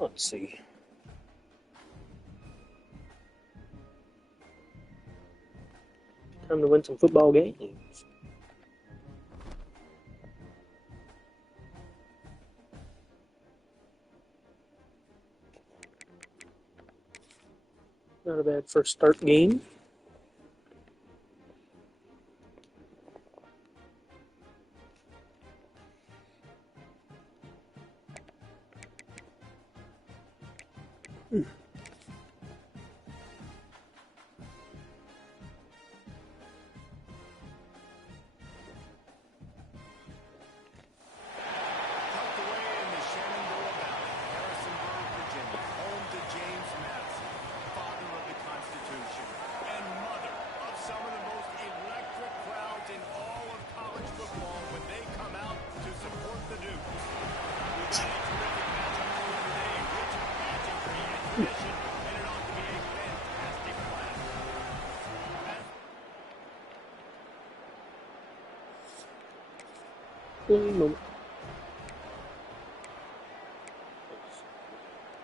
Let's see. Time to win some football games. Not a bad first start game. Moment.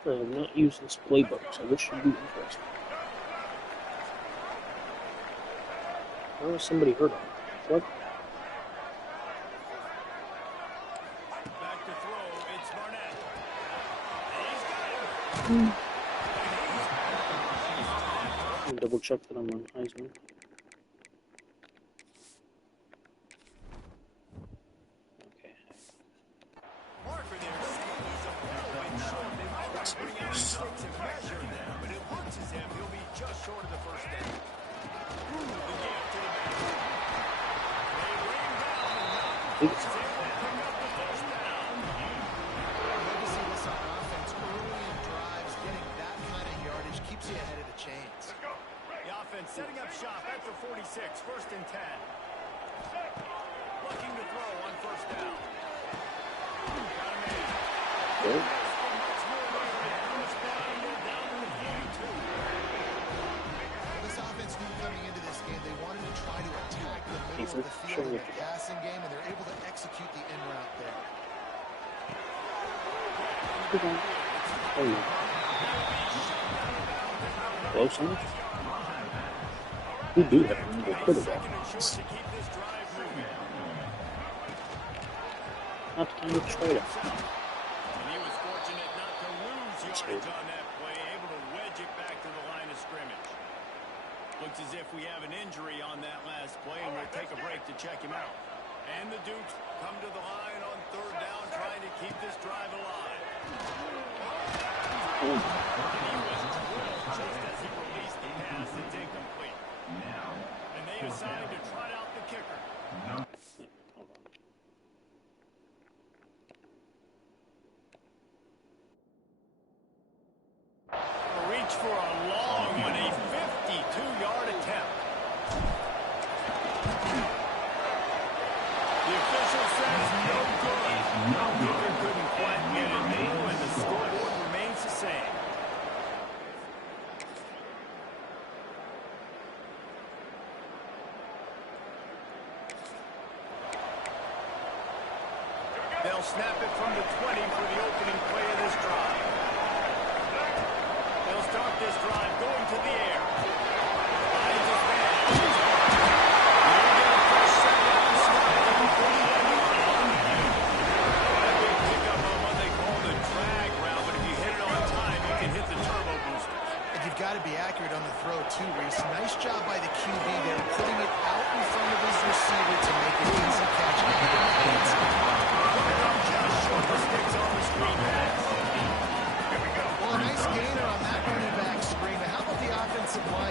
I have not used this playbook, so this should be interesting. How is somebody hurt on? What? Back to throw, it's Barnett. I'll double check that I'm on Heisman. Setting up shop at the 46, first and 10. Looking to throw on first down. Got him in. This offense knew coming into this game they wanted to try to attack the middle of the field in the passing game, and they're able to execute the in route there. Close enough. We do have a really good quarterback. Not the time to trade him. And he was fortunate not to lose yardage on that play, able to wedge it back to the line of scrimmage. Looks as if we have an injury on that last play, and we'll take a break to check him out. And the Dukes come to the line on third down, trying to keep this drive alive. And he was drilled just as he released the pass. It's incomplete. And they decided to trot out the kicker. Reach for a long one, a 52-yard attempt. The official says no good. Kicker couldn't quite get it through, and the scoreboard remains the same. They'll snap it from the 20 for the opening play of this drive. They'll start this drive going to the air. Finds his man. He'll get a first set down start at the 41-yard line. That big pickup on what they call the drag route, but if you hit it on time, you can hit the turbo boosters. And you've got to be accurate on the throw, too, Reese. Nice job by the QB there, putting it out in front of his receiver to make an easy catch. Well, a nice gainer on that running back screen. How about the offensive line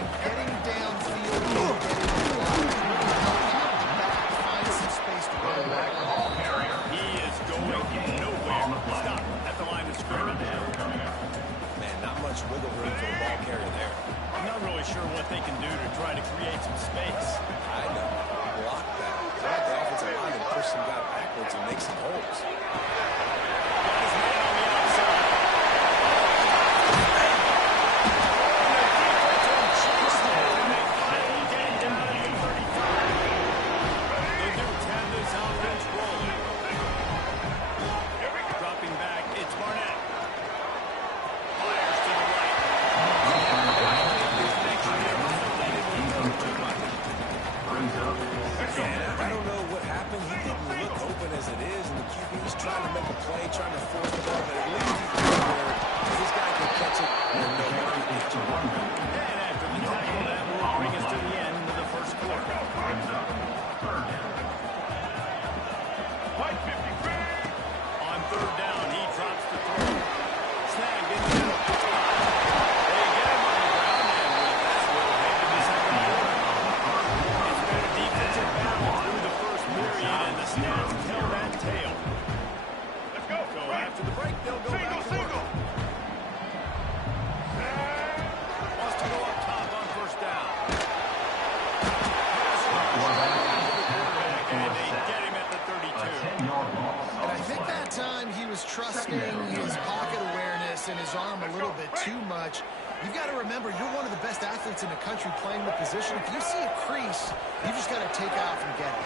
his arm a little bit too much. You've got to remember, you're one of the best athletes in the country playing the position. If you see a crease, you just got to take off and get it.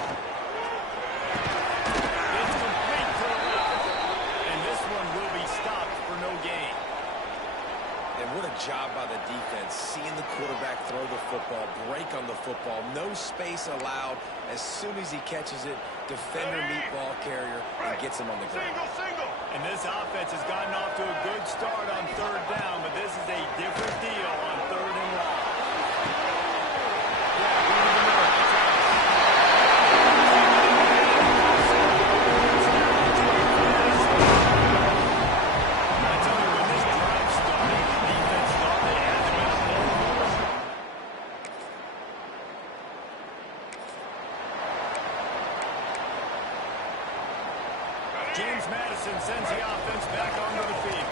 It's complete for a loss. And this one will be stopped for no gain. And what a job by the defense, seeing the quarterback throw the football, break on the football, no space allowed. As soon as he catches it, defender meet ball carrier and gets him on the ground. And this offense has gotten off to a good start on third down, but this is a different deal on third and long. James Madison sends the offense back onto the field.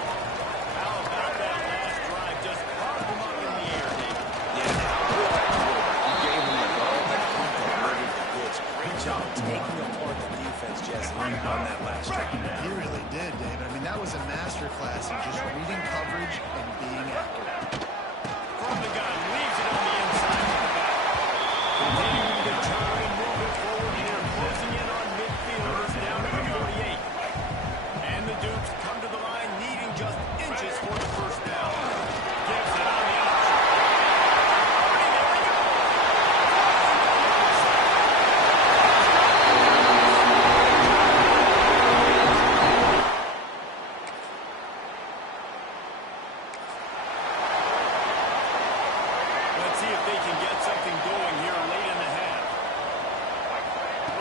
How about that last drive? Just popped them up in the air, David. Yeah, he gave him the ball that pumped him ready for goods. Great job taking apart the defense, Jesse, on that last drive. He really did, David. I mean, that was a masterclass in just reading coverage and being accurate. From the gun, leaves it on the inside of the back. Continuing to try and move it forward here, closing in on midfield. It's down to the 48. And the Dukes come to the line, needing just inches for the first down. Gives it on the option. Let's see if they can get something going here late in the half.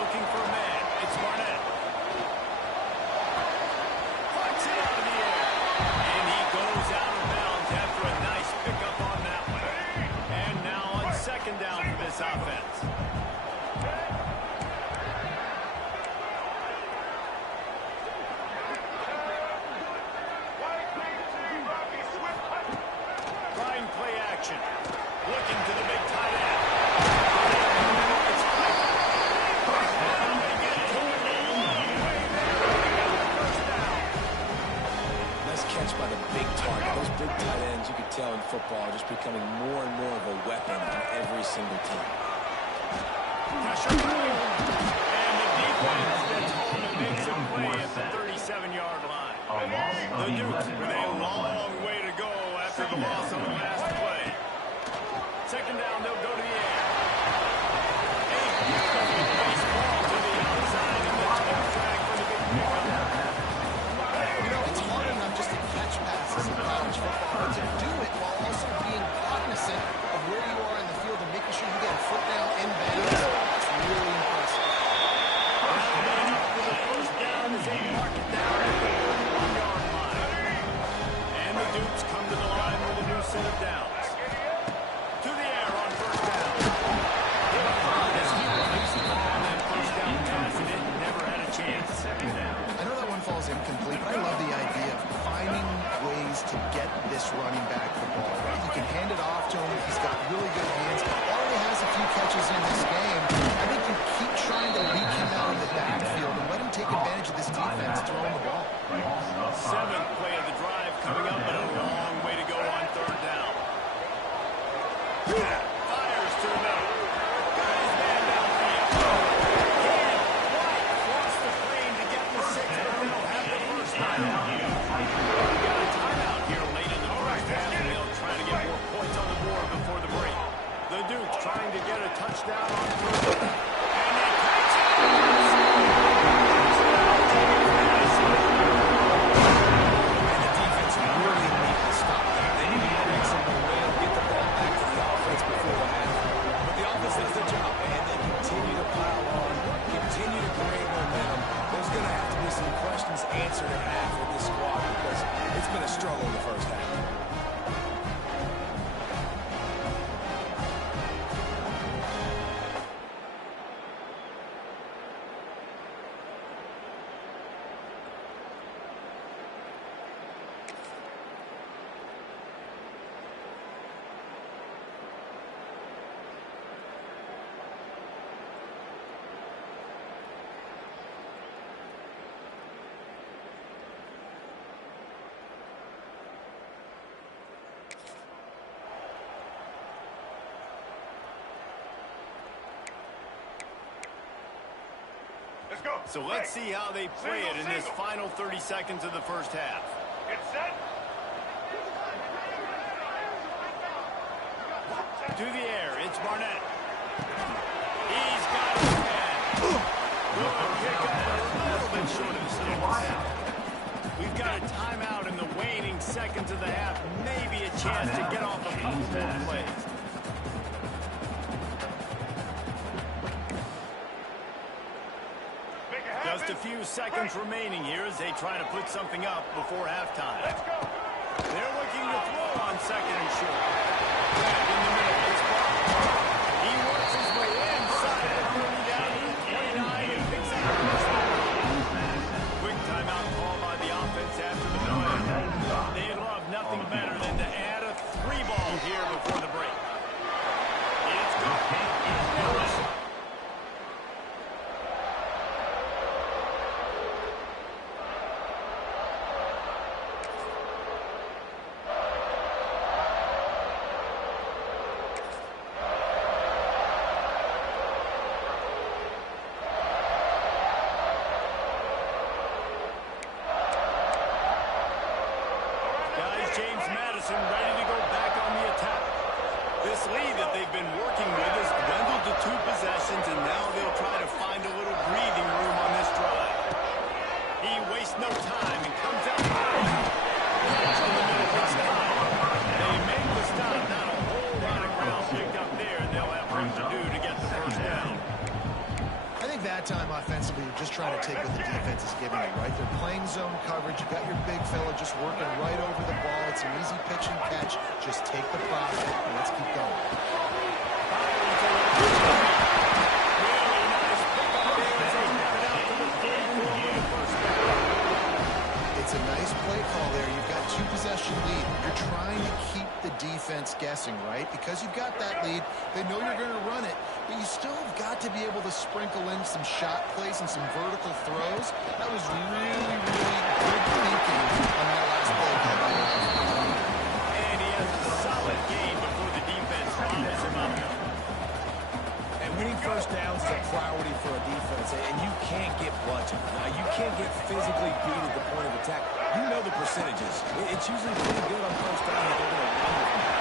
Looking for a man. It's Barnett. Flicks it out of the air. And he goes out of bounds after a nice pickup on that one. And now on second down for this offense. Trying play action. Looking to the big tight end. And they get to it all the way there. First down. Nice catch by the big target. Those big tight ends, you could tell in football, are just becoming more and more of a weapon on every single team. Pressure coming. And the defense gets home and makes a play at the 37-yard line. The Dukes with a long way to go after the loss on the last play. Second down, they'll go to the air. A beautiful baseball to the outside and the toe drag for the big pickup. You know, it's hard enough just to catch passes in college football, but to do it while also being cognizant of where you are in the field and making sure you get a foot down inbounds, it's really impressive. Made up for the first down as they mark it down at the 31-yard line. And the Dukes come to the line with a new set of downs. To the air on first down. As he released the ball on that first down pass, and it never had a chance. I know that one falls incomplete, but I love the idea of finding ways to get this running back the ball. Right? You can hand it off to him. He's got really good hands. Already has a few catches in this game. I think you keep trying to leak him out in the backfield and let him take advantage of this defense throwing the ball. Seventh play of the drive coming up, but a long way to go on third down. Fires to the middle. Got his man downfield. Again, right across the frame to get the six, but they'll have the first down. We got a timeout here late in the first half, and they'll try to get more points on the board before the break. The Dukes trying to get a touchdown on third. And they catch it. And the defense really need to stop that. They need to get an excellent way to get the ball back to the offense before the half. But the offense does their job, and they continue to pile on, continue to create momentum. There's going to have to be some questions answered at half with this squad because it's been a struggle in the first half. So let's see how they play it in this final 30 seconds of the first half. Get set. To the air, it's Barnett. He's got his man. Good pickup, but a little bit short of the sticks. We've got a timeout in the waning seconds of the half. Maybe a chance to get off a couple more plays. Just a few seconds remaining here as they try to put something up before halftime. They're looking to throw on second and short. Grab in the middle. It's Barnett. He works his way inside the 30 down to the 29 and picks up the first down. Quick timeout call by the offense after the play. They'd love nothing better than to add a 3-ball here before the break. It's good. Ready to go back on the attack. This lead that they've been working with has dwindled to 2 possessions, and now they'll try to find a little breathing room on this drive. He wastes no time and comes out from the middle this time. They make the stop. Not a whole lot of ground picked up there, and they'll have work to do to get the first down. I think that time offensively, you're just trying to take what the defense is giving you, right? They're playing zone coverage. You got your big fella just working right over the ball. It's an easy pitch and catch. Just take the profit and let's keep going. It's a nice play call there. You've got 2 possession lead. You're trying to keep the defense guessing, right? Because you've got that lead, they know you're going to run it, but you still have got to be able to sprinkle in some shot plays and some vertical throws. That was really, really good thinking on that last play. And he has a solid game before the defense follows him up. And winning first downs is a priority for a defense, and you can't get bludgeoned. Now, you can't get physically beat at the point of attack. You know the percentages. It's usually pretty good on first down that they're going to run with you.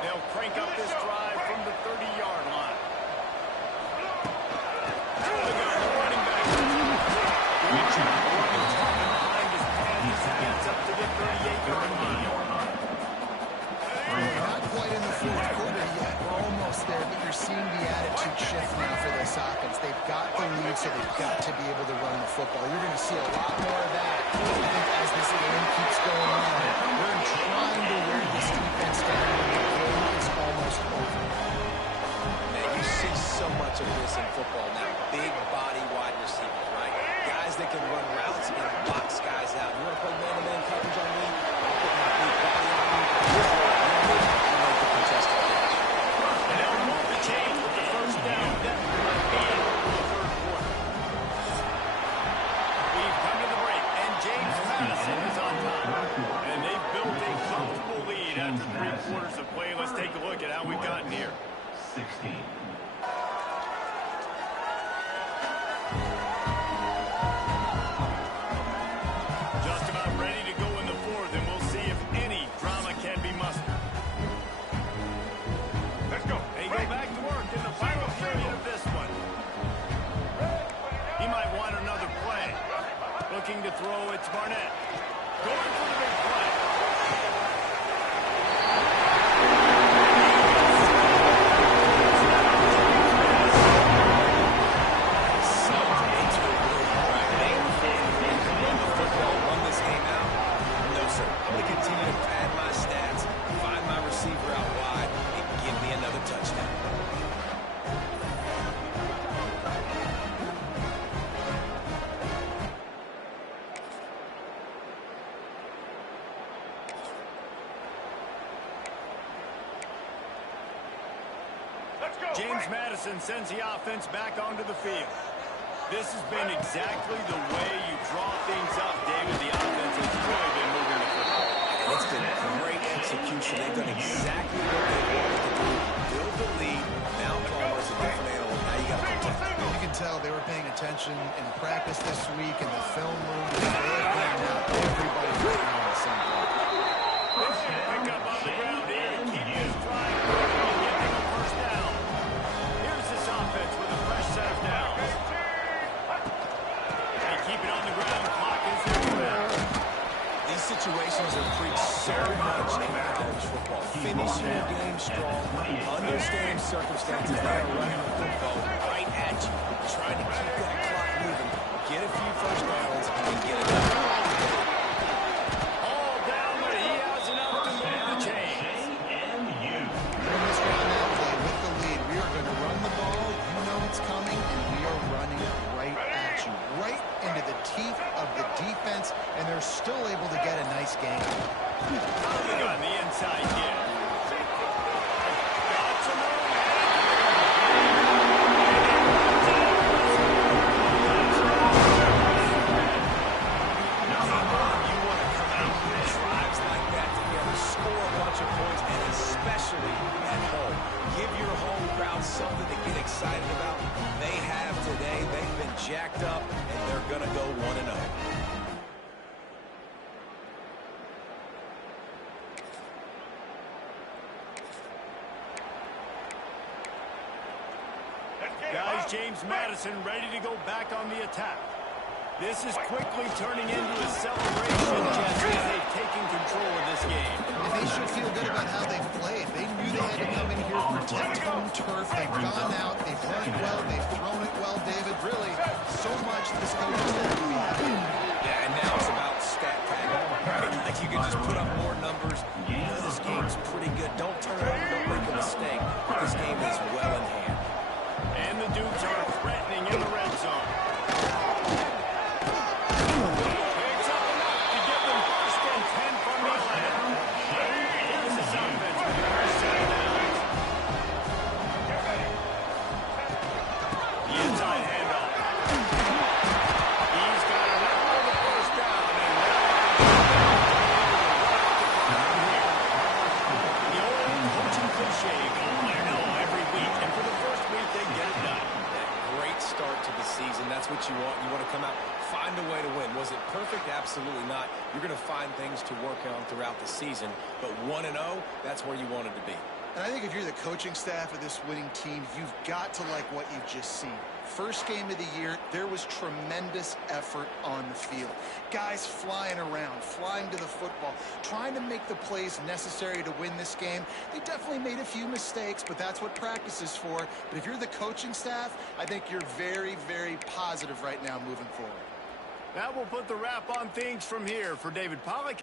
They'll crank up this drive from the 30-yard line. The running back. Good job running behind his pass as he gets up to the 38-yard line. Not quite in the fourth quarter yet. We're almost there, but you're seeing the attitude shift now for this offense. They've got the lead, so they've got to be able to run the football. You're going to see a lot more of that, I think, as this game keeps going on. We're trying to wear this defense down, and the game is almost over. Man, you see so much of this in football now. Big body wide receivers, right? Guys that can run routes and box guys out. You want to play man-to-man coverage on me? I'll put my big body on you. Make the contested catch. And they'll move the chains with the first down. That might be it for the third quarter. We've come to the break, and James Madison is on top. And they've built a comfortable lead after 3 quarters of play. Let's take a look at how we've gotten here. 16. Just about ready to go in the fourth, and we'll see if any drama can be mustered. Let's go. They go back to work in the final period of this one. He might want another play. Looking to throw, it's Barnett. Going for the big play. James Madison sends the offense back onto the field. This has been exactly the way you draw things up, David. The offense has really been moving the football. It's been great execution. They've done exactly what they wanted to do. Build the lead. Now Palmer's a different animal. Now you got to protect. You can tell they were paying attention in practice this week in the film room. They have planned out everybody right now on the same play. Pick up on the ground here and keep this drive going and get them a first down. Here's this offense with a fresh set of downs. They keep it on the ground. Clock is there. These situations are preached so much in college football. Finish your game strong. Understand circumstances. They are running the football right at you. Trying to keep that clock moving. Get a few first downs and get it done. All down, but he has enough to move the chains. In this round now, play with the lead. We are going to run the ball. You know it's coming, and we are running right at you. Right into the teeth of the defense, and they're still able to get a nice game. Look on the inside here. Got some room. You want to come out with drives like that together, score a bunch of points, and especially at home. Give your home crowd something to get excited about. They have today. They've been jacked up, and they're going to go 1-0. Guys, James Madison ready to go back on the attack. This is quickly turning into a celebration just as they've taken control of this game. And they should feel good about how they've played. They knew they had to come in here, protect home turf. They've gone out, they've run it well, they've thrown it well, David. Really, so much this coaching staff will be happy. Yeah, and now it's about stat padding. Right? Like you can just put up more numbers. You know this game's pretty good. Don't turn it over. Don't make a mistake. This game is well in hand. And the Dukes are threatening in the red zone. Picks up enough to give them first and 10 from the 11. Here's this offense with the first set of downs. The inside handoff. He's got enough for the first down. And the old coaching cliche, go 1-0 every week. And for the first week, they get it done. Great start to the season. That's what you want. You want to come out, find a way to win. Was it perfect? Absolutely not. You're going to find things to work on throughout the season. But 1-0, that's where you wanted to be. And I think if you're the coaching staff of this winning team, you've got to like what you've just seen. First game of the year, there was tremendous effort on the field. Guys flying around, flying to the football, trying to make the plays necessary to win this game. They definitely made a few mistakes, but that's what practice is for. But if you're the coaching staff, I think you're very, very positive right now moving forward. That will put the wrap on things from here for David Pollack.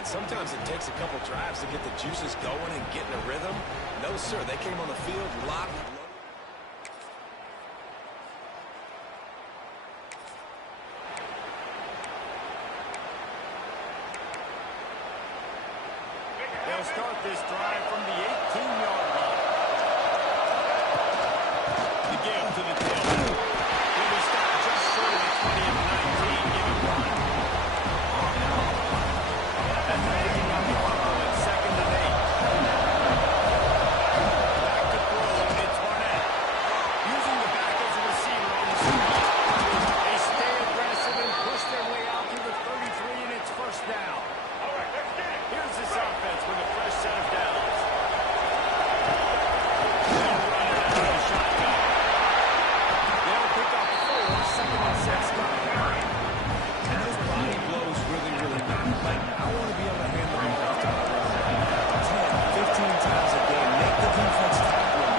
line. Sometimes it takes a couple drives to get the juices going and get in a rhythm. No, sir. They came on the field locked. They'll start this drive from the 18-yard line. The give to the tailback. He'll be stopped just short of the 20 and 19. Give it one. And making up the ball at 2nd and 8. Back to throw. It's Barnett. Using the back as a receiver on the side. They stay aggressive and push their way out through the 33, and it's first down. Here's this offense with a fresh set of downs. They'll run it out of the shotgun. They'll pick up 4, 2nd and 6. And those body blows really, really matter. Like, I want to be able to hand the ball off to my running 10, 15 times a game. Make the defense tackle him.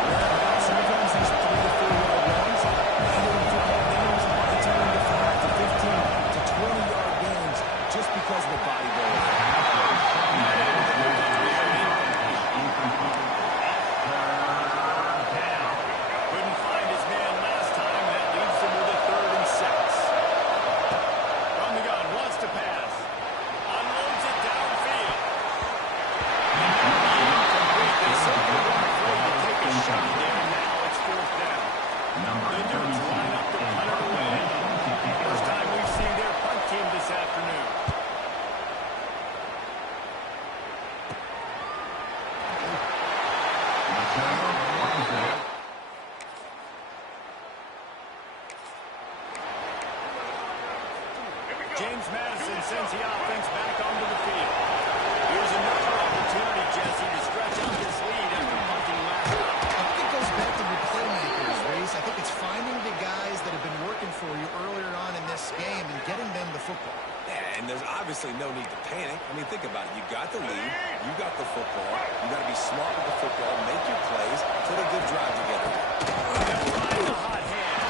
Sometimes these 3 to 4 yard runs, later in football games, they turn into 5 to 15 to 20-yard games just because of the body blow. Couldn't find his man last time. That leaves him with a 3rd and 6. From the gun, wants to pass. Unloads it downfield. And that'll be incomplete. They certainly weren't afraid to take a shot there. Now it's 4th down. The Dukes line up to punt it away. First time we've seen their punt team this afternoon. James Madison sends the offense back onto the field. Here's another opportunity, Jesse, to stretch out this lead after punting last time. I think it goes back to the playmakers, Reese. I think it's finding the guys that have been working for you earlier on in this game and getting them the football. Yeah, and there's obviously no need to panic. I mean, think about it. You got the lead. You got the football. You got to be smart with the football, make your plays, put a good drive together. They'll ride the hot hand.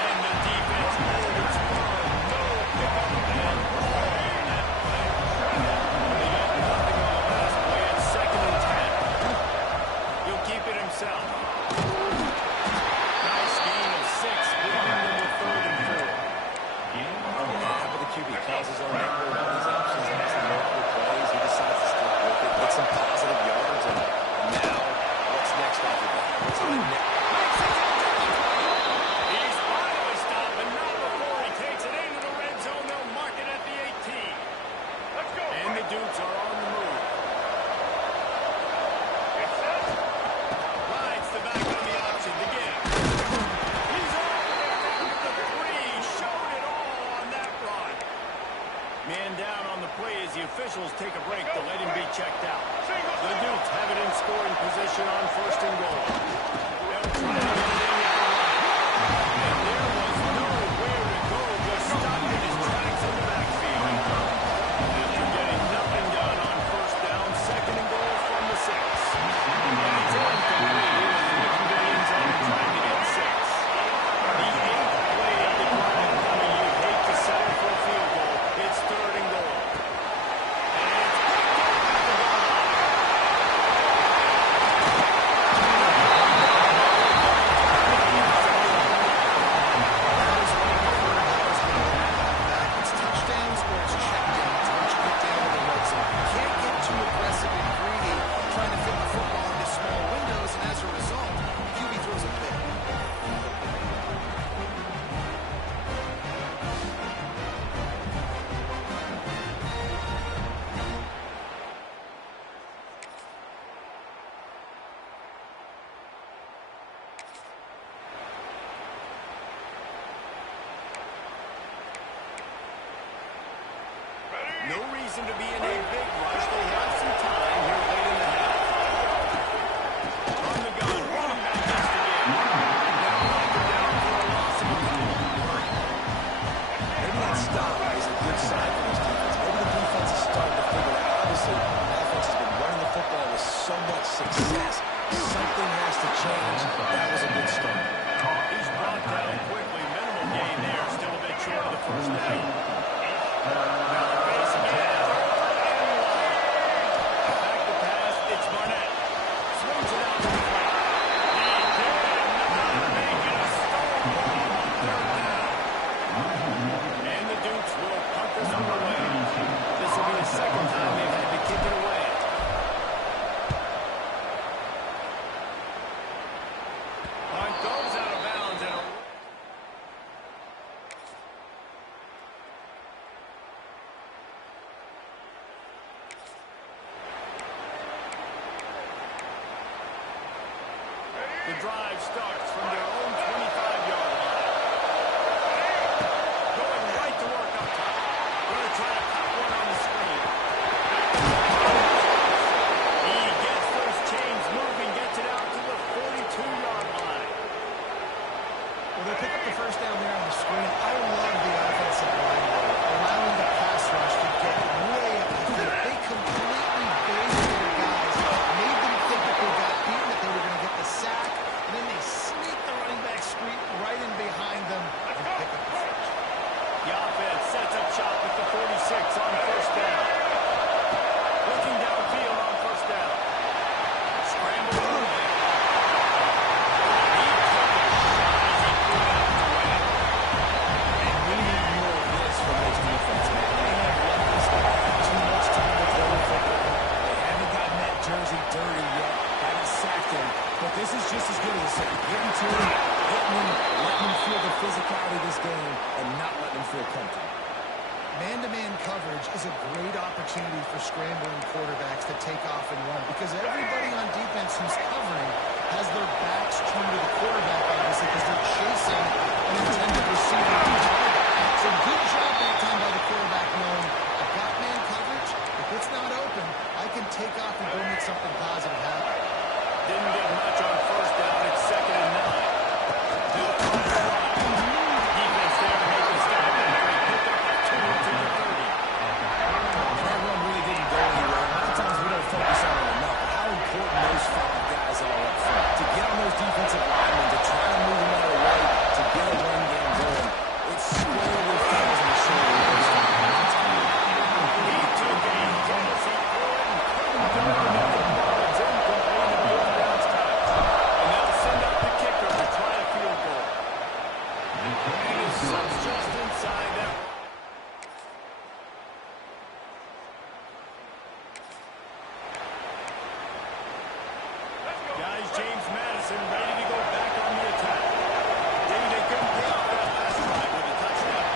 And the defense holds firm. No pickup and ball on that play. They got nothing on the last play. It's 2nd and 10. He'll keep it himself. Nice gain of 6, leaving them with 3rd and 4. How about the QB calls his own number of all these options and has the multiple plays. He decides to stick with it, get some positive yards, and now what's next after that? What's on the next? He's finally stopped, but not before he takes it into the red zone. They'll mark it at the 18. Let's go. And the Dukes are on the move. Rides the back on the option to give. He's all the way down to the 3. Showed it all on that run. Man down on the play as the officials take a break to let him be checked out. The Dukes have it in scoring position on 1st and goal. They'll try to get it in at the line. And there was nowhere to go, just stopped in his tracks in the backfield. After getting nothing done on 1st down, 2nd and goal from the 6. And it's incomplete. He was looking to the end zone trying to get 6. The 8th play of the drive coming. You'd hate to settle for a field goal. It's 3rd and goal. And it's picked up at the goal line. No reason to be in a big rush. They have some time here late in the half. On the gun, running back next to game. They'll knock him down for a loss of a couple. Maybe that stop is a good sign for this defense. Maybe the defense is starting to figure it out. Obviously, the offense has been running the football with so much success. Something has to change. That was a good start. He's brought down quickly. Minimal gain there. Still a bit short of the 1st down. Now they're facing it. And drive starts from their own 25-yard line. Going right to work up top. Going to try to pop one on the screen. He gets those chains moving, gets it out to the 42-yard line. Well, they pick up the first down there on the screen. I love the offensive line, allowing the pass rush to get way up the field. They completely baited their guys, made them think that they got beaten, that they were going to get the sack, and then they sneak the running back screen right in behind them and pick up the first. The offense sets up shop with the 46 on first down. Looking downfield on first down. Scramble move. Dirty yet, haven't sacked him, but this is just as good as a sack. Getting to him, hitting him, letting him feel the physicality of this game, and not letting him feel comfortable. Man-to-man coverage is a great opportunity for scrambling quarterbacks to take off and run because everybody on defense who's covering has their backs turned to the quarterback, obviously, because they're chasing an intended receiver. So good job that time by the quarterback knowing I've got man coverage. If it's not open, I can take off and go make something positive happen. Didn't get much on first down. It's 2nd and 9. Defense there to make a stop. Pick up a 2 to the 30. That run really didn't go anywhere. A lot of times we don't focus on it enough. How important those 5 guys are up front. To get on those defensive linemen, to try to move them out of the way, to get a run game going. It squarely falls on the shoulder of those 5 guys. He took a chance. He threw it and couldn't do it. It's incomplete at both downs time. And they'll send out the kicker to try a field goal. And his son's just inside that. Guys, James Madison ready to go back on the attack. Maybe they couldn't pay off that last drive with a touchdown.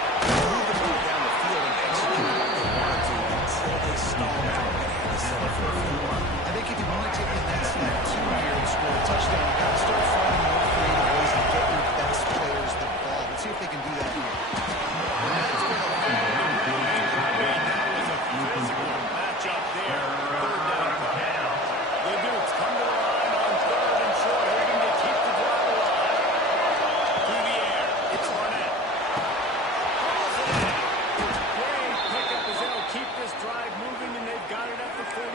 Move the ball down the field and execute what they wanted to until they stalled out and had to settle for a field goal. I think if you want to take the next step 2 here and score a touchdown, you've got to start finding more creative ways to get your best players the ball. Let's see if they can do that here. That's going to be that was a physical matchup there. 3rd down. The Dukes come to the line on 3rd and short, hoping to keep the drive alive. Through the air, it's Barnett. Calls it in. Great pickup as they'll keep this drive moving, and they've got it at the 45.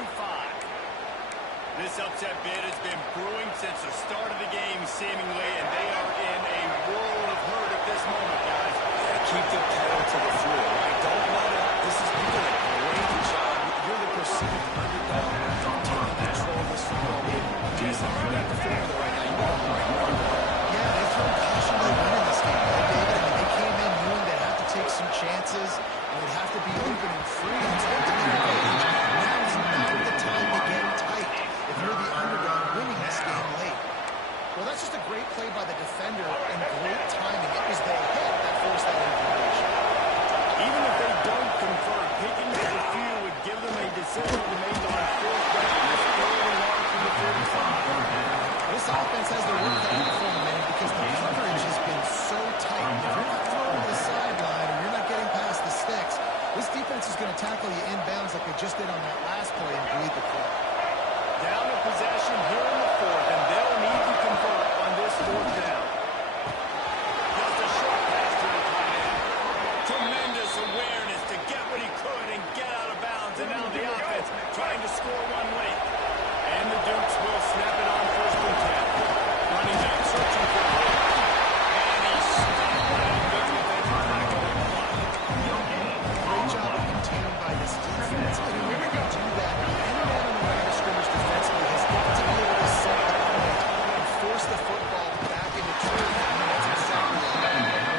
This upset bid has been brewing since the start of the game, seemingly, and they are in a world of hurt at this moment, guys. Yeah, keep the pedal to the floor, right? Don't let up. This is you did a great job. You're the perceived underdog. Don't take control of this football game. Jason, you got the formula right now. You got to win. Yeah, they threw caution to the wind in this game, right, David? I mean, they came in knowing they'd have to take some chances, and they'd have to be open and free and take the advantage. Now's not the time to get tight if you're the underdog winning this game late. Well, that's just a great play by the defender and great timing. It was the hit that forced that incompletion. Even if they don't convert, picking up a few would give them a decision to make on 4th down. It's 3rd and long from the 35. This offense has their work cut out for them, man, because the coverage has been so tight. If you're not throwing to the sideline or you're not getting past the sticks, this defense is going to tackle you inbounds like they just did on that last play and bleed the clock. Down a possession here in the 4th, and they'll need to convert on this 4th down. Just a short pass to the tight end. Tremendous awareness to get what he could and get out of bounds, and now the offense trying to score one late. And the Dukes will snap it on 1st and 10. Running back searching for a hit. And he's stopped by a good defensive tackle on the line. Great job of containing by this defense. And in order to do that, any man on the line of scrimmage defensively has got to be able to set the point and force the football back into true. That's exactly what happened.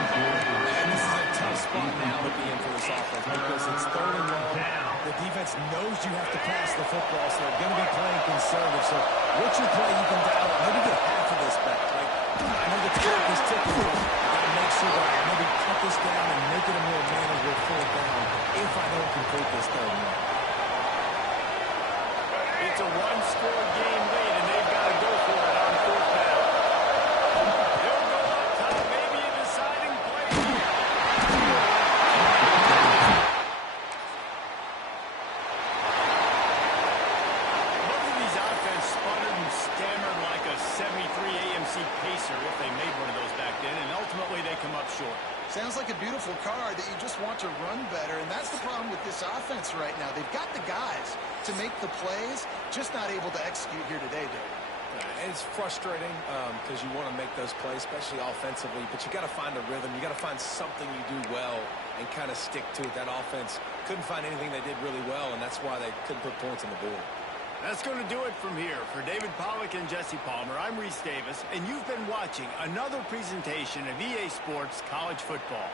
And this is a tough spot now to be in for this offense because it's 3rd and long. The defense knows you have to pass the football, so they're going to be playing conservative. So what's your play you can dial up? Maybe get half of this back. Like, I know the clock is ticking, but I got to make sure that I maybe cut this down and make it a more manageable 4th down if I don't complete this 3rd and long. It's a one-score game late, and they've got to go for it on 4th down. sneaky pacer if they made one of those back then, and ultimately they come up short. Sounds like a beautiful card that you just want to run better, and that's the problem with this offense right now. They've got the guys to make the plays, just not able to execute here today, Dave. It's frustrating because you want to make those plays, especially offensively, but you got to find a rhythm. You got to find something you do well and kind of stick to it. That offense couldn't find anything they did really well, and that's why they couldn't put points on the board. That's going to do it from here. For David Pollack and Jesse Palmer, I'm Reese Davis, and you've been watching another presentation of EA Sports College Football.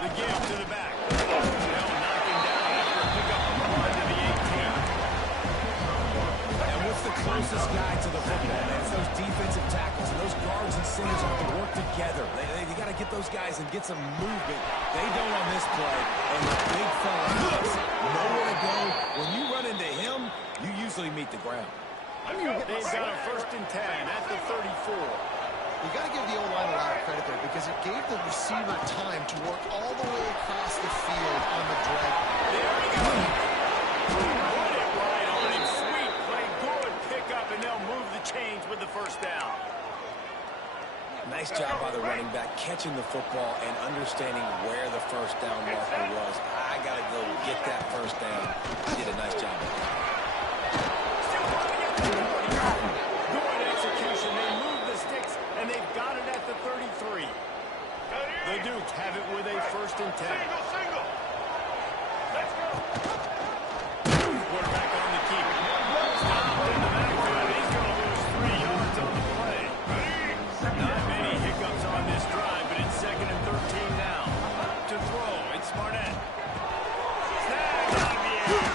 The give to the back. Now knocking down after a pickup of the run to the 18. And what's the closest guy to the football, man? It's those defensive tackles. And those guards and centers have to work together. They got to get those guys and get some movement. They don't on this play. And the big fella has nowhere to go. When you run into him, you usually meet the ground. They've got a 1st and 10 at the 34. You got to give the O-line a lot of credit there because it gave the receiver time to work all the way across the field on the drag. There he goes. Put it right on him. Sweet play. Good pickup, and they'll move the chains with the 1st down. Nice job by the running back catching the football and understanding where the 1st down marker was. I got to go get that 1st down. He did a nice job. Good execution. They move the sticks, and they've got it at the 33. The Dukes have it with a 1st and 10. Let's go. Quarterback on the keep. Stopped in the backfield. He's going to lose 3 yards on the play. Not many hiccups on this drive, but it's 2nd and 13 now. To throw, it's Barnett. Snagged out of the air.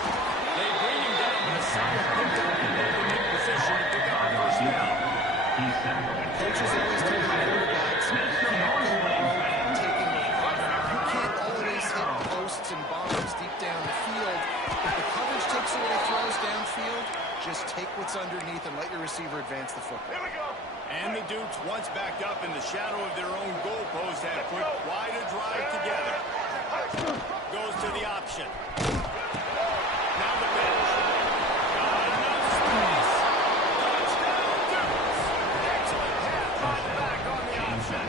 They bring him down, but a solid pickup and put him in position to pick up the 1st down. Coaches always tell the quarterbacks, you can't go wrong taking a cover. You can't always hit posts and bombs deep down the field. If the coverage takes away throws downfield, just take what's underneath and let your receiver advance the football. Here we go. And the Dukes, once backed up in the shadow of their own goalpost, have put quite a drive together. Goes to the option. Now the bench. Got enough space. Touchdown, Dukes. Excellent pass brought back on the option.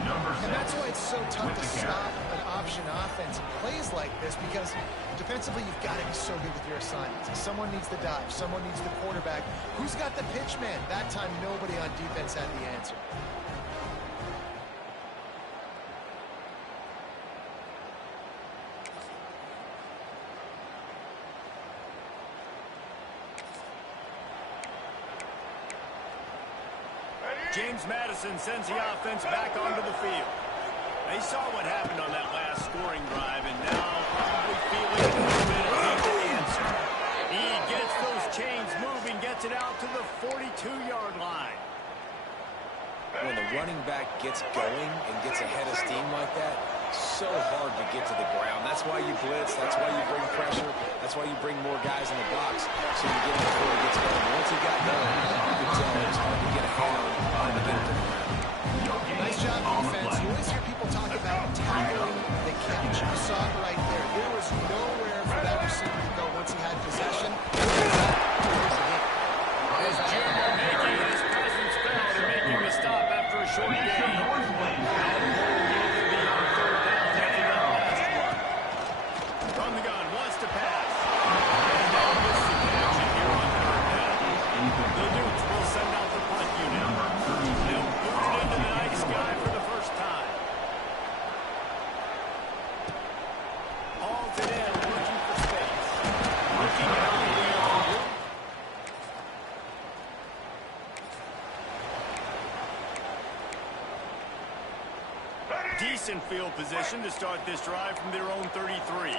And that's why it's so tough to stop an option offense in plays like this, because defensively you've got to be so good with your assignments. Someone needs the dive. Someone needs the quarterback. Who's got the pitch man? That time nobody on defense had the answer. James Madison sends the offense back onto the field. They saw what happened on that last scoring drive, and now probably feeling a little bit of need to answer. He gets those chains moving, gets it out to the 42-yard line. When the running back gets going and gets ahead of steam like that, so hard to get to the ground. That's why you blitz. That's why you bring pressure. That's why you bring more guys in the box so you get him before he gets going. Once he got going, you could tell it's hard to get ahead on to get him to the ground. Nice job defense. You always hear people talk about tackling the catch. You saw it right there. There was nowhere for that receiver to go once he had possession. As Junior making his presence felt and making the stop after a short game. From the gun, wants to pass. And now misses the action here on 3rd down. The Dukes will send out the punt unit. They'll boot it into the night sky for the 1st time. Halls it in, looking for space. Looking out the way on the decent field position to start this drive from their own 33.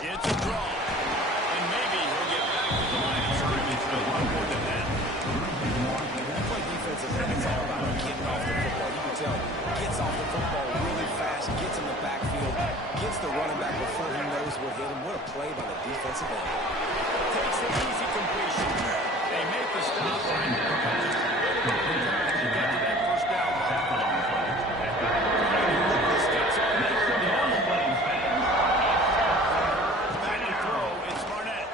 It's a draw. And maybe he'll get back to the line of scrimmage, but no more than that. That play defensive end, it's all about getting off the football. You can tell, gets off the football really fast, gets in the backfield, gets the running back before he knows what hit him. What a play by the defensive end. Takes the easy completion. They make the stop line. Just a little bit of time to get to that 1st down. The sticks on the 3rd down. Back to throw. It's Barnett.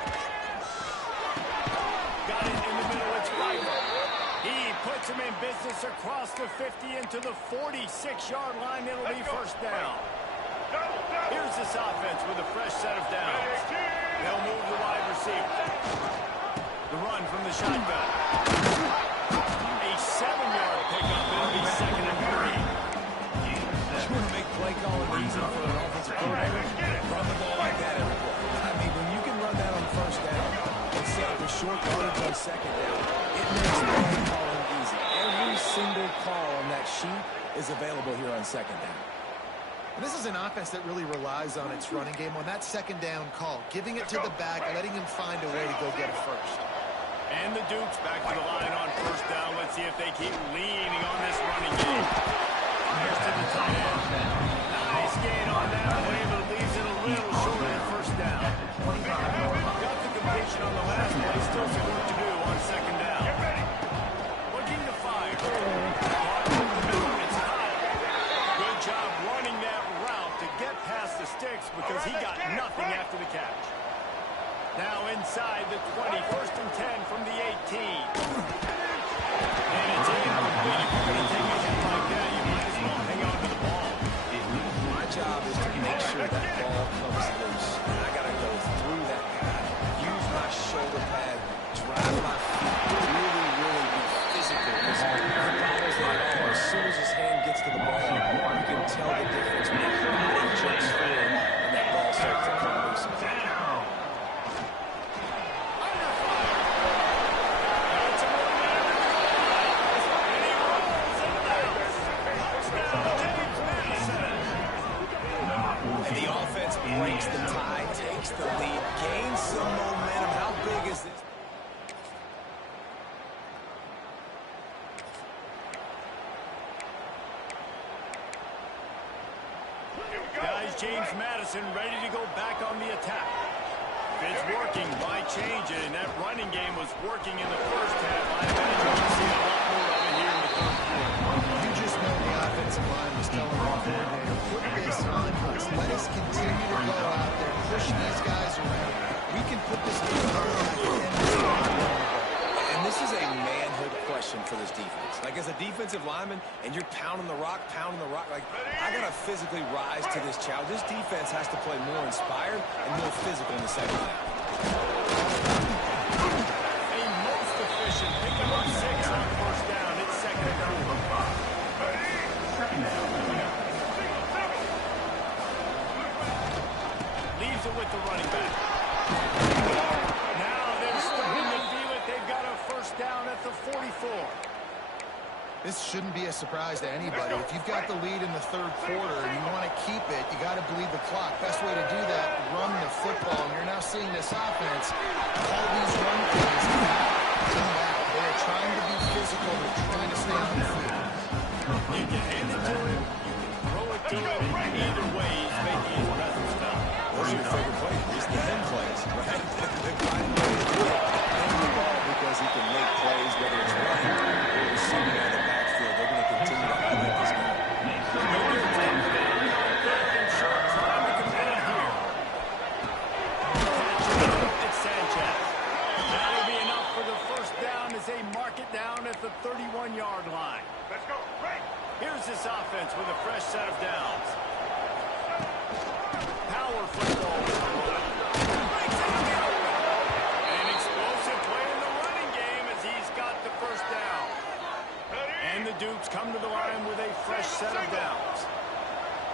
Got it in the middle. It's Pfeiffer. He puts him in business across the 50 into the 46-yard line. It'll be 1st down. Here's this offense with a fresh set of downs. They'll move the wide receiver. The run from the shotgun. A 7-yard pickup. It'll be 2nd and 3. You want to make play calling easy for an offensive coordinator? Run the ball like that every play. I mean, when you can is available here on second down. And this is an offense that really relies on its running game on that second down call, giving it to the back, letting him find a way to go get a first. And the Dukes back to the line on first down. Let's see if they keep leaning on this running game. Fires to the tight end. Nice gain on that play, but leaves it a little short of the first down. Got the completion on the last play. Still some work to do on second down. Looking to fire. It's high. Good job running that route to get past the sticks because he got nothing after the catch. Now inside the 20, 1st and 10 from the 18. And it's incomplete. If you're going to take a hit like that, you might as well hang on to the ball. My job is to make sure that ball comes loose. And I got to go through that guy, use my shoulder pad, drive my feet, really, really be physical. Because the problem is like, as soon as his hand gets to the ball, you can tell the difference when his body jerks forward and that ball starts to come loose. Breaks the tie, takes the lead, gains some momentum. How big is this? Guys, James Madison ready to go back on the attack. It's working. Why change it? And that running game was working in the first half. I imagine we'll see a lot more of it here in the third quarter. You just know the offensive line was telling the coordinator, put this on us. Let us continue to go out there, push these guys around. We can put this game on. And this is a manhood question for this defense. Like, as a defensive lineman, and you're pounding the rock, like, I got to physically rise to this challenge. This defense has to play more inspired and more physical in the second half. A most efficient pick up 6 on first down. It's second and 4. Leaves it with the running back. Now they're starting to feel it. They've got a first down at the 44. This shouldn't be a surprise to anybody. If you've got the lead in the third quarter and you want to keep it, you got to bleed the clock. Best way to do that, run the football. And you're now seeing this offense call these run plays back. They're trying to be physical. They're trying to stay on the field. You can hand it to him, throw it to him. Either way, he's making his presence felt. What's your favorite play? It's the him plays, right? The guy knows the ball because he can make plays, whether it's running or receiving out of the backfield. They're going to continue to highlight this guy. It's Sanchez. That'll be enough for the first down as they mark it down at the 31-yard line. Let's go. Here's this offense with a fresh set of downs. Power football. An explosive play in the running game as he's got the first down. And the Dukes come to the line with a fresh set of downs.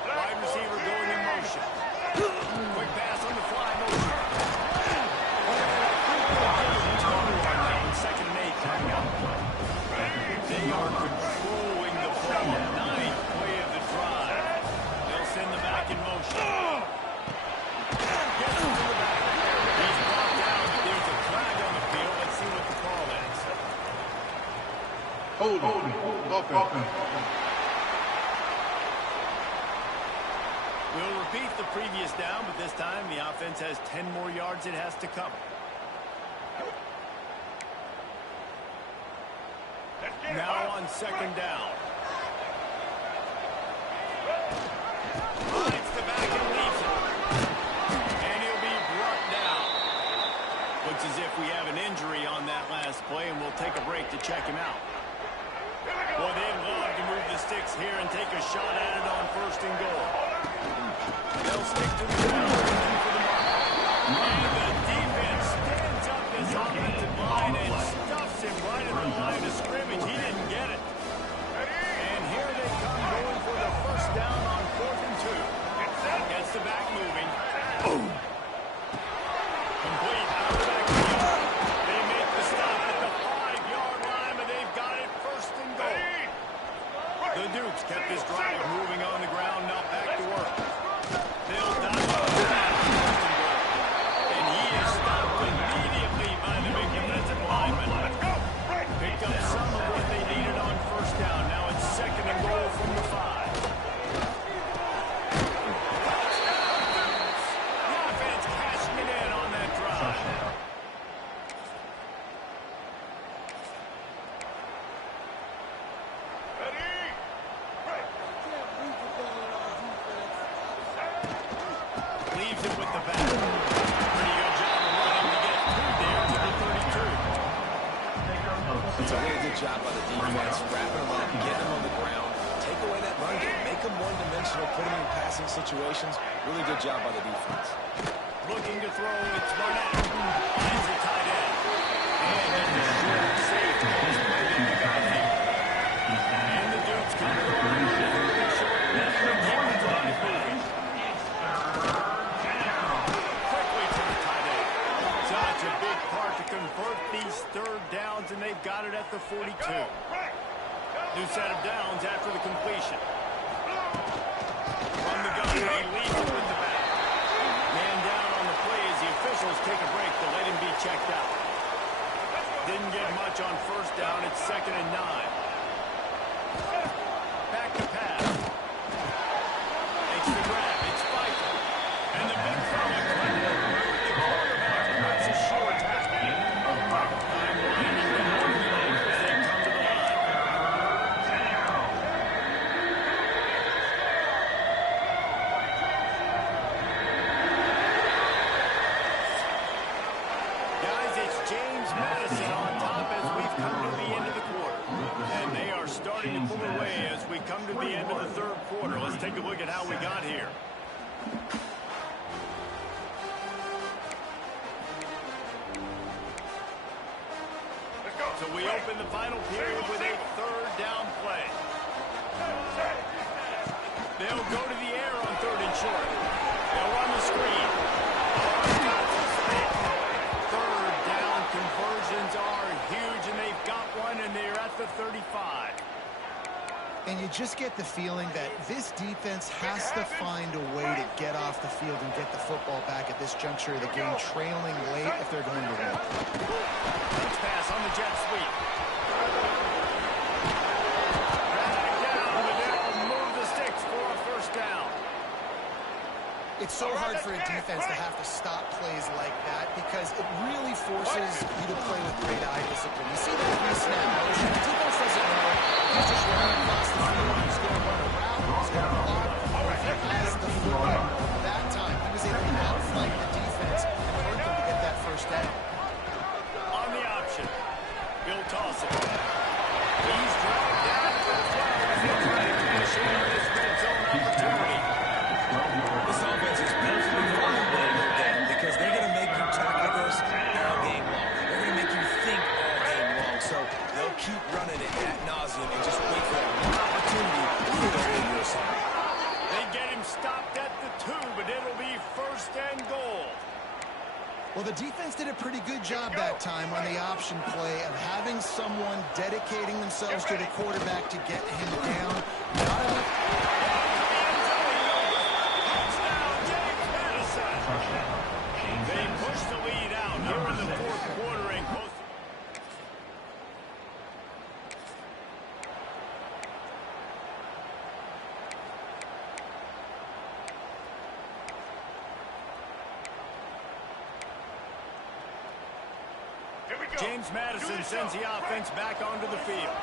Wide receiver going in motion. Quick pass on the fly motion. Second and 8 coming up. They are controlling the ball. Ninth play of the drive. They'll send the back in motion. Gets him to the back. He's brought down, but there's a flag on the field. Let's see what the call is. Open. We'll repeat the previous down, but this time the offense has 10 more yards it has to cover. Now on second down. Finds the back and leaves it. And he'll be brought down. Looks as if we have an injury on that last play, and we'll take a break to check him out. Well, they'd love to move the sticks here and take a shot at it on first and goal. They'll stick to the ground for the mark. And the defense stands up this offensive line and stuffs him right at the line of scrimmage. He didn't get it. And here they come going for the first down on 4th and 2. Gets the back moving. Boom. Complete out of the backfield. They make the stop at the 5-yard line, but they've got it first and goal. The Dukes kept this drive moving on the ground, now back to work. They'll dive up and he is stopped immediately by the big defensive lineman. Picked up some of what they needed on first down. Now it's 2nd and goal from the 5. The offense cashing it in on that drive. Leaves it with the back. Pretty good job of running to get through there to the 32. It's a really good job by the defense, wrapping them up, getting them on the ground, take away that run game, make them one-dimensional, put them in passing situations. Really good job by the defense. Looking to throw, it's Barnett. Finds the tight end. And it's a short save. And the dude's coming over. Keep the drive moving. Quickly to the tight end. Such a big part to convert these 3rd downs, and they've got it at the 42. New set of downs after the completion. From the gun, he leads it with the back. Man down on the play as the officials take a break to let him be checked out. Didn't get much on first down. It's 2nd and 9. Back to pass. Makes the grab. It's Pfeiffer. And the big fella cutting it through the quarterback. That's a short tackle. Time winding down as they come to the line. Guys, it's James Madison on top as we've come to the end of the quarter. And they are starting to pull away as we come to the end of the 3rd quarter. Let's take a look at how we got here. So we open the final period with a 3rd down play. They'll go to the air on 3rd and short. They'll run the screen. 3rd down conversions are huge, and they've got one, and they're at the 35. And you just get the feeling that this defense has to find a way to get off the field and get the football back at this juncture of the game, trailing late if they're going to win. Let's pass on the jet sweep. Back down, but they'll move the sticks for a first down. It's so hard for a defense to have to stop plays like that because it really forces you to play with great eye discipline. You see that pre-snap motion. The defense doesn't know. He's just running across the field. He's going to run a route. He's going to block. Or if he has the football that time, he was able to outflank the defense and hurt them to get that first down. On the option, Bill Toss it. He's dragged down to the 12 as they try to cash in on this red zone opportunity. This offense is perfectly fine playing their game because they're going to make you tackle this all game long. They're going to make you think all game long. So they'll keep running it ad nauseum and just wait for that opportunity to go over your side. They get him stopped at the 2, but it'll be 1st and goal. Well, the defense did a pretty good job that time on the option play of having someone dedicating themselves to the quarterback to get him down. Not enough. They push the lead out here in the 4th quarter and close. James Madison sends the offense back onto the field.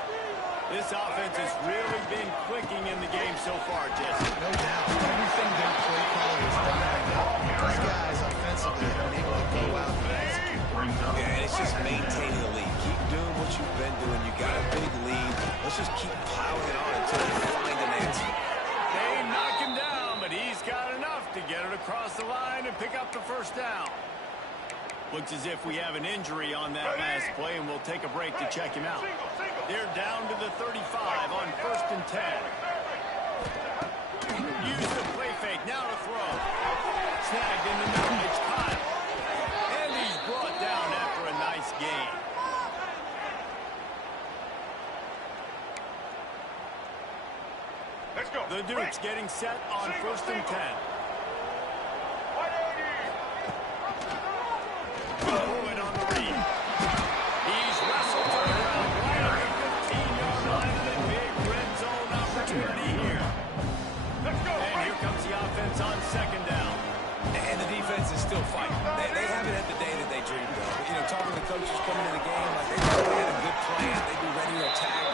This offense has really been clicking in the game so far, Jesse. No doubt. Everything their play caller has done right now, these guys offensively have been able to go out and execute. Yeah, and it's just maintaining the lead. Keep doing what you've been doing. You got a big lead. Let's just keep piling it on until you find an answer. They knock him down, but he's got enough to get it across the line and pick up the first down. Looks as if we have an injury on that last play, and we'll take a break to check him out. They're down to the 35 on 1st and 10. Use the play fake, now to throw. Snagged in the middle, it's Kyle. And he's brought down after a nice gain. Let's go. The Dukes getting set on 1st and 10. Good on the read. He's wrestled to the ground right at the 15-yard line of the big red zone opportunity here. And here comes the offense on 2nd down. And the defense is still fighting. They haven't had the day that they dreamed of. You know, talking to the coaches coming into the game, like they really had a good plan. They'd be ready to attack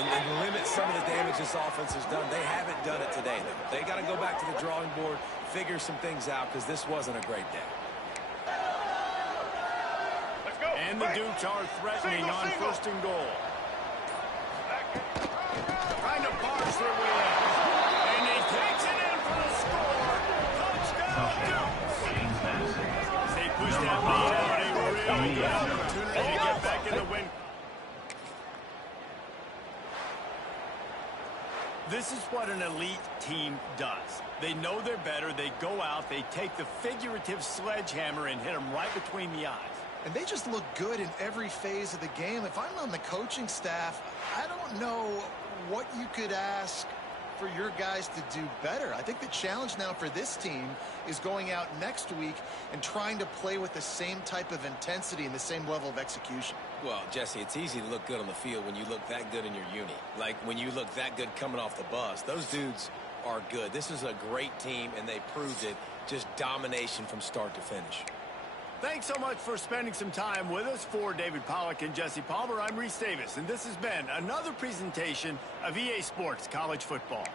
and limit some of the damage this offense has done. They haven't done it today, though. They got to go back to the drawing board, figure some things out, because this wasn't a great day. And the Dukes are threatening on 1st and goal. Trying to barge their way in. And he takes it in for the score. Touchdown, Dukes. They push that lead out. A really good opportunity to get back in the win. This is what an elite team does. They know they're better. They go out. They take the figurative sledgehammer and hit them right between the eyes. And they just look good in every phase of the game. If I'm on the coaching staff, I don't know what you could ask for your guys to do better. I think the challenge now for this team is going out next week and trying to play with the same type of intensity and the same level of execution. Well, Jesse, it's easy to look good on the field when you look that good in your uni. Like when you look that good coming off the bus. Those dudes are good. This is a great team, and they proved it. Just domination from start to finish. Thanks so much for spending some time with us. For David Pollack and Jesse Palmer, I'm Reese Davis, and this has been another presentation of EA Sports College Football.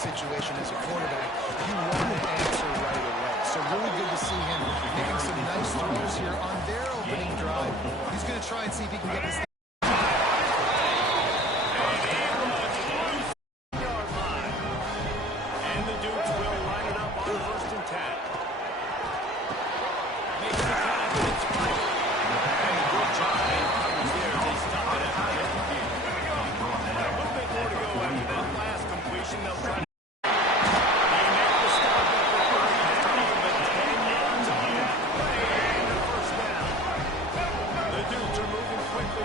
situation as a quarterback, you want an answer right away. So really good to see him making some nice throws here on their opening drive. He's going to try and see if he can get this thing. And the Dukes will line it up on 1st and 10. Makes the confidence fight. And a good drive. There, they stop it at the end. A little bit more to go after that last completion. They'll try to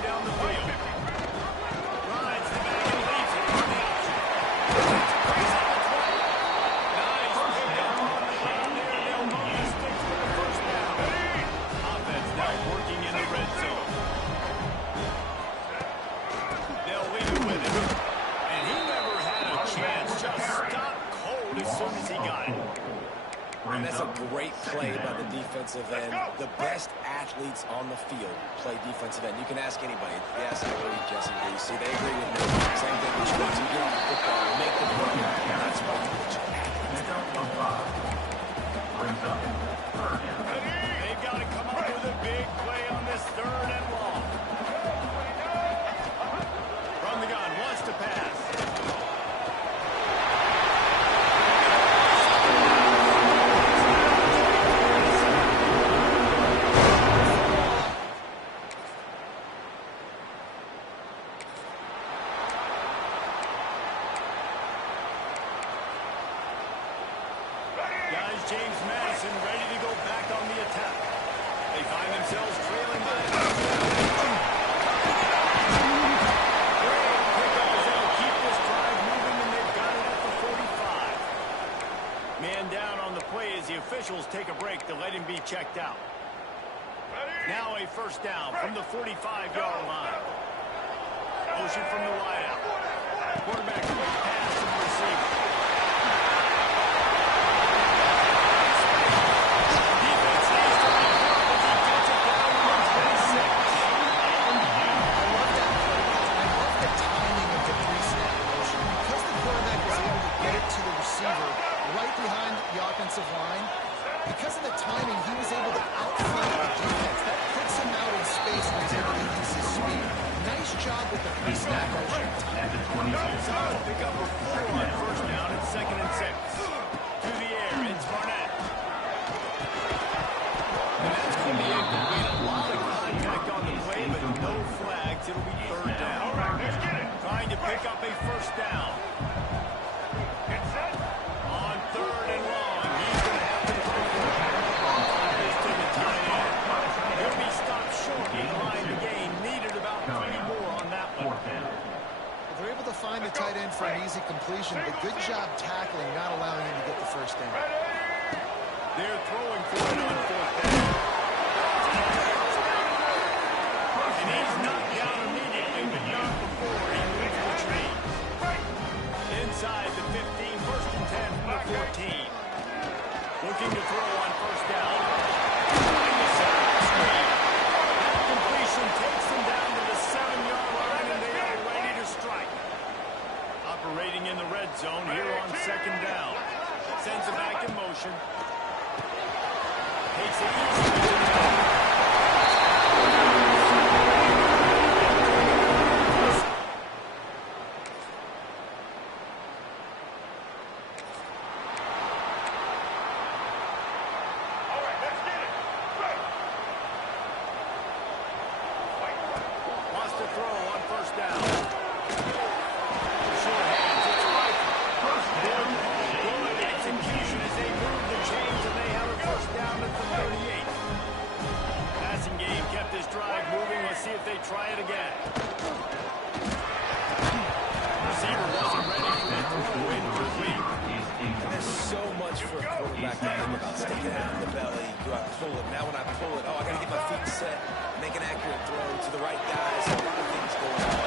down And he never had a chance. Just stopped cold as soon as he got it. And that's a great play by the defensive end. The best athletes on the field play defensive end. You can ask anybody. Yes, I agree, Jesse. You see, they agree with me. Same thing with sports. You get on the football, make the play. That's what you do. They've got to come up with a big play on this 3rd and long. From the gun, wants to pass. Guys, James Madison ready to go back on the attack. They find themselves trailing by a touchdown. Great pickup as they'll keep this drive moving, and they've got it at the 45. Man down on the play as the officials take a break to let him be checked out. Now a 1st down from the 45-yard line. Motion from the wideout. Quarterback quick pass to the receiver. Line. Because of the timing, he was able to outflank the defense. That puts him out in space when he's able to use his speed. Nice job with the pre-snap motion. Pick up a 4 on 1st down and 2nd and 6. To the air, it's Barnett. And that's going to be incomplete. A lot of contact on the play, but no flags. It'll be 3rd down. Trying to pick up a 1st down. On 3rd and long. They're able to find the tight end for an easy completion, but good job tackling, not allowing him to get the 1st down. They're throwing for it on 4th down. And he's knocked down immediately, but not before he moves the chains. Inside the 15, 1st and 10 from the 14. Looking to throw on 1st down. Behind the side screen. That completion takes them down to the 7-yard line, and they are ready to strike. Operating in the red zone here on 2nd down. Sends it back in motion. Takes it easy. Wants to throw on 1st down. Short hands, it's right. Good execution as they move the chains, and they have a 1st down at the 38. Passing game kept this drive moving. Let's see if they try it again. Receiver wasn't ready for the throw incomplete. There's so much for a quarterback to think about. Sticking it out in the belly. Do I pull it? Now when I pull it, I got to get my feet set. Make an accurate throw to the right guys. A lot of things going on.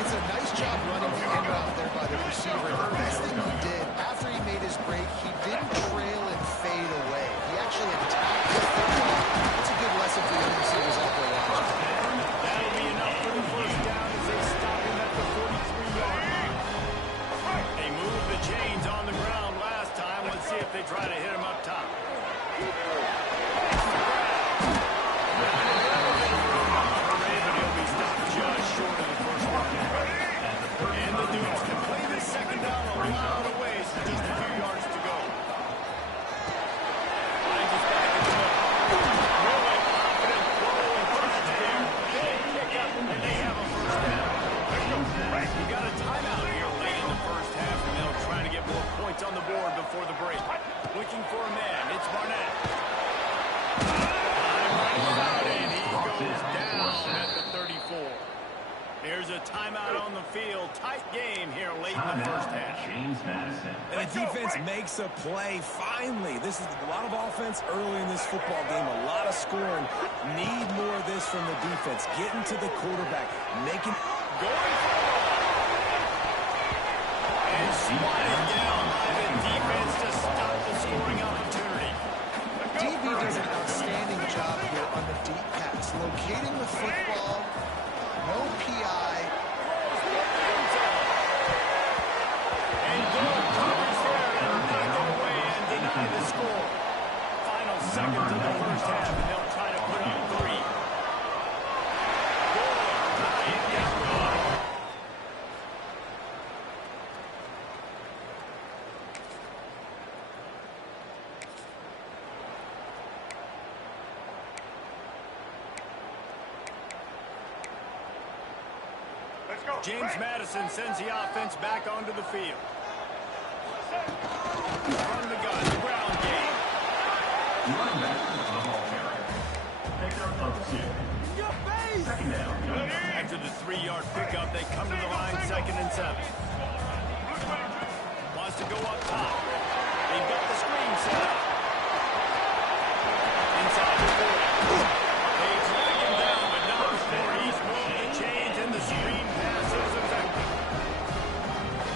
It's a nice job running the end route there by the receiver. The best thing he did, after he made his break, he didn't trail and fade away. He actually attacked the football. It's a good lesson for young receivers out there watching. That'll be enough for the 1st down as they stop him at the 43-yard line. They moved the chains on the ground last time. Let's see if they try to hit him up top. field. Tight game here late in the first half. And the defense makes a play. Finally, this is a lot of offense early in this football game, a lot of scoring. Need more of this from the defense. Getting to the quarterback, making... Going for it. And swatted down by the defense to stop the scoring opportunity. DB does an outstanding job here on the deep pass, locating the football, no PI. And Gold covers there to knock it away and deny the score. Final seconds of the first half, and they'll try to put up 3. James Madison sends the offense back onto the field. From the gun, the ground game. After the 3-yard pickup, they come to the line 2nd and 7. Wants to go up top. They've got the screen set up. Inside the 40. They drag him down, but not before he's moved the chains, and the screen pass is effective.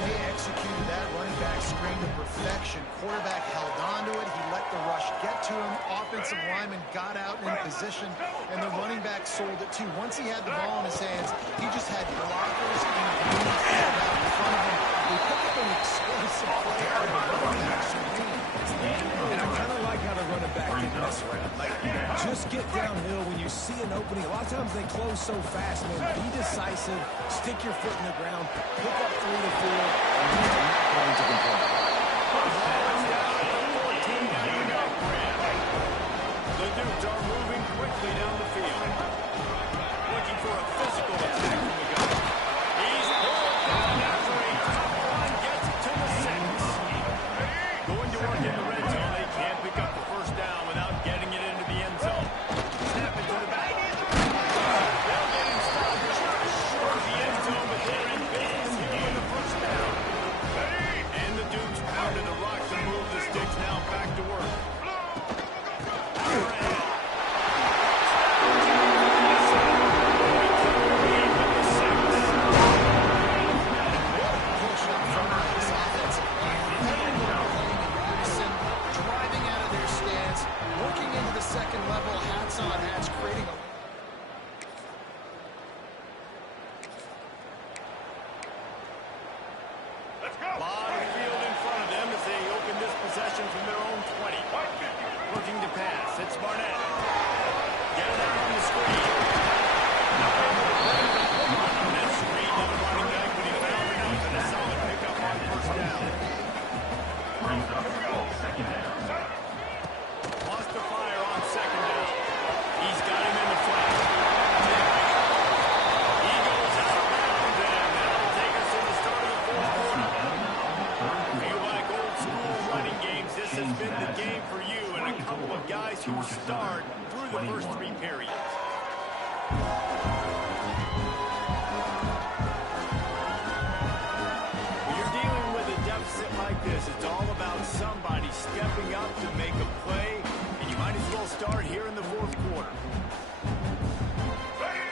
They executed that running back screen to perfection. Quarterback held on to it. He let the rush get to him. Offensive lineman got out in position, and the running back sold it too. Once he had the ball in his hands, he just had blockers and greens out in front of him. They picked up an explosive play out of the running back screen. And I kind of like how the running back didn't mess around. Like, just get downhill when you see an opening. A lot of times they close so fast, man. Be decisive, stick your foot in the ground, pick up 3 to 4, and you're not going to complain. The Dudes are moving quickly down the field. Looking for a physical attack from the gun. He's pulled down after a tough one, gets it to the 6. Going to work in the red zone. They can't pick up the first down without getting it into the end zone. Snap it to the back. They'll get him stopped just short of the end zone, but they're in business here with the first down. And the Dudes pounded the rock to move the sticks. Now back to work. Who starred through the first 3 periods. When you're dealing with a deficit like this, it's all about somebody stepping up to make a play, and you might as well start here in the 4th quarter.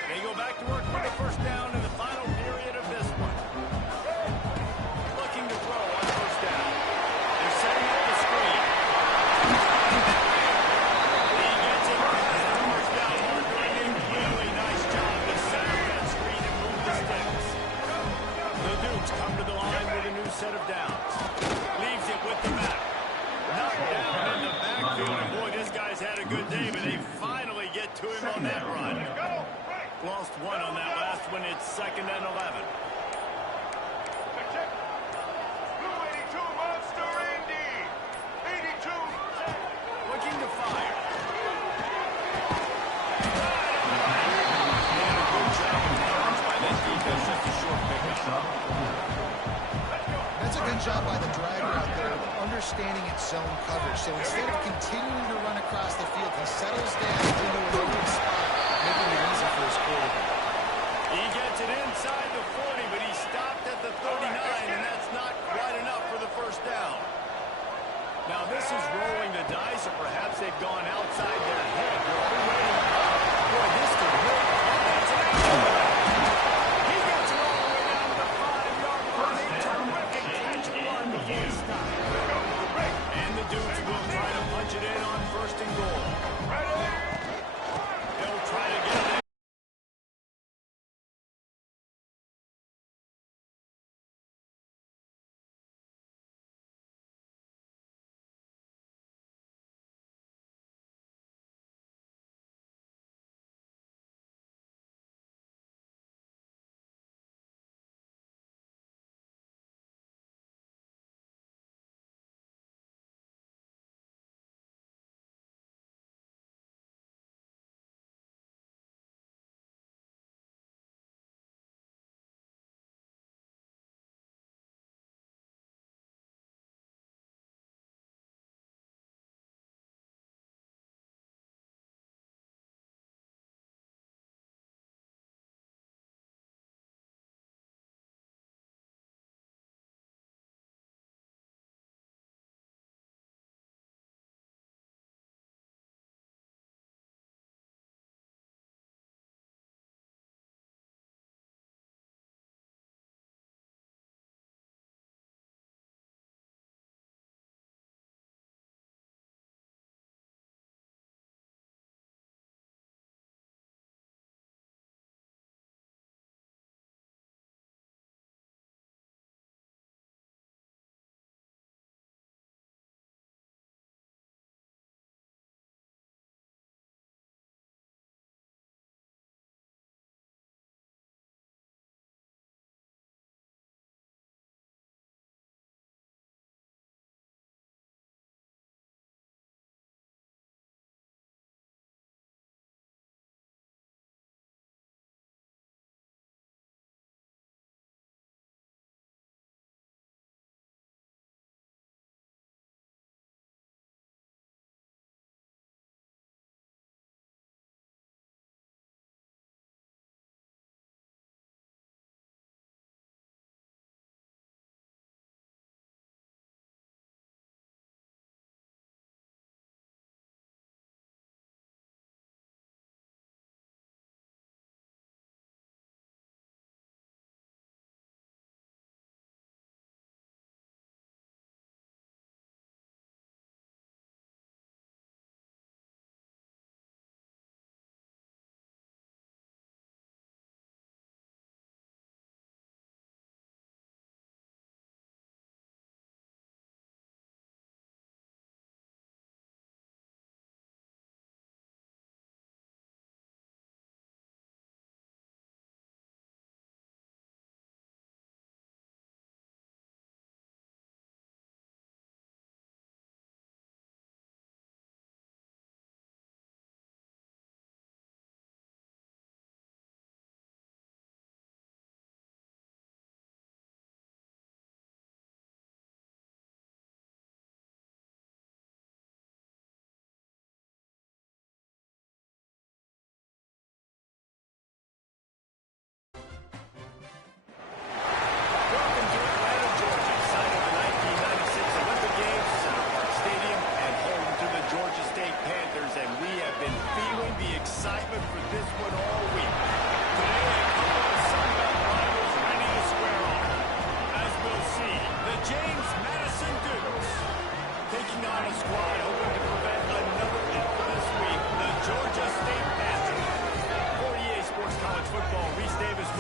They go back to work for the first down in the final period of this one. Looking to throw on first down. They're setting up the screen. Come to the line with a new set of downs. Leaves it with the back. Knocked down in the backfield. And boy, this guy's had a good day, but they finally get to him on that run. Lost 1 on that last one. It's 2nd and 11. Looking to fire. And a good job of coverage by that defense. Just a short pickup. That's a good job by the drag route there, understanding its zone coverage. So instead of continuing to run across the field, he settles down into an open spot, making it easy for his quarterback. He gets it inside the 40, but he stops.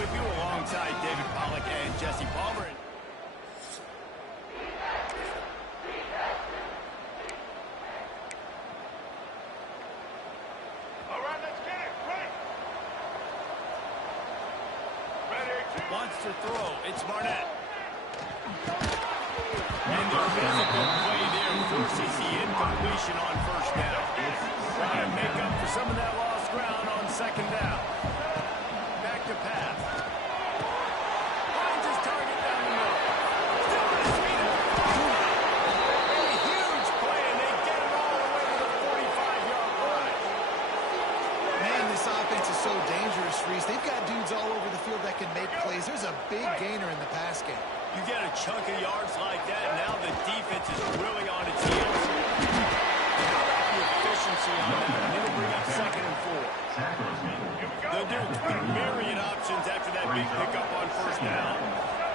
with you alongside David Pollack and Jesse Palmer. Wants to throw. It's Barnett. And the physical play there forces the incompletion on first down. Trying to make up for some of that lost ground on second down. Back to pass. Finds his target down the middle. Still on his feet. A huge play, and they get it all the way to the 45-yard line. Man, this offense is so dangerous, Reese. They've got dudes all over the field that can make plays. There's a big gainer in the pass game. You get a chunk of yards like that, and now the defense is really on its heels. How about the efficiency on that? And it'll bring up 2nd and 4. The Dukes with myriad options after that big pickup on first down.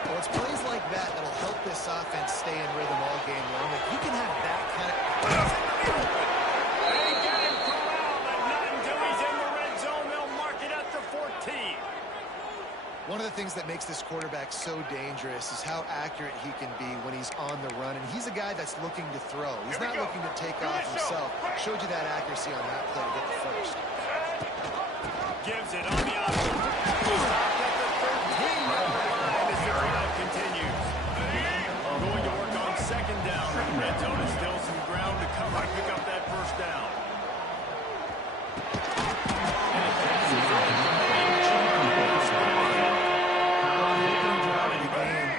Well, it's plays like that that'll help this offense stay in rhythm all game long. If you can have that kind of... They get him corralled, but not until he's in the red zone. They'll mark it at the 14. One of the things that makes this quarterback so dangerous is how accurate he can be when he's on the run. And he's a guy that's looking to throw. He's not looking to take off himself. Showed you that accuracy on that play to get the first. Gives it on the option. Stopped at the 13-yard line as the drive continues. Going to work on second down. Red zone is still some ground to cover to pick up that first down.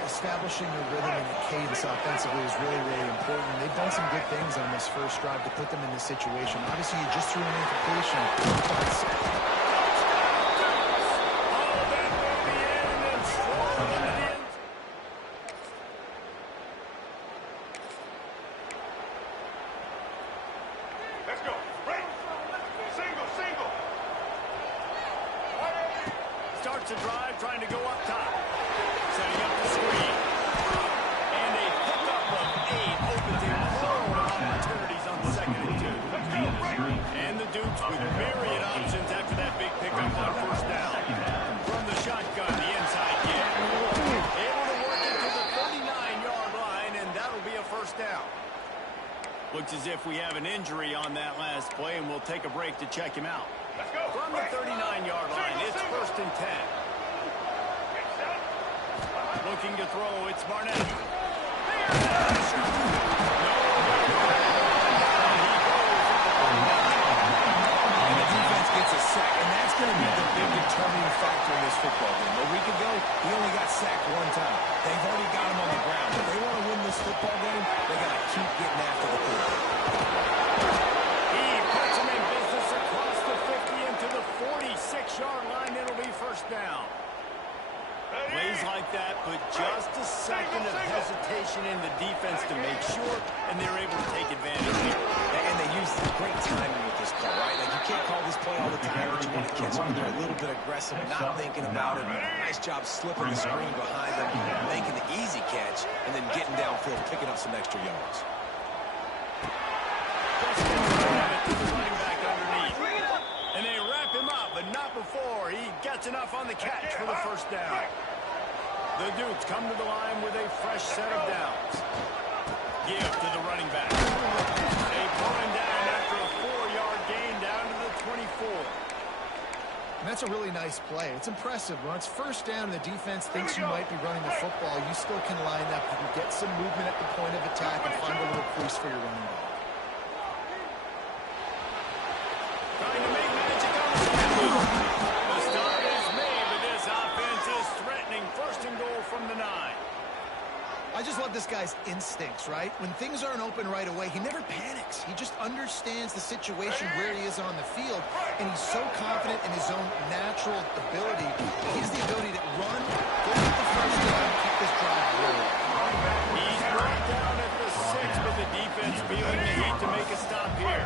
Establishing the rhythm and the cadence offensively is really, really important. They've done some good things on this first drive to put them in this situation. Obviously, you just threw an incompletion. Let's go. Right. Single. Starts a drive trying to go up top. Setting up the screen. And a pickup of 8 opens a plural of opportunities on 2nd and 2. And the Dukes with myriad options after that big pickup on first down. From the shotgun, the inside kick. Able to work it to the 39-yard line, and that'll be a first down. Looks as if we have an injury on that last play, and we'll take a break to check him out. Let's go. From the 39-yard line, it's 1st and 10. Looking to throw, it's Barnett. And the defense gets a sack, and that's going to be the big determining factor in this football game. A week ago, he only got sacked 1 time. They've already got him on the ground. If they want to win this football game, they got to keep getting after the quarterback. he puts him in business across the 50 into the 46-yard line. It'll be first down. Plays like that put just a second of hesitation in the defense to make sure, and they're able to take advantage here. And they use great timing with this call, right? Like, you can't call this play all the time, but you want to catch them when they're a little bit aggressive, not thinking about it. Nice job slipping the screen behind them, making the easy catch, and then getting downfield, picking up some extra yards. To the running back underneath. And they wrap him up, but not before he gets enough on the catch for the first down. The Dukes come to the line with a fresh set of downs. Give to the running back. They pull him down after a 4-yard gain down to the 24. And that's a really nice play. It's impressive. When it's first down and the defense thinks you might be running the football, you still can line up. You can get some movement at the point of attack and find a little crease for your running back. Trying to make magic on the snap. The start is made, but this offense is threatening. First and goal from the 9. I just love this guy's instincts, right? When things aren't open right away, he never panics. He just understands the situation where he is on the field, and he's so confident in his own natural ability. He has the ability to run, go get the first down, keep this drive rolling. He's brought down at the 6, but the defense feeling the heat to make a stop here.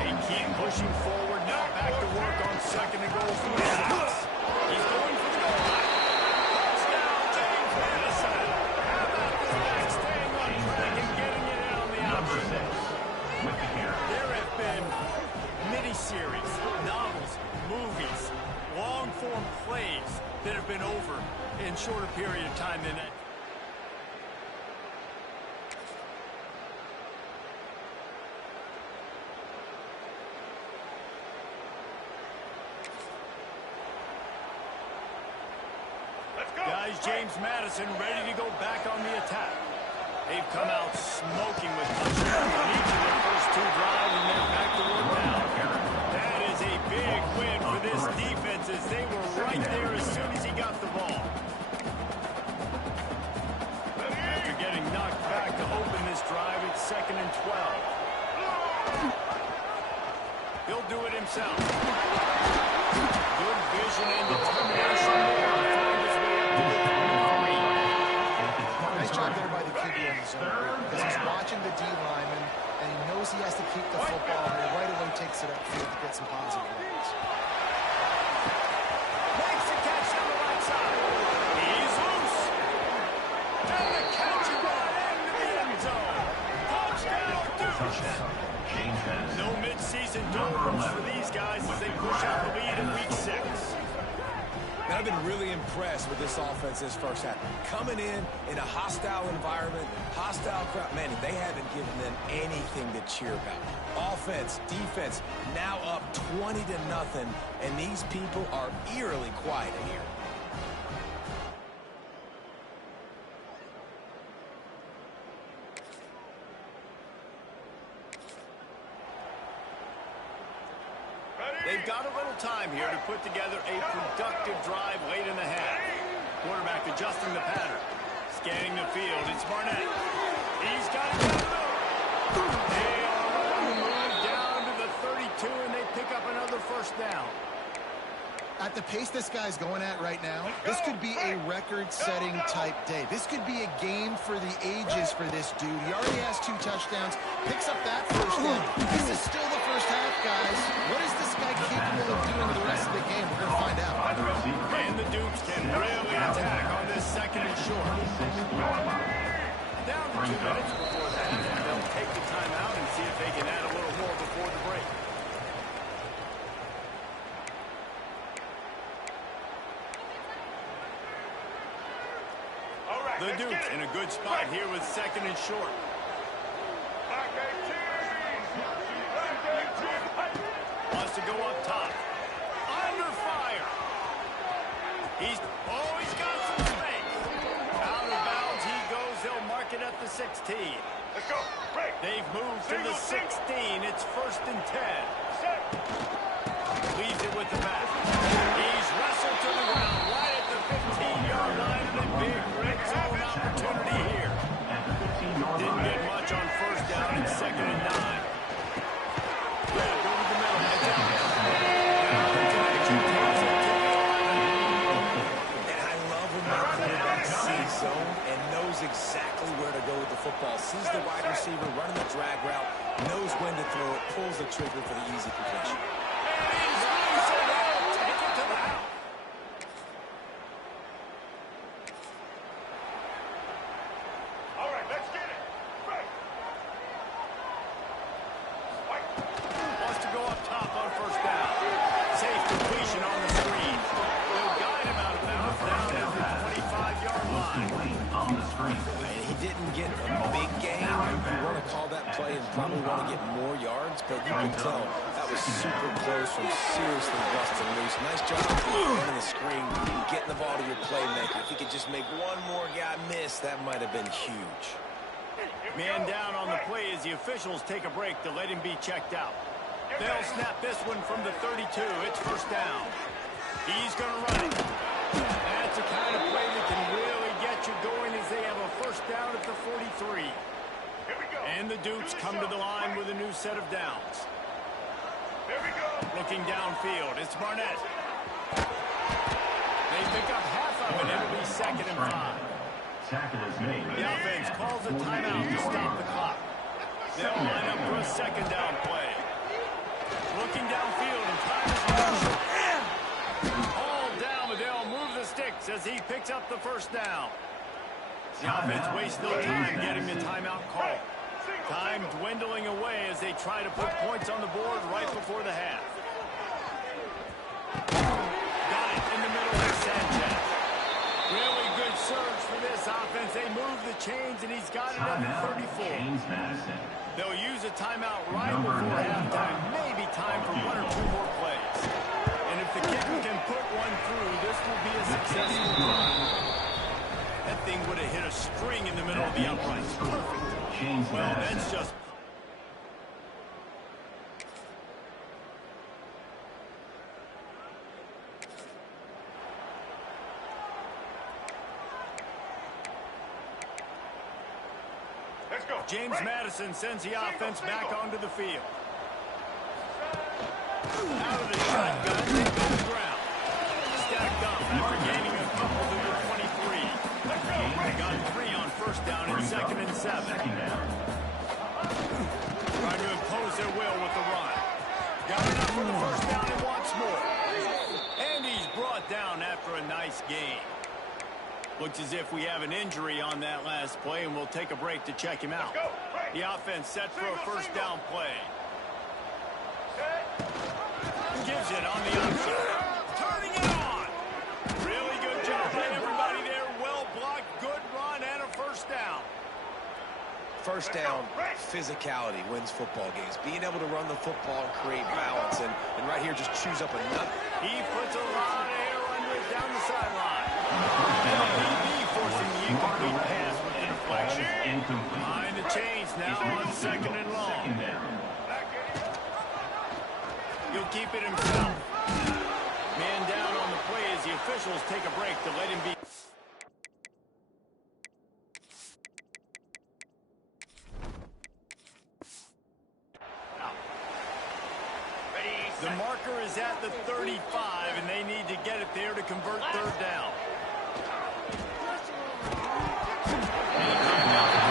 They keep pushing forward, now back to work on second and goal from the 6. He's going for the goal line. Touchdown, James Madison. How about this back staying on track and getting it in on the option? There have been miniseries, novels, movies, long-form plays that have been over in shorter period of time than that. Guys, James Madison ready to go back on the attack. They've come out smoking with touchdowns on each of their first two drives, and they're back to work now. That is a big win for this defense, as they were right there as soon as he got the ball. After getting knocked back to open this drive, it's 2nd and 12. He'll do it himself. Good vision and determination there to find his way up to the 33. Nice job there by the QB in the zone, because he's watching the D lineman, and he knows he has to keep the football, and he right away takes it upfield to get some positive yards. Makes the catch on the right side. He's loose. And the catch right into the end zone. Touchdown, Dukes. No mid-season doldrums for these guys as they push out the lead in Week 6. And I've been really impressed with this offense this first half. Coming in a hostile environment, hostile crowd. Man, they haven't given them anything to cheer about. Offense, defense, now up 20-0, and these people are eerily quiet in here. They've got a little time here to put together a productive drive late in the half. Quarterback adjusting the pattern. Scanning the field, it's Barnett. He's got it down the middle. They are on the move down to the 32, and they pick up another first down. At the pace this guy's going at right now, this could be a record-setting type day. This could be a game for the ages for this dude. He already has 2 touchdowns, picks up that first down. This is still the first half, guys. What is this guy capable of doing the rest of the game? We're going to find out. And the Dukes can really attack on this 2nd and short. Down to 2 minutes before the half, and they'll take the timeout and see if they can add a little more before the break. The Dukes in a good spot here with 2nd and short. Wants to go up top. Under fire. He's got some space. Out of bounds he goes. They'll mark it at the 16. Let's go. Break. They've moved to the 16. It's 1st and 10. Leaves it with the back. He's wrestled to the ground right at the 15-yard line, and a big red zone opportunity here. Didn't get much on first down. It's 2nd and 9. Grab over the middle. And I love when my quarterback sees zone and knows exactly where to go with the football. Sees the wide receiver running the drag route, knows when to throw it, pulls the trigger for the easy completion. Probably want to get more yards, but you can tell that was super close from seriously busting loose. Nice job running the screen, getting the ball to your playmaker. If he could just make one more guy miss, that might have been huge. Man down on the play as the officials take a break to let him be checked out. They'll snap this one from the 32. It's 1st down. He's going to run it. That's the kind of play that can really get you going as they have a 1st down at the 43. And the Dukes come to the line with a new set of downs. Looking downfield, it's Barnett. They pick up half of it. It'll be 2nd and 5. The offense calls a timeout to stop the clock. They'll line up for a 2nd down play. Looking downfield, and time is running. All down, but they'll move the sticks as he picks up the 1st down. The offense wastes no time getting the timeout call. Time dwindling away as they try to put points on the board right before the half. Got it in the middle as they move the chains, and he's got it at the 34. They'll use a timeout right before halftime. Maybe time for one or two more plays. And if the kicker can put one through, this will be a successful run. That thing would have hit a string in the middle of the uprights. Perfect. Well, that's just... Let's go. James Madison sends the offense back onto the field. Out of the shotgun, they go to the ground. Stacked up after gaining a couple to the 23. They got 3 on first down and 2nd and 7. Trying to impose their will with the run. Got enough for the first down and wants more. And he's brought down after a nice gain. Looks as if we have an injury on that last play, and we'll take a break to check him out. The offense set for a first down play. Gives it on the outside. Turning it on. Really good job by everybody there. Well blocked, good run, and a first down. First down, physicality wins football games. Being able to run the football and create balance, and right here just chews up another. He puts a lot of air under it down the sideline. And the DB forcing the incomplete pass with the deflection. Behind the chains now on 2nd and long. He'll keep it himself. Man down on the play as the officials take a break to let him be. The marker is at the 35, and they need to get it there to convert third down.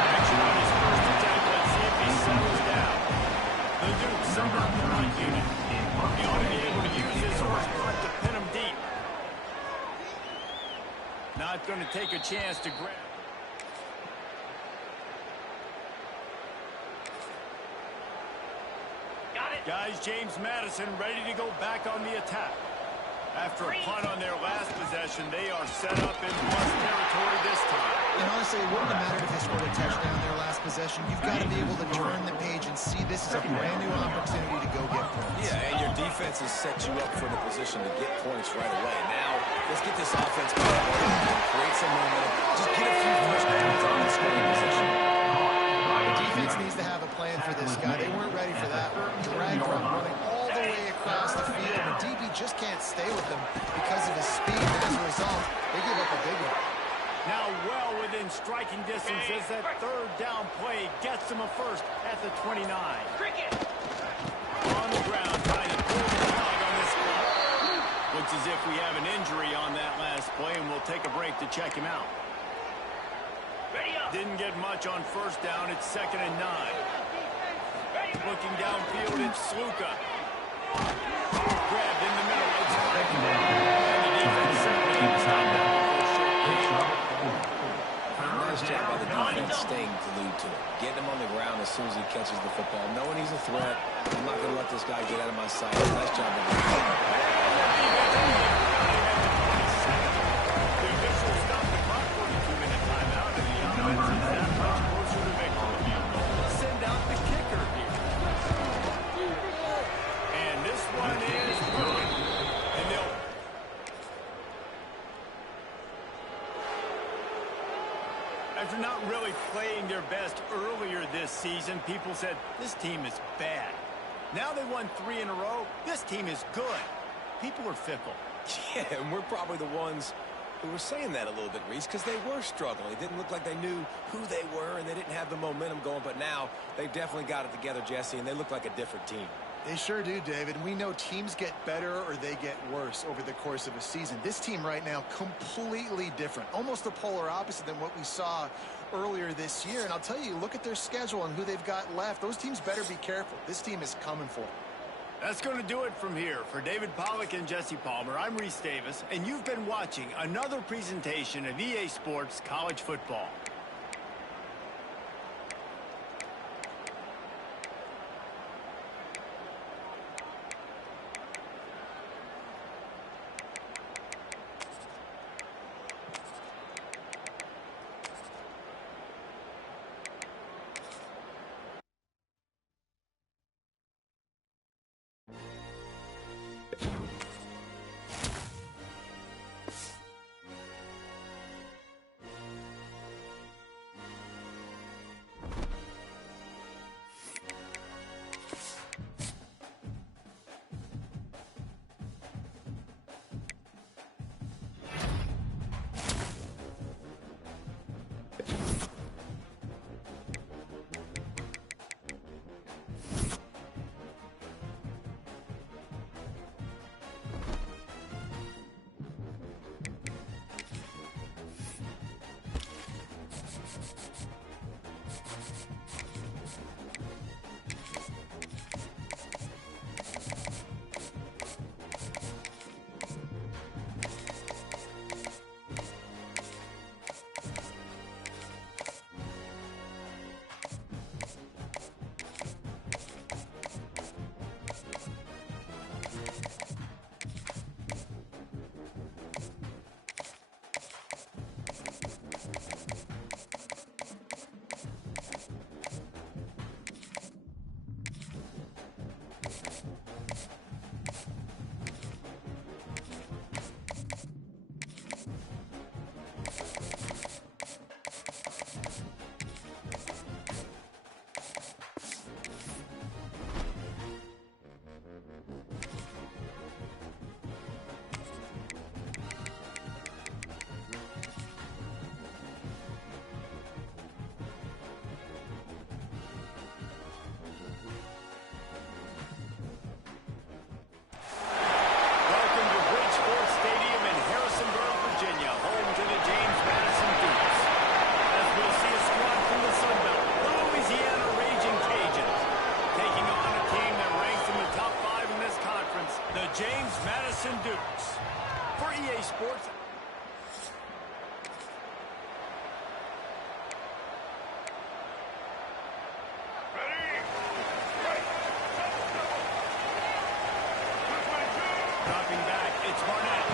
Action on his first attempt. Let's see if he settles down. The Duke send out the run unit. He ought to be able to use his horse punt to pin him deep. Not going to take a chance to grab. Guys, James Madison ready to go back on the attack. After a punt on their last possession, they are set up in plus territory this time. And honestly, it wouldn't have mattered if they scored a touchdown their last possession. You've got to be able to turn the page and see this as a brand new opportunity to go get points. Yeah, and your defense has set you up for the position to get points right away. Now, let's get this offense going and create some momentum. Just get a few first downs on the scoring position. The defense needs to have a plan for this guy. They weren't ready for that. Drag run running all the way across the field. The DB just can't stay with them because of his speed. And as a result, they give up a big one. Now well within striking distance as that third down play gets them a first at the 29. On the ground trying to pull the plug on this play. Looks as if we have an injury on that last play, and we'll take a break to check him out. Didn't get much on first down. It's 2nd and 9. Looking downfield, it's Sluka. Grabbed in the middle. It's second down. And the defense simply keeps on down for a short gain. Nice job by the defense staying glued to it. Getting him on the ground as soon as he catches the football. Knowing he's a threat. I'm not going to let this guy get out of my sight. Nice job by the defense. After not really playing their best earlier this season, people said, this team is bad. Now they won 3 in a row. This team is good. People are fickle. Yeah, and we're probably the ones who were saying that a little bit, Reese, because they were struggling. It didn't look like they knew who they were, and they didn't have the momentum going. But now they've definitely got it together, Jesse, and they look like a different team. They sure do, David. We know teams get better or they get worse over the course of a season. This team right now, completely different. Almost the polar opposite than what we saw earlier this year. And I'll tell you, look at their schedule and who they've got left. Those teams better be careful. This team is coming for them. That's going to do it from here. For David Pollack and Jesse Palmer, I'm Reese Davis, and you've been watching another presentation of EA Sports College Football. EA Sports. Dropping back, it's Barnett.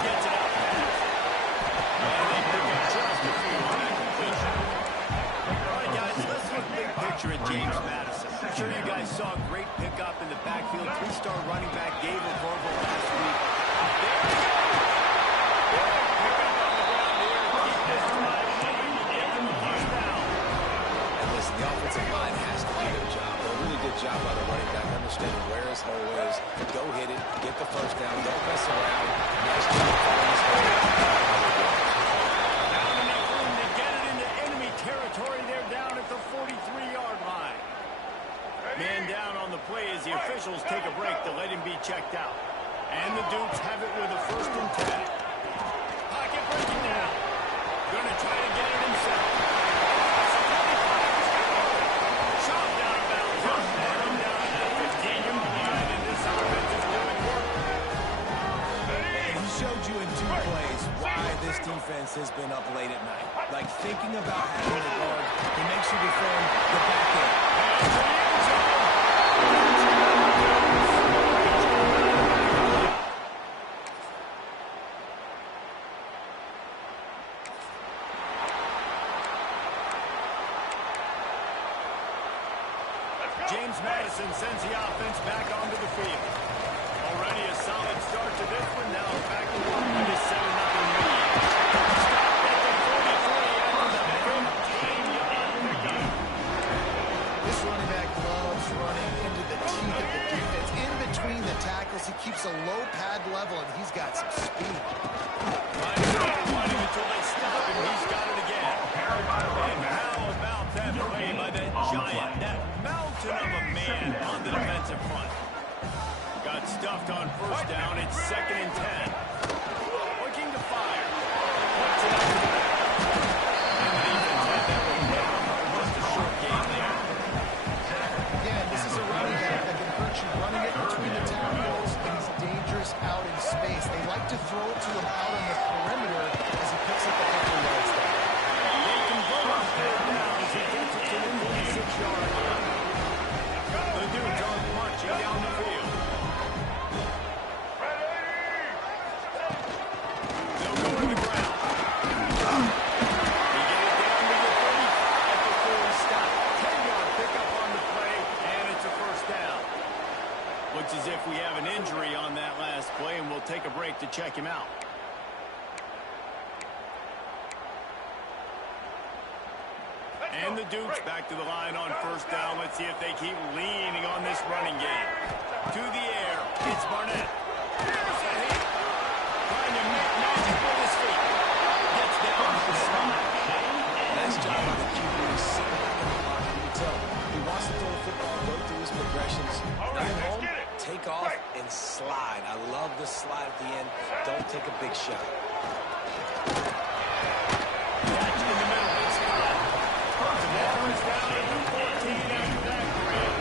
Gets it out fast. And they pick up just a few on that completion. All right, guys, let's look big picture at James Madison. I'm sure you guys saw a great pickup in the backfield. Three-star running back gave a verbal last week. There we go. Pick up on the ground here. Keep this drive moving to get them the first down. And listen, the offensive line has to do their job. A really good job by the running back, understanding where his hole is. Go hit it, get the first down, don't mess around. Nice job finding his hole. Not enough room to get it into enemy territory. They're down at the 43-yard line. Man down on the play as the officials take a break to let him be checked out. And the Dukes have it with a 1st and 10. Pocket breaking down. Gonna try to get it himself. Shot down of bounds. And him down at the 15-yard line. And this offense is doing work. He showed you in 2 plays why this defense has been up late at night. Like thinking about having a guard, he makes you defend the back end. And to the end zone. James Madison sends the offense back onto the field. Already a solid start to this one. Now back to work with a 7-0 lead. Stop at the 43 after the 15-yard pickup. This running back loves running into the teeth of the defense. In between the tackles, he keeps a low pad level, and he's got some speed. Lines up and running until they stop him. He's got it again. And how about that play by that giant, that mountain of a man on the defensive front? Got stuffed on 1st down. It's 2nd and 10. Looking to fire. Puts it up to the back. And the defense had that one down. Just a short gain there. Again, this is a running back that can hurt you running it between the tackles, and he's dangerous out in space. They like to throw it to him out on the perimeter as he picks up a couple yards there. They convert on 3rd down as he gets it to the 46-yard line. The Dudes are marching down the field. They'll go to the ground. They get it down to the 35 before he stops. 10-yard pickup on the play, and it's a 1st down. Looks as if we have an injury on that last play, and we'll take a break to check him out. And the Dukes back to the line on 1st down. Let's see if they keep leaning on this running game. To the air, it's Barnett. Here's a hit. Trying to make magic with his feet. Gets down to the slide. Nice job by the QB. Sitting back in the pocket. You can tell he wants to throw the football, go through his progressions. Nothing home, take off, and slide. I love the slide at the end. Don't take a big shot. Catch in the middle. It's caught. Ball is down at the 14 after that grab.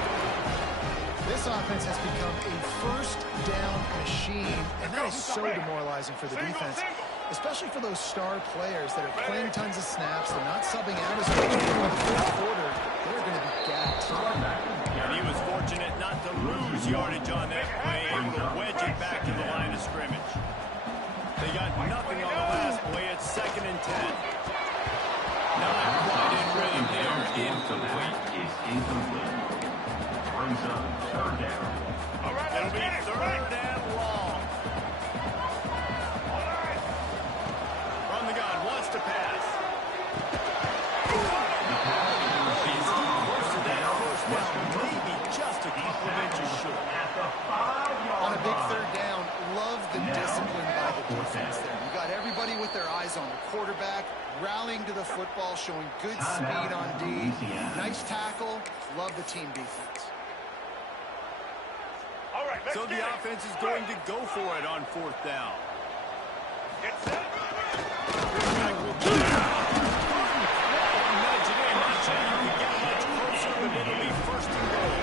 This offense has become a 1st down machine, and that is so demoralizing for the defense, especially for those star players that are playing tons of snaps. They're not subbing out as much. In the 4th quarter, they're going to be gassed. And he was fortunate not to lose yardage on that play, able to wedge it back to the line of scrimmage. They got nothing on the last play. It's 2nd and 10. Not quite in rhythm there. Incomplete. Brings up 3rd down. It'll be 3rd and long. From the gun, wants to pass. He's close to that 1st down, maybe just a couple of inches short. On a big 3rd down, love the discipline by the defense there. You got everybody with their eyes on the quarterback, rallying to the football, showing good speed on D. Nice tackle. Love the team defense. So the offense is going to go for it on 4th down. Get set. Quarterback will keep it. Nudge it in. Not sure you can get much closer, but it'll be 1st and goal.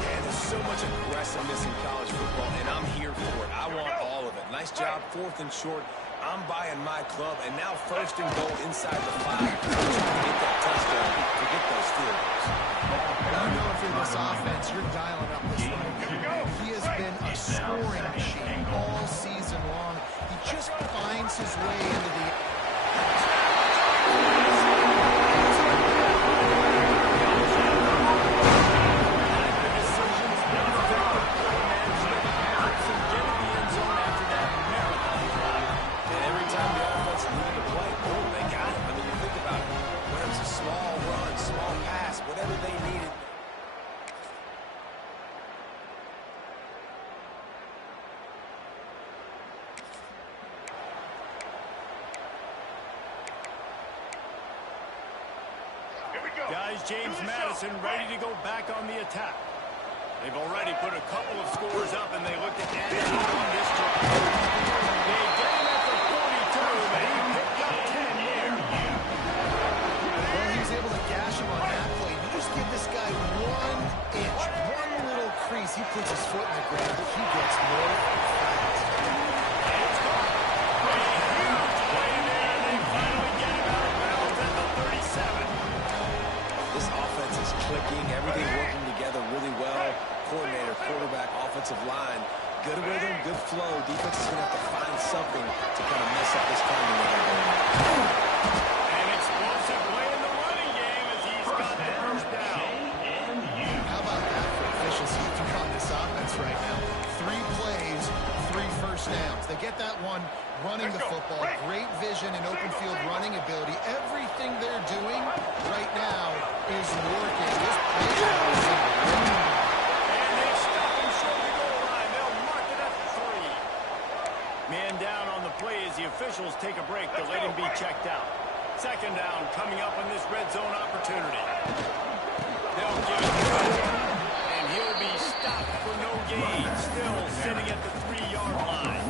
Yeah, there's so much aggressiveness in college football, and I'm here for it. I want all of it. Nice job. 4th and short. I'm buying my club, and now 1st and goal inside the 5. Trying to get that touchdown to get those field goals. You know, if you're this offense, you're dialing up this one. He has been a scoring machine all season long. He just finds his way into the... Guys, James Madison ready to go back on the attack. They've already put a couple of scores up, and they look to add to on this drive. They get him at the 42, but he picked up 10 there. Well, he was able to gash him on that play. You just give this guy 1 inch, one little crease. He puts his foot in the ground. He gets more fast. It's gone. A huge play there, and they finally get him out of bounds at the 37. This offense is clicking, everything working together really well. Coordinator, quarterback, offensive line, good rhythm, good flow. Defense is going to have to find something to kind of mess up this timing of the game. An explosive play in the running game as he's got the first down. How about that for efficiency on this offense right now? 3 plays, 3 first downs. They get that one running the football. Great vision and open field running ability. Everything they're doing right now is working. This play and they stop him short of the goal line. They'll mark it at 3. Man down on the play as the officials take a break to let him be checked out. 2nd down coming up on this red zone opportunity. They'll give it to him, and he'll be stopped for no gain. Still sitting at the 3-yard line.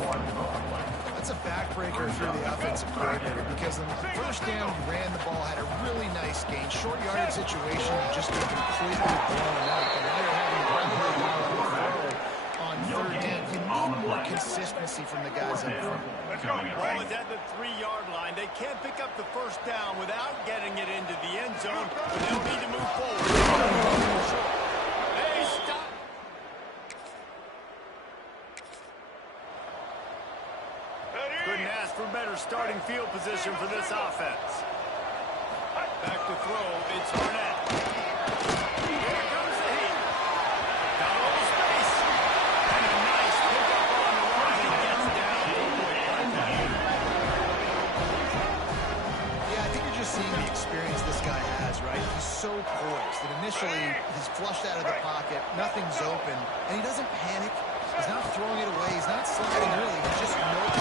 That's a backbreaker through the offensive coordinator because on the first down, he ran the ball, had a really nice gain. Short yardage situation, just get completely blown up. And now you're having on 3rd down. You need more consistency from the guys up front. Ball is at the 3-yard line. They can't pick up the first down without getting it into the end zone, but they'll need to move forward. Hey, stop. Couldn't ask for better starting field position for this offense. Back to throw, it's Arnett. Here comes the heat. Got a little space. And a nice pickup on the run. He gets down to a quick contact. Yeah, I think you're just seeing the experience this guy has, right? He's so poised that initially he's flushed out of the pocket, nothing's open, and he doesn't panic. He's not throwing it away. He's not sliding early. He just knows.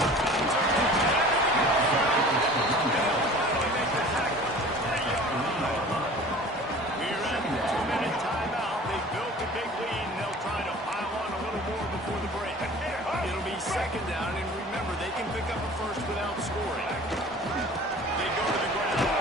We're at the 2-minute timeout. They built a big lead, and they'll try to pile on a little more before the break. It'll be 2nd down, and remember, they can pick up a first without scoring. They go to the ground.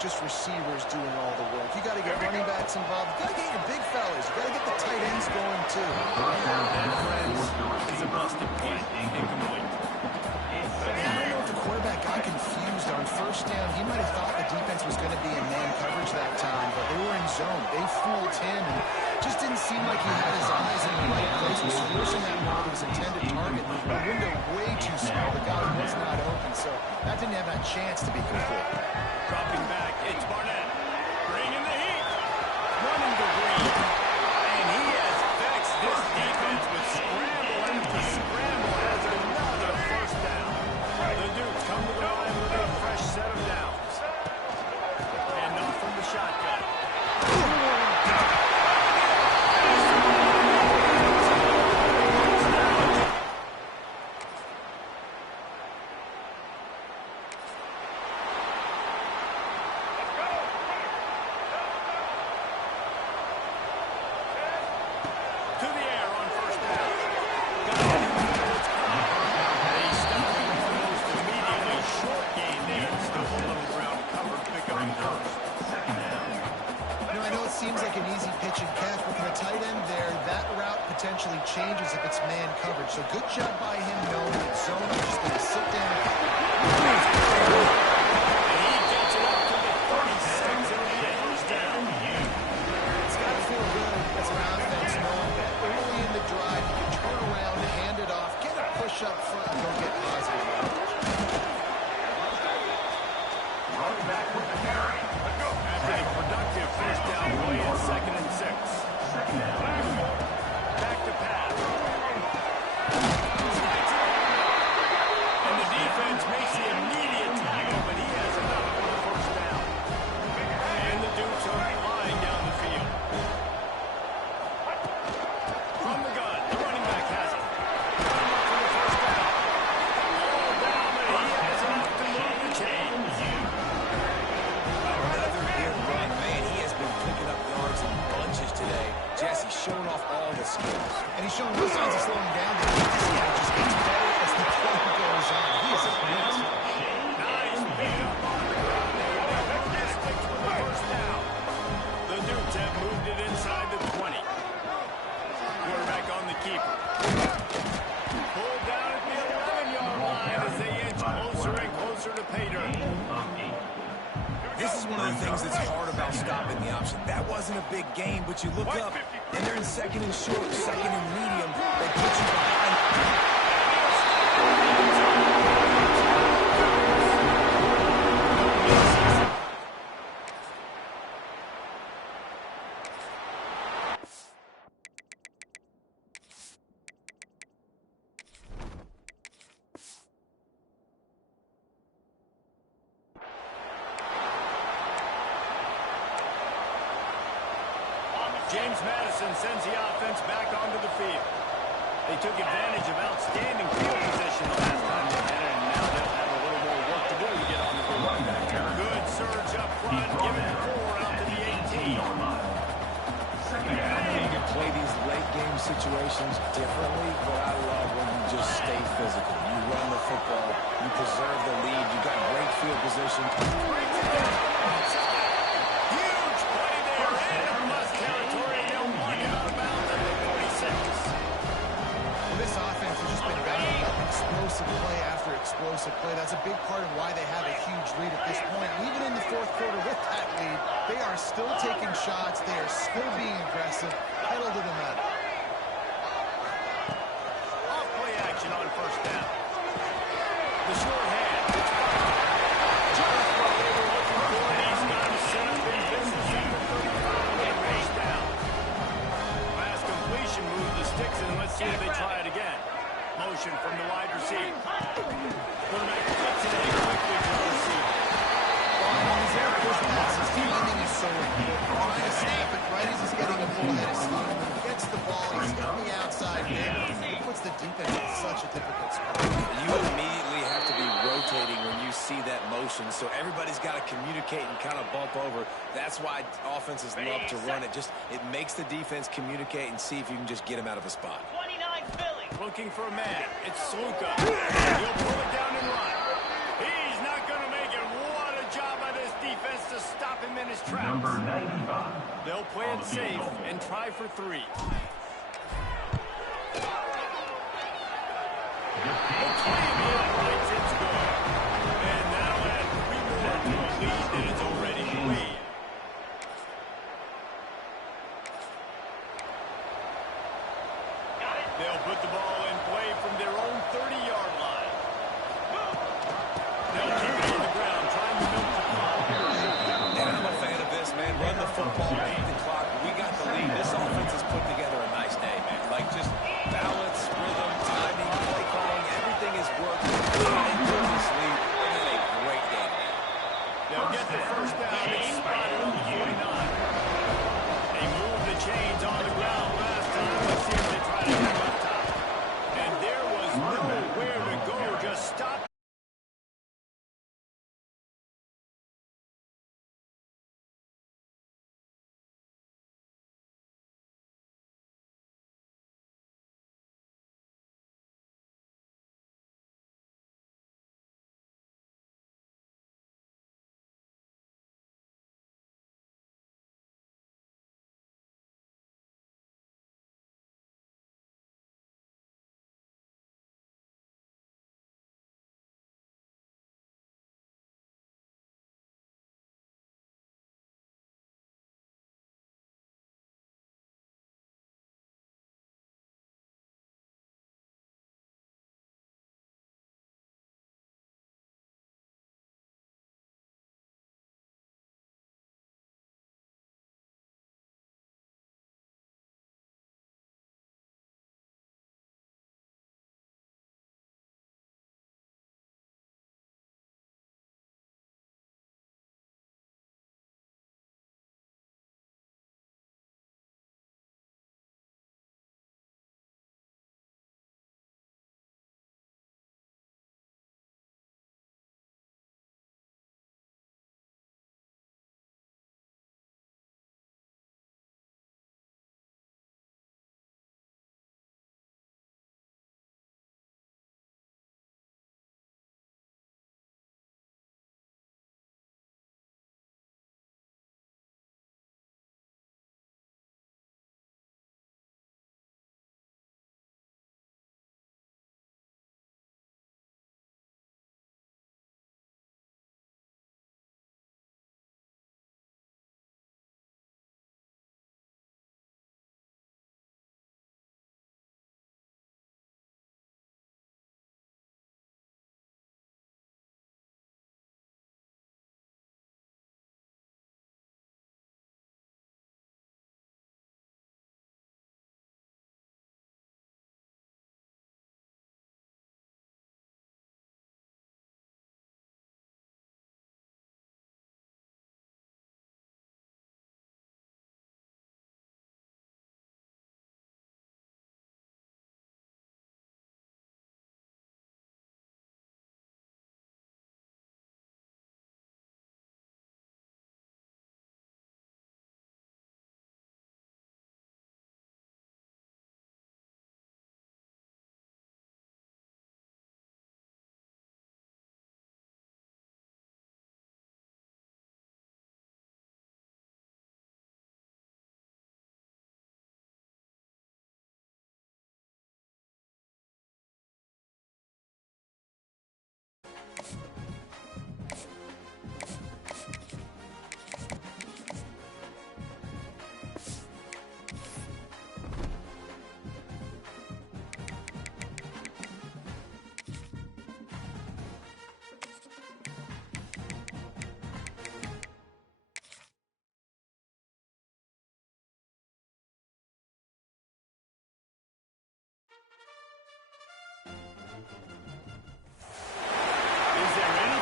Just receivers doing all the work. You got to get running backs involved. You got to get your big fellas. You got to get the tight ends going too. And friends, it's a busted play. Incomplete. I don't know if the quarterback got confused on 1st down. He might have thought the defense was going to be in man coverage that time, but they were in zone. They fooled him, and Just didn't seem like he had his eyes in the right place. Was forcing that ball to his intended target. The window way too small. The guy was not open, so that didn't have that chance to be complete. Dropping back, it's Barnett. Bringing the heat. Running the green. And he has vexed this defense with scramble after scramble as another first down. The Dukes come to the line with a fresh set of downs. And off from the shotgun. Potentially changes if it's man coverage. So good job by him knowing that zone is just going to sit down. And he gets it up to the 36 and a first down. It's got to feel good as an offense knowing that early in the drive you can turn around, hand it off, get a push up front, and go get positive leverage. Running back with the carry. Let's go. After a productive first down play at 2nd and 6. Second down. Back to pass. And the defense makes the immediate tackle, but he has enough for the first down. And the Dukes are flying down the field. From the gun, the running back has it. For the first down. All down, but he has enough to move the chains. Another good run, man. He has been picking up yards in bunches today. Jesse's showing off all the skills. And he's showing no signs of slowing down. This guy just gets better as the play goes on. He is a beast. Nice pickup on the ground there. This takes for the first down. The Dukes have moved it inside the 20. Quarterback on the keeper. Pulled down at the 11-yard line as they inch closer and closer to pay dirt. This is one of the things that's hard about stopping the option. That wasn't a big game, but you look up, and they're in 2nd and short, 2nd and medium. They put you behind. James Madison sends the offense back onto the field. They took advantage of outstanding field position the last time they had it, and now they'll have a little more work to do to get on the field. Good surge up front, give it 4 out to the 18. You can play these late-game situations differently, but I love when you just stay physical. You run the football, you preserve the lead, you got great field position. Brings it down outside. Huge play there into plus territory. They'll walk it out of bounds at the 46. Well, this offense has just been battling up explosive play after explosive play. That's a big part of why they have a huge lead at this point. And even in the 4th quarter with that lead, they are still taking shots. They are still being aggressive. Pedal to the metal. Off play action on first down. The short hand. Just what they were looking for. He's got him set up in business at the 35 and first down. Last completion moved the sticks, and let's see if they try it again. Motion from the wide receiver. Quarterback flips it in quickly to the receiver. His air push passes, timing is so important. Trying to snap it right as he's getting a full head of steam. When he gets the ball, he's on the outside there. It puts the defense in such a difficult spot. You immediately have to be rotating when you see that motion, so everybody's got to communicate and kind of bump over. That's why offenses love to run it. It makes the defense communicate and see if you can just get him out of a spot. 29 Philly. Looking for a man. It's Sluka. He'll pull it down and run. He's not going to make it. What a job by this defense to stop him in his tracks. Number 95. They'll play it safe and try for 3. It's good. And now add 3 more to a lead that is already played.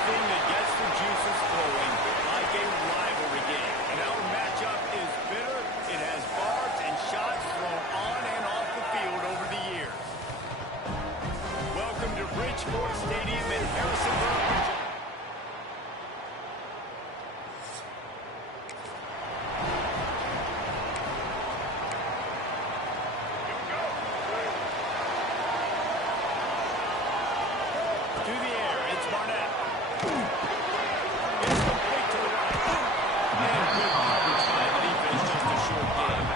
anything that gets the juices flowing, like a rivalry game. And our matchup is bitter. It has barbs and shots thrown on and off the field over the years. Welcome to Bridgeport Stadium in Harrisonburg, Virginia. To the air, it's Barnett. It's complete to the right. And good coverage by the defense, just a short game.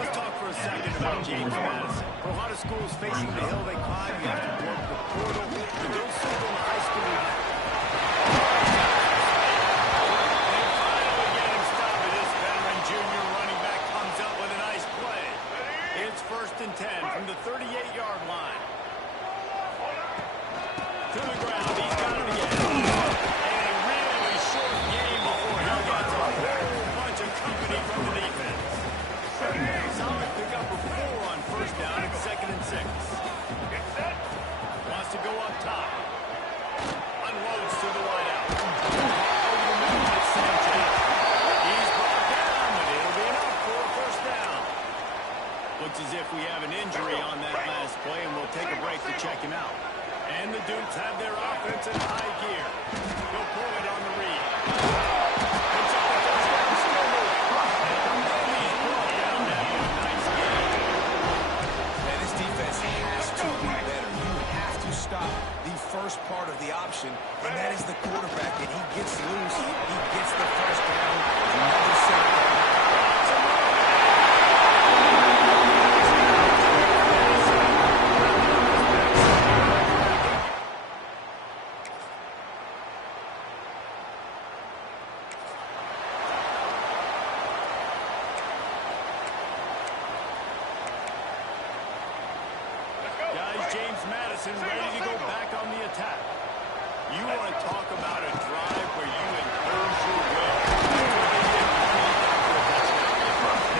Let's talk for a second about James Madison. For a lot of schools facing the hill they climb, you have to work the portal. But don't sleep on the high school level. And finally get him stopped. This veteran junior running back comes up with a nice play. It's 1st and 10 from the 38-yard line. To the ground, he's got it again. And a really short game before he gets a whole bunch of company from the defense. Solid pickup of 4 on 1st down and 2nd and 6. Wants to go up top. Unloads to the wideout. Over the middle, it's Sanchez. He's brought down, but it'll be enough for a 1st down. Looks as if we have an injury on that last play, and we'll take a break to check him out. And the Dukes have their offense in high gear. He'll pull it on the read. Picks up the 1st down, still moving. And he's brought down after a nice game. And this defense has to be better. You have to stop the first part of the option, and that is the quarterback. And he gets loose. He gets the 1st down. Another set of down. James Madison ready to go back on the attack. You want to talk about a drive where you impose your will.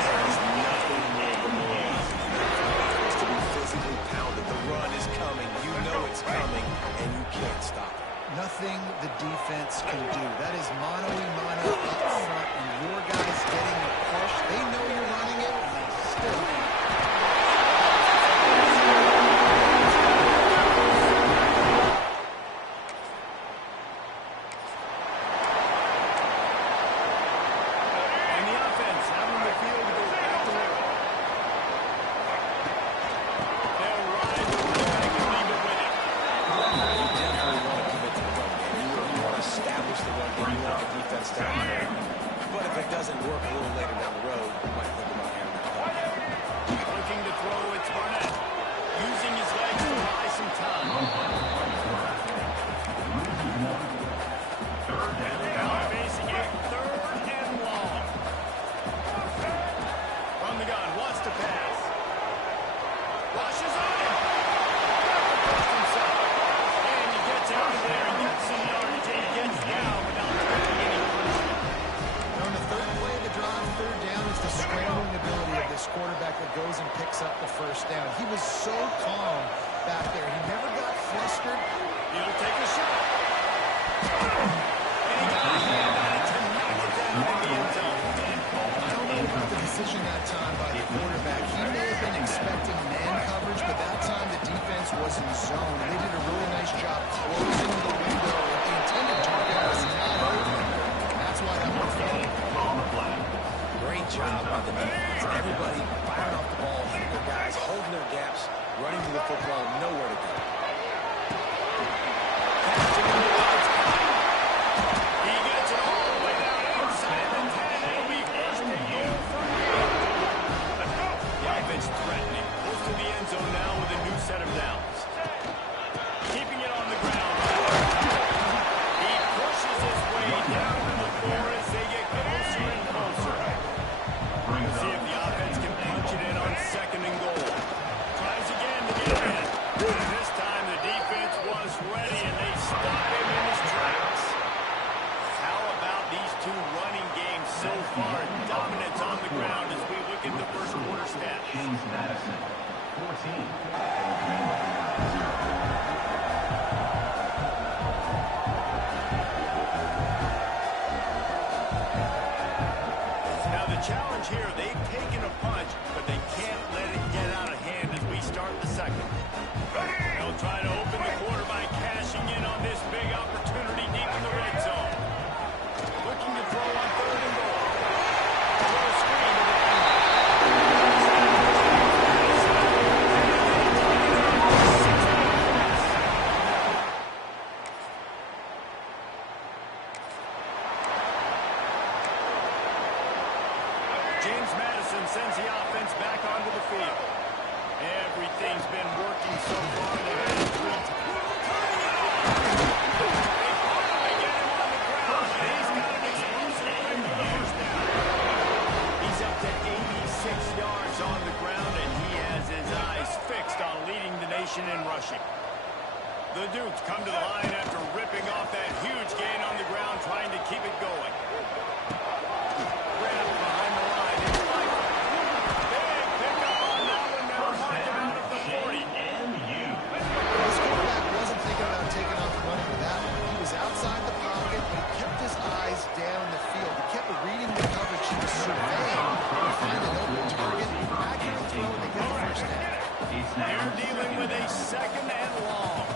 There is nothing more demoralizing than that. To be physically pounded. The run is coming. You know it's coming, and you can't stop it. Nothing the defense can do. That is mano-a-mano up front, and your guys getting a push. They know you're running it, and they still can't. But if it doesn't work a little later down the road, you might think about having that punt. Looking to throw, it's Barnett. Using his legs to buy some time. Now facing a 3rd and long. From the gun, wants to pass. Rushes on him. First himself. And he gets out of there and gets some yardage and he gets down without taking any punishment. On the 3rd play of the drive, 3rd down is the scrambling ability of this quarterback that goes and picks up the 1st down. He was so calm back there. He never got flustered. He'll take a shot. And he got a hand on it to knock it down in the end zone. I don't know about the decision that time by the quarterback. He may have been expecting man coverage, but that time the defense was in zone. And they did a really nice job closing the window. The intended target was not open. That's why that one fell. Great job by the defense. Everybody firing off the ball, hitting their guys, holding their gaps, running to the football, nowhere to go. He gets it all the way down inside the 10. It'll be 1st and goal from here. The offense threatening. Close to the end zone now with a new set of downs. Keeping it on the ground. James Madison sends the offense back onto the field. Everything's been working so far. They've had it 3 times. He's up to 86 yards on the ground, and he has his eyes fixed on leading the nation in rushing. The Dukes come to the line after ripping off that huge gain on the ground, trying to keep it going. Grab behind the line. It's like big pickup on that one. Now mark him out of the 40. This quarterback wasn't thinking about taking off running with that one. He was outside the pocket, but he kept his eyes down the field. He kept reading the coverage. He was surveying to find an open target. Accurate throw, and they get the first down. You're dealing with a second and long.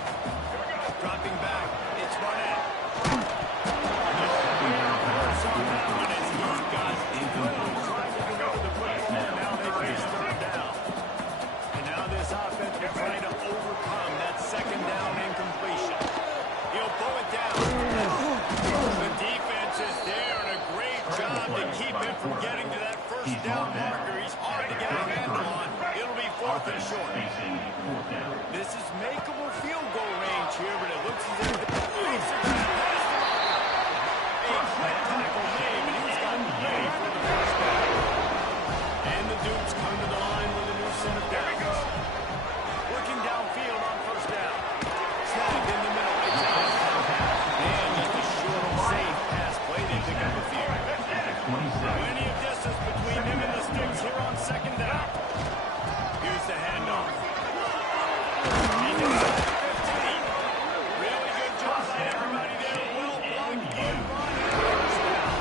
Dropping back, it's Barnett. No worse on that one as he's got Williams trying to deliver the football. Now they face third down. And now this offense will try to overcome that second down incompletion. He'll pull it down. The defense is there, and a great job to keep him from getting to that first down marker. He's hard to get a handle on. It'll be 4th and short. This is makeable field goal range here, but it looks as if the Patriots are going to pass the ball. A quick tackle made, and he's gotten ready for the first down. And the Dukes come to the line with a new set of downs. Working downfield on first down. Snagged in the middle. And just a short, safe pass play. They pick up a few. Plenty of distance between him and the sticks here on second down. Here's the handoff. He's inside 15. Really good job by everybody there. Well blocked. Good run and first down.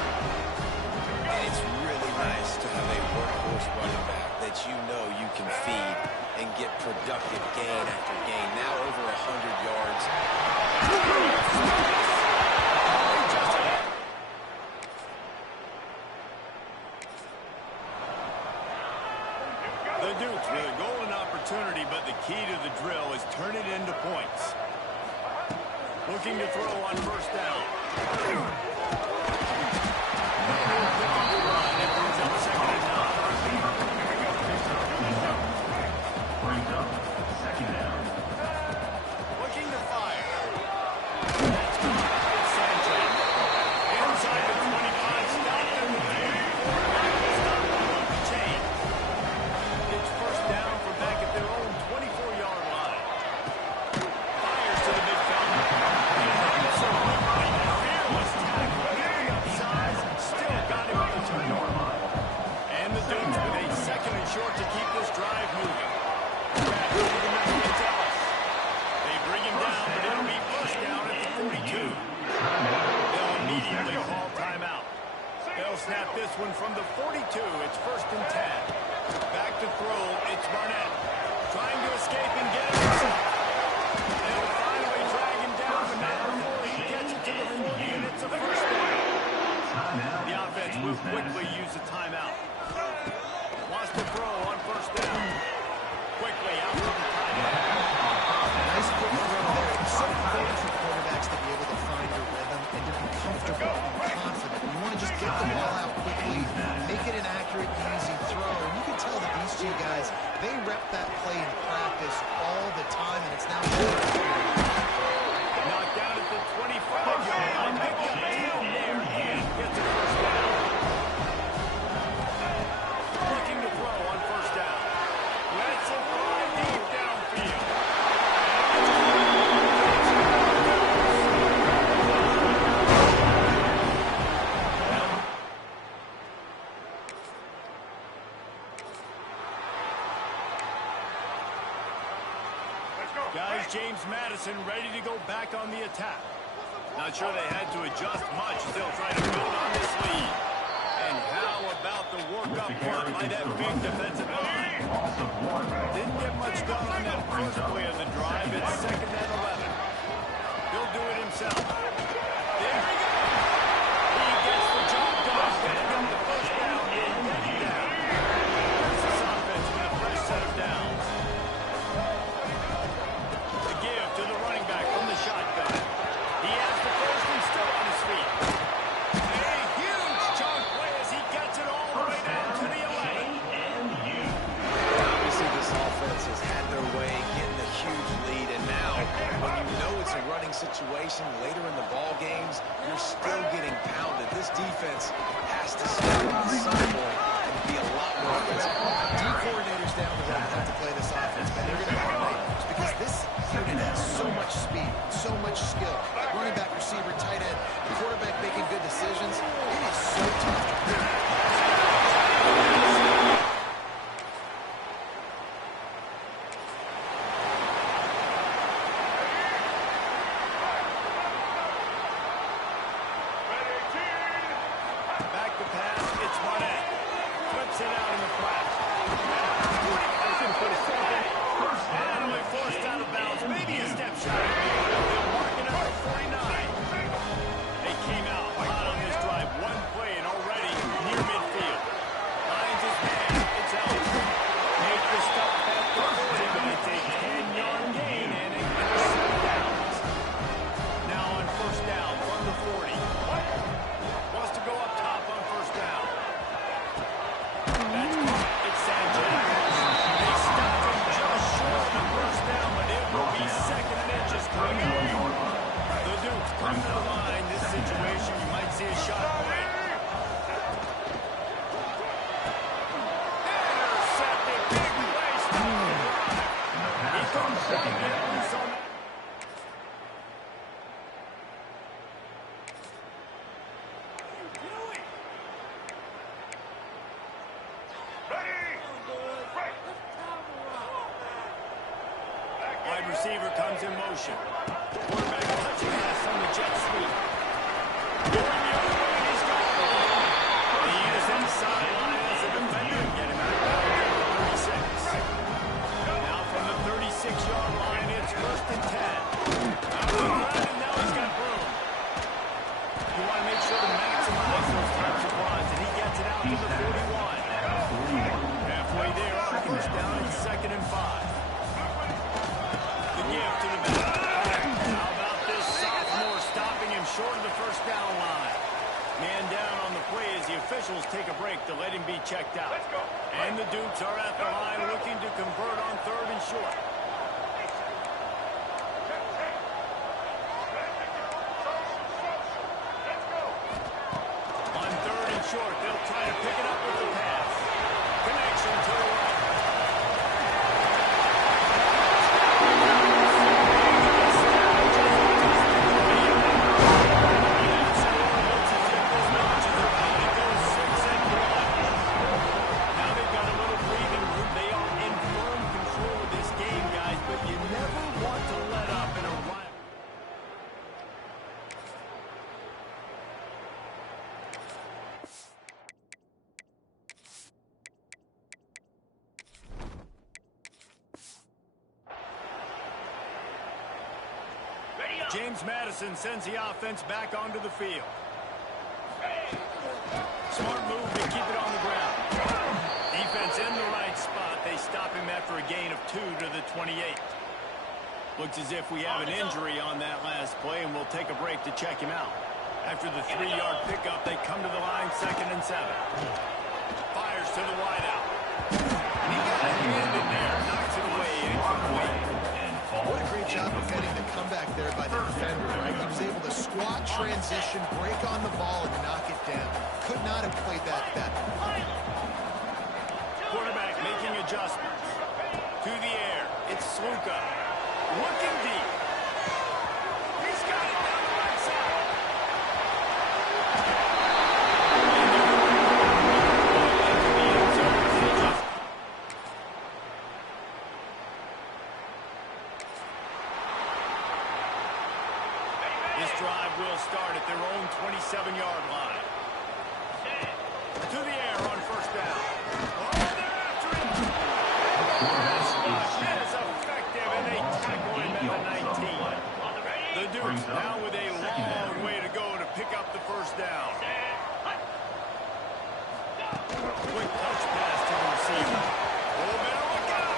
And it's really nice to have a workhorse running back that you know you can feed and get productive gain after gain. Now over 100 yards. The Dukes with a golden opportunity, but the key to the drill is turn it into points. Looking to throw on first down. It brings up second and 9. Looking to fire. That's good. Sanchez. Inside the 25. Stopped him. Stop the chain. It's first down from back at their own 24-yard line. Fires to the big fella. Fearless tackle. Giving up size. Still got him on the turnover. And the Dukes with a second and short to keep this drive moving. Back over the middle to Dallas. They bring him down, but it'll be first down at the 42. They'll immediately call timeout. They'll snap this one from the 42. It's first and 10. Back to throw. It's Barnett. Trying to escape and get it himself. They'll finally drag him down, but not before he gets it to the 40, and it's a first down. The offense will quickly use a timeout. Wants to throw on first down. Quickly out to the timeout. Nice quick throw there. It's so important for quarterbacks to be able to find their rhythm and to be comfortable and confident. You want to just get the ball out quickly, make it an accurate, easy throw. And you can tell that these two guys, they rep that play in practice all the time, and it's now knocked down at the 25-yard line. Picked up 10 there. Gets a first down. Looking to throw on first down. Lets it fly deep downfield. Guys, James Madison ready to go back on the attack. Not sure they had to adjust much. Still trying to build on this lead. And how about the work up front by that big defensive line? Didn't get much done on that first play of the drive. It's second and 11. He'll do it himself. There he goes. He gets the job done. Getting him the first down and getting down. There's this offense with a fresh set of downs. The give to the running back from the shotgun. He has the first and still on his feet. A huge chunk play as he gets it all the way down to the defense has to step up at some point and be a lot more physical. D coordinators down the road have to play this offense, man. They're going to have nightmares because this unit has so much speed, so much skill. Running back, receiver, tight end, quarterback making good decisions. It is so tough to predict. Receiver comes in motion. Quarterback touching pass on the jet sweep. Going the other way, and he's got it. He is inside line as a defender to get him out of 36. Now from the 36-yard line, it's 1st and 10. And now he's got room. You want to make sure to maximize those types of runs, and he gets it out to the 41. Halfway there on 1st down and 2nd and 5. Give to the back. How about this sophomore stopping him short of the 1st down line? Man down on the play as the officials take a break to let him be checked out. And the Dukes are at the line looking to convert on 3rd and short. On 3rd and short, they'll try to pick it up with the pass. Connection to the right. James Madison sends the offense back onto the field. Smart move to keep it on the ground. Defense in the right spot. They stop him after a gain of 2 to the 28. Looks as if we have an injury on that last play, and we'll take a break to check him out. After the 3-yard pickup, they come to the line 2nd and 7. Fires to the wideout. And he got a hand in there. Knocks it away. Incomplete. What a great job of getting the comeback there by the defender, right? He was able to squat, transition, break on the ball, and knock it down. Could not have played that better. Quarterback making adjustments. To the air. It's Sluka. Looking deep. He's got it down the right side. This drive will start at their own 27-yard line. To the air on 1st down. Oh, they're after him. That is effective, and they tackle him at the 19. The Dukes now with a long way to go to pick up the 1st down. Quick touch pass to the receiver. Oh, better look out.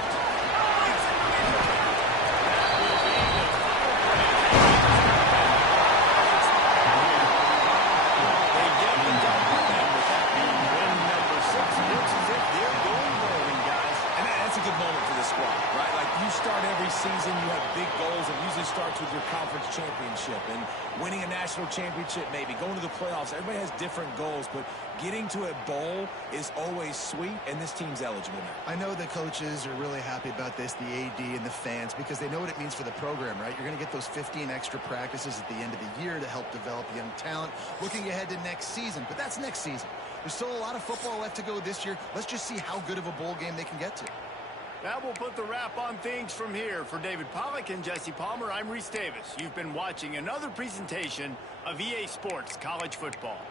That will be the final play. They get the double, and with that being win number 6, looks as if they're going rolling, guys. And that's a good moment for this squad, right? Like, you start every season, you have big goals, and usually starts with your conference championship. And national championship, maybe. Going to the playoffs, everybody has different goals, but getting to a bowl is always sweet, and this team's eligible now. I know the coaches are really happy about this, the AD and the fans, because they know what it means for the program, right? You're going to get those 15 extra practices at the end of the year to help develop young talent, looking ahead to next season. But that's next season. There's still a lot of football left to go this year. Let's just see how good of a bowl game they can get to. That will put the wrap on things from here. For David Pollack and Jesse Palmer, I'm Reese Davis. You've been watching another presentation of EA Sports College Football.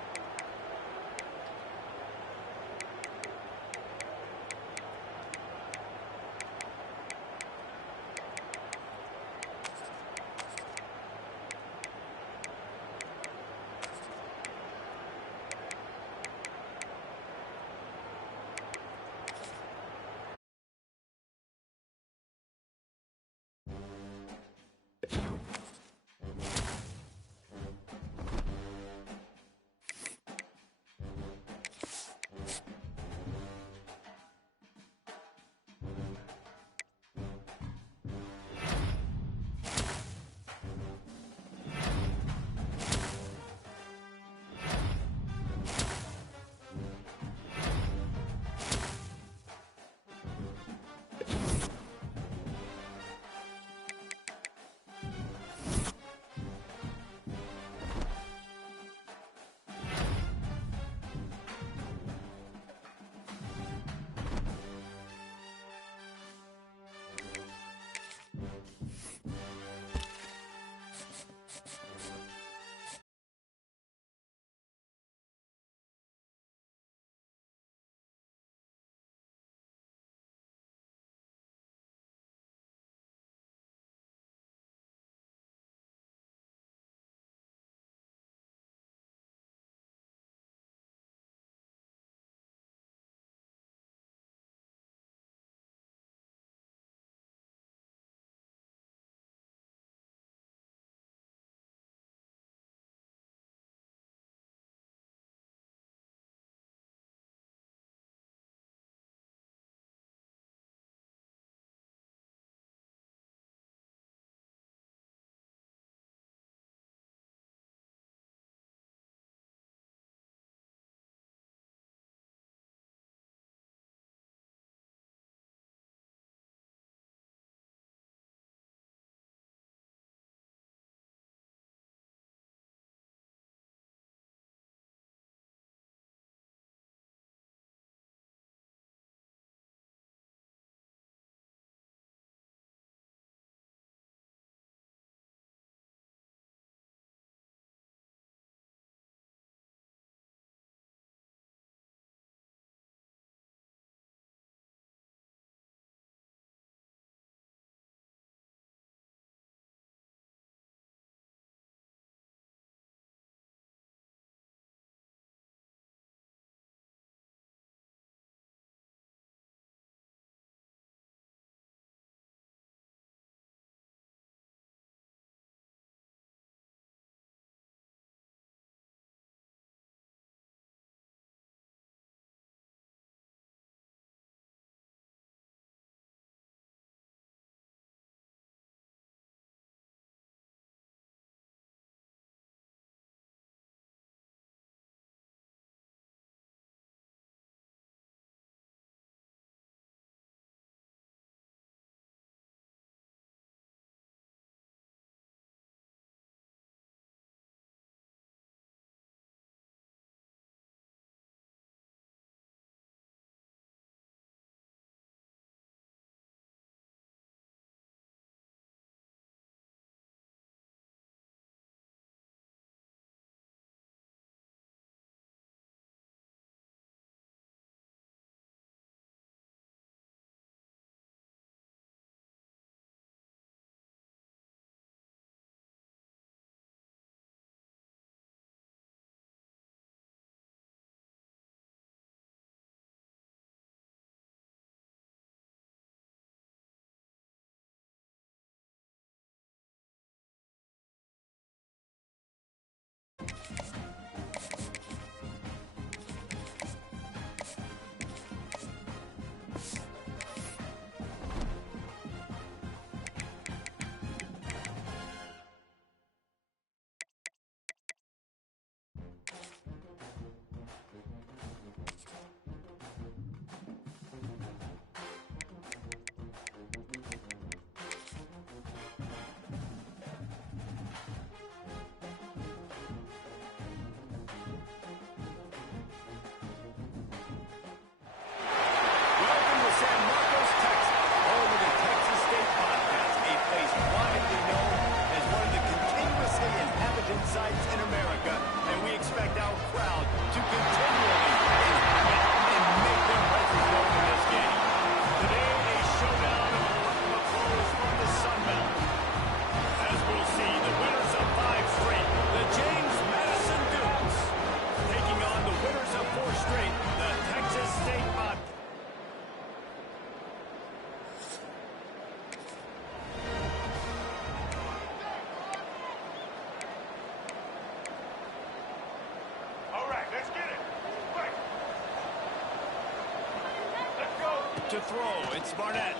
to throw. It's Barnett.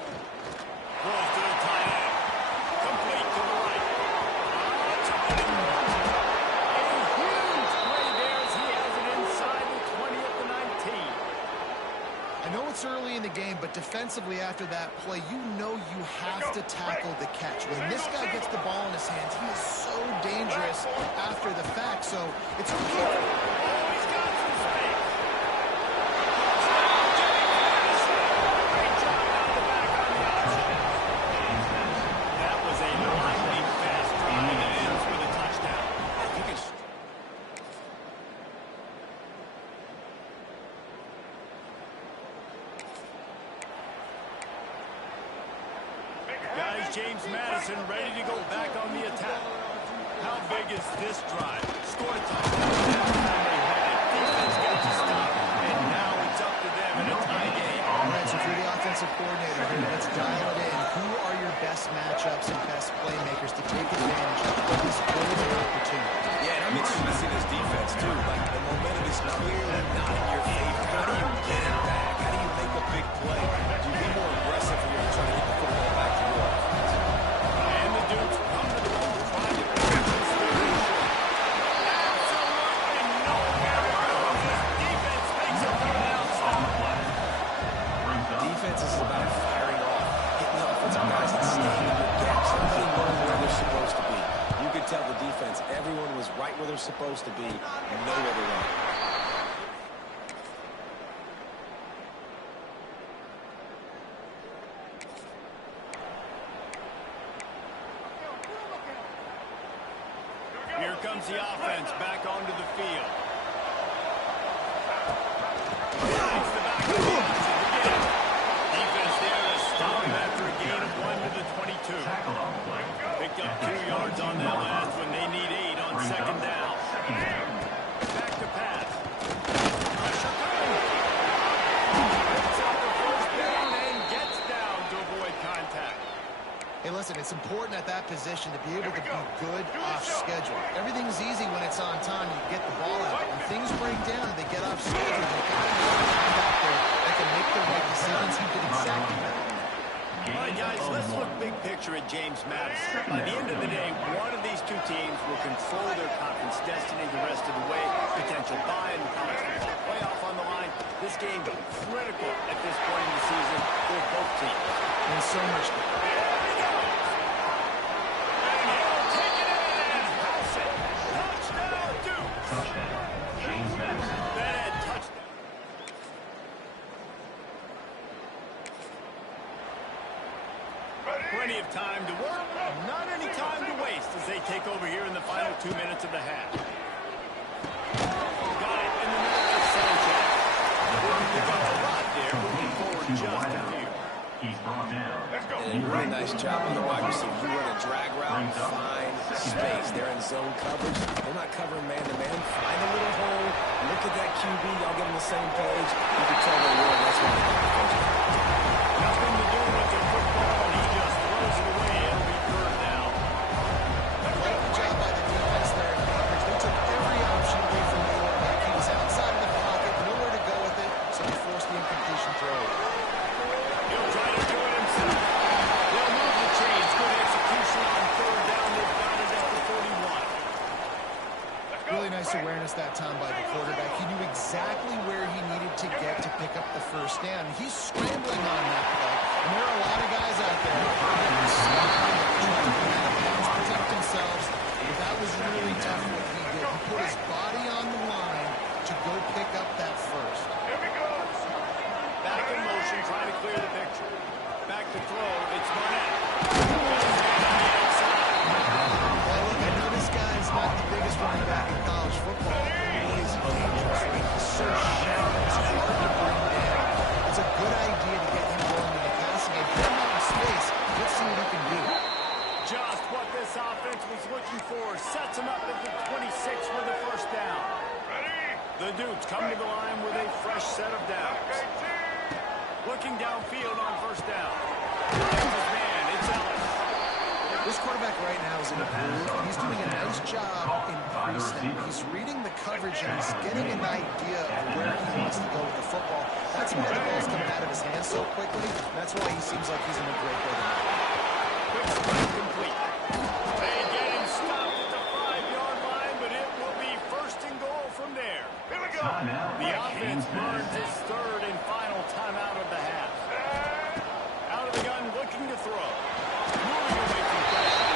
Throws to the tight end. Complete to the right. A huge play there as he has it inside the 20 at the 19. I know it's early in the game, but defensively after that play, you know you have to tackle the catch. When this guy gets the ball in his hands, he is so dangerous after the fact, so it's okay. He's got some space. Great job out the back on the option. That was a lightning fast drive that ends with a touchdown. I think it's... Guys, James Madison ready to go back on the attack. How big is this drive? Score a touchdown. That time they had it. Defense got to stop. And now it's up to them in a tie game. All right, so for the offensive coordinator here, let's dial it in. Who are your best matchups and best playmakers to take advantage of this golden opportunity? Yeah, and I'm interested to see this defense, too. Like, the momentum is clearly not in your favor. How do you get it back? How do you make a big play? Do you be more aggressive when you're trying to get the football back to your offense? And the Dukes come to the ball trying to finish this third and short. Absolutely nowhere it goes. This defense makes a third down stop. Defense is about firing off, hitting the offensive guys and staying in the gaps, everybody knowing where they're supposed to be. You could tell the defense, everyone was right where they're supposed to be, nowhere to run. Here comes the offense back onto the field. Finds the back of the option again. Defense there to stop him after a gain of 1 to the 22. Picked up 2 yards on that last one. They need 8 on second down. Back to pass. Pressure coming. Picks up the first down and gets down to avoid contact. Hey, listen, it's important at that position to be able to be good off schedule. Everything's easy when it's on time. You get the ball out. When things break down, they get off schedule. You got to have a guy back there that can make the right decisions. He did exactly that. All right, guys, let's look big picture at James Madison. By the end of the day, one of these two teams will control their conference destiny the rest of the way. Potential bye in the college football playoff on the line. This game critical at this point in the season for both teams. And so much. Plenty of time to work, not any time to waste as they take over here in the final 2 minutes of the half. Got it in the middle of Sanchez. They got a lot there, moving forward just a few. He's brought down. And a really nice job on the wide receiver. You run a drag route, find space. They're in zone coverage. They're not covering man-to-man. Find a little hole. Look at that QB. Y'all get on the same page. You can tell they're winning. That's what they got the first down. Nothing to do with the football, and he just throws it away. It'll be third down. Great job by the defense there in coverage. They took every option away from the quarterback. He was outside of the pocket, nowhere to go with it, so he forced the incompletion throw. He'll try to do it himself. They'll move the chains. Good execution on third down. They've got it at the 41. Really nice awareness that time by the quarterback. He knew exactly where he needed to get to pick up the first down. He's scrambling on that play, and there are a lot of guys out there trying to protect themselves. But that was really tough what he did. He put his body on the line to go pick up that first. Back in motion, trying to clear the picture. Back to throw. It's Barnett. Well, look, I know this guy is not the biggest running back in college football. He's dangerous. He's so sharp. He's hard to bring down. It's a good idea to get him going in the passing game. Put him out in space. Let's see what he can do. Just what this offense was looking for. Sets him up at the 26 for the first down. The Dukes come to the line with a fresh set of downs. Looking downfield on first down. Finds his man. It's Ellis. This quarterback right now is in a groove, and he's doing a nice job in pre-snap. He's reading the coverage, and he's getting an idea of where he wants to go with the football. That's why the ball's coming out of his hands so quickly. That's why he seems like he's in a great way tonight. Quick strike complete. They get him stopped at the 5-yard line, but it will be first and goal from there. Here we go. The offense burns its third and final timeout of the half. Out of the gun, looking to throw. Moving away from pressure.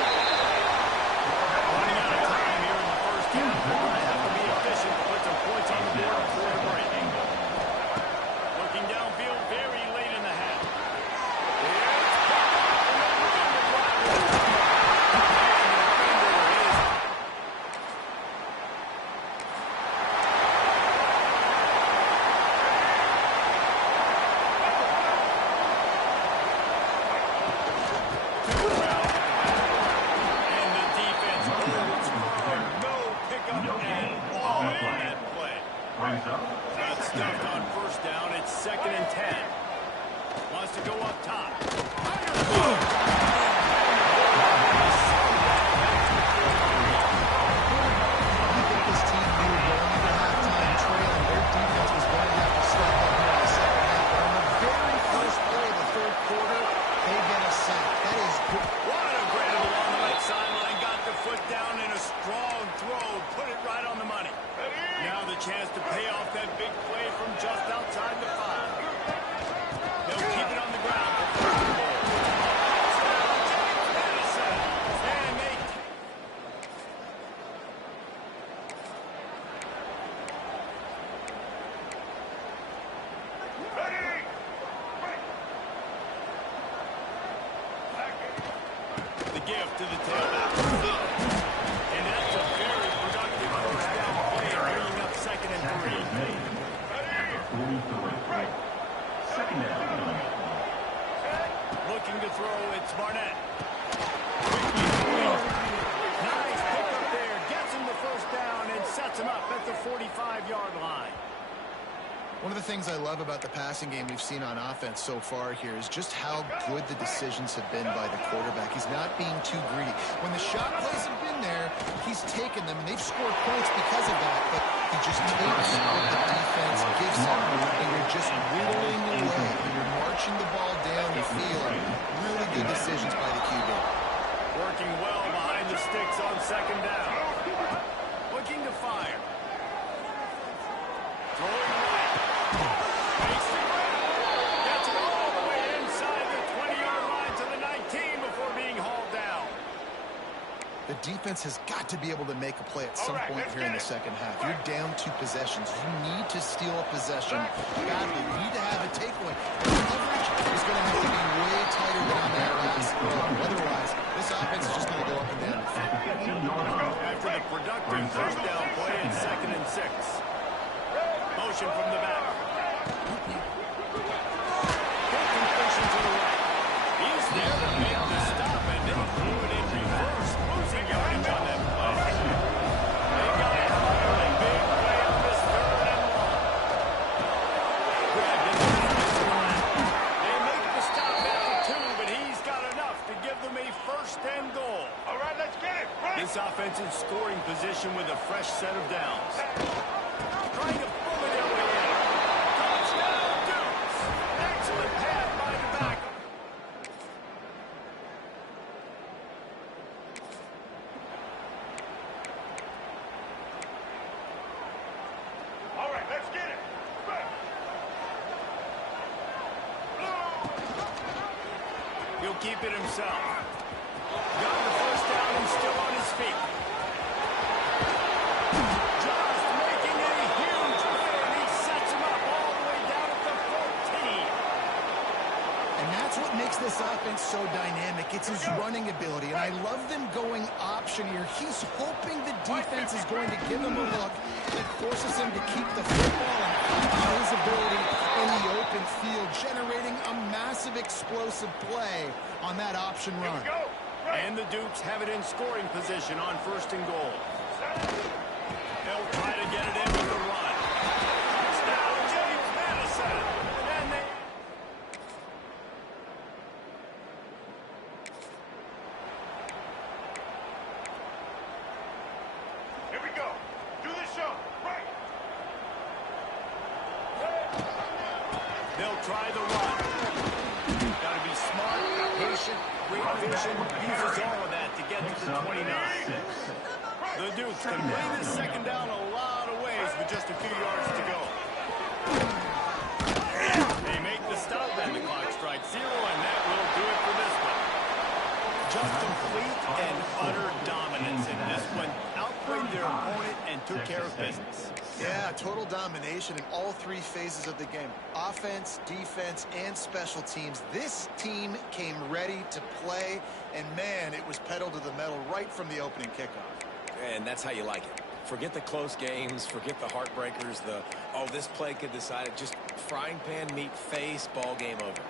Running out of time here in the first half. We're going to have to be efficient to put some points on the board before the break. Looking downfield very late in the half. Got stuffed on first down. It's 2nd and 10. Wants to go up top. I think this team knew going into halftime trailing, their defense was going to have to step up here in the second half. But on the very first play of the third quarter, they get a sack. That is good. What a grab along the right sideline. Got the foot down in a strong throw. Put it right on the money. Now the chance to pay off that big play from just outside the 5. They'll keep it on the ground for first and goal. And they... The gift to the tailback. And that's a very productive first down play, bringing up 2nd and 3. Second down. Looking to throw, it's Barnett. Nice pick up there, gets him the first down and sets him up at the 45-yard line. One of the things I love about the passing game we've seen on offense so far here is just how good the decisions have been by the quarterback. He's not being too greedy. When the shot plays have been there, he's taken them, and they've scored points because of that, but he just takes what the defense gives him, and you're just whittling away, and you're marching the ball down the field. Really good decisions by the QB. Working well behind the sticks on 2nd down. Looking to fire. Throwing right. Makes the grab. Gets it all the way inside the 20-yard line to the 19 before being hauled down. The defense has got to be able to make a play at some point here in the second half. You're down 2 possessions. You need to steal a possession badly. You need to have a takeaway. The coverage is going to have to be way tighter than on that last throw. Otherwise, this offense is just going to go up and down. After the productive first down play, it's 2nd and 6. Motion from the back. Good completion to the right. He's there to make the stop, and they threw it in reverse. Losing yardage on that play. They got a really big play on this 3rd and long. Grabbed in the middle to the left. They make the stop after 2, but he's got enough to give them a first and goal. All right, let's get it. This offense in scoring position with a fresh set of downs. Trying to bully their way in. Touchdown, Dukes! Excellent pass by the back. All right, let's get it. He'll keep it himself. Got the first down and still on his feet. Just making a huge play, and he sets him up all the way down at the 14. And that's what makes this offense so dynamic. It's his running ability, and I love them going option here. He's hoping the defense is going to give him a look that forces him to keep the football and keep his ability in the open field, generating a massive explosive play on that option run. And the Dukes have it in scoring position on 1st and goal. They'll try to get it in with the run. Touchdown, James Madison. And they... They'll try the run. Got to be smart, patient, great vision. Uses all of that to get to the 29. The Dukes can bring this second down a lot of ways with just a few yards to go. They make the stop, and the clock strikes 0, and that will do it for this one. Just complete and utter dominance in this one. Outplayed their opponent and took care of business. Yeah, total domination in all three phases of the game. Offense, defense, and special teams. This team came ready to play, and man, it was pedal to the metal right from the opening kickoff. And that's how you like it. Forget the close games, forget the heartbreakers, this play could decide it. Just frying pan, meat face, ball game over.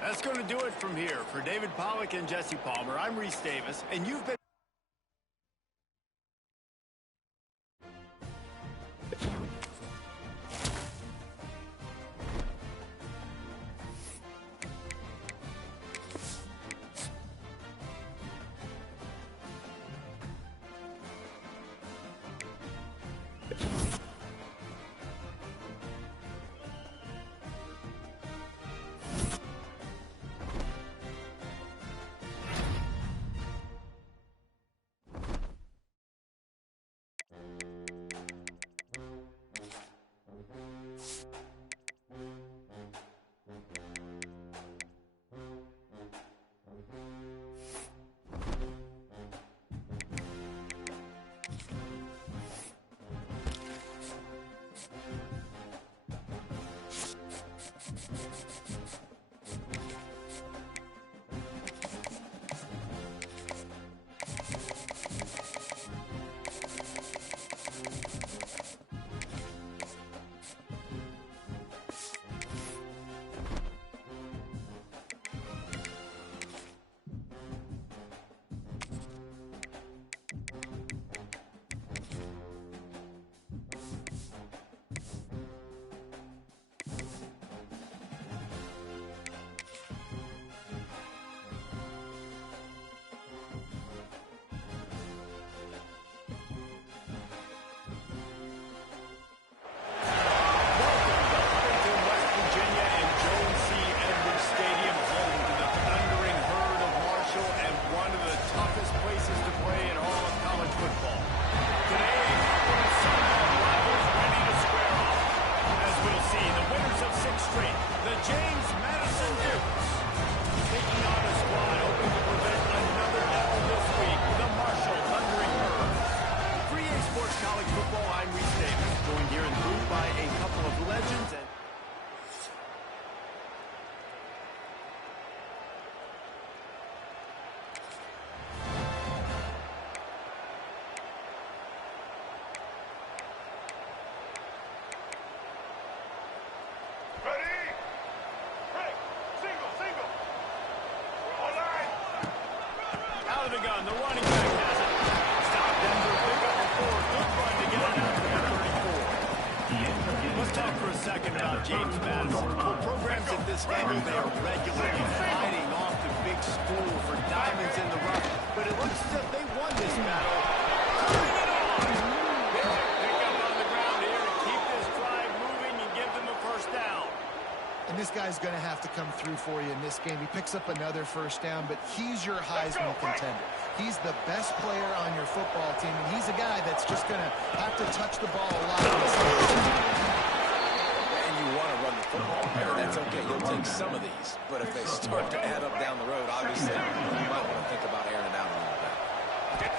That's going to do it from here. For David Pollack and Jesse Palmer, I'm Reese Davis, and you've been... The gun, the running back has it. Stop Denver, pick up a 4. Good run to get it out to the 34. Let's talk for a second about James Madison. For programs at this level, they are regularly fighting off the big school for diamonds in the rough. But it looks as if they won this battle. Turning it on. Pick up on the ground here to keep this drive moving and give them a first down. And this guy's going to have to come through for you in this game. He picks up another first down, but he's your Heisman contender. He's the best player on your football team, and he's a guy that's just going to have to touch the ball a lot. And you want to run the football there. That's okay. You'll take some of these. But if they start to add up down the road, obviously, you might want to think about airing it out a little bit.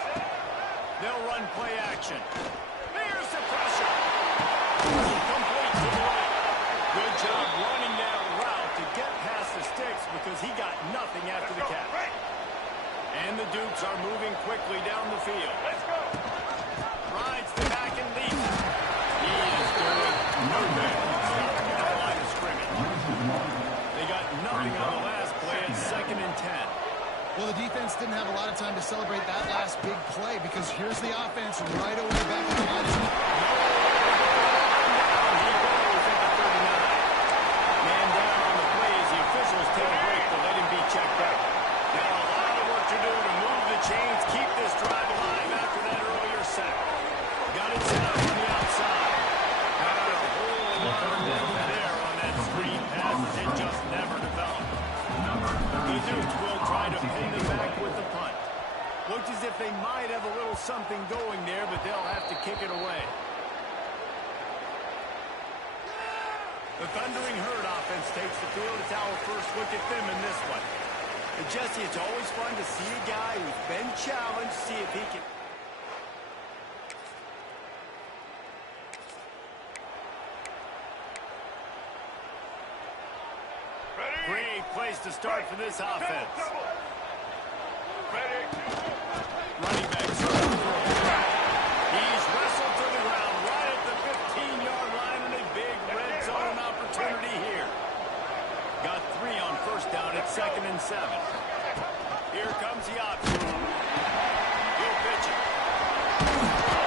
They'll run play action. There's the pressure. Complete to the right. Good job running that route to get past the sticks because he got nothing after the catch. And the Dukes are moving quickly down the field. Let's go. Rides the back and leaps. He is doing no damage at the line of scrimmage. They got nothing on the last play at 2nd and 10. Well, the defense didn't have a lot of time to celebrate that last big play because here's the offense right away back at the line of scrimmage. Take a break to let him be checked out. Got a lot of work to do to move the chains, keep this drive alive after that earlier sack. Got it set up from the outside. Got a whole lot of room there on that screen pass. they might have a little something going there, but they'll have to kick it away. The Thundering Herd offense takes the field. It's our first look at them in this one. But Jesse, it's always fun to see a guy who's been challenged, see if he can... Great place to start for this offense. Running back circle for a grab. He's wrestled to the ground right at the 15-yard line, and a big red zone opportunity here. Got 3 on first down at 2nd and 7. Here comes the option. He'll pitch it.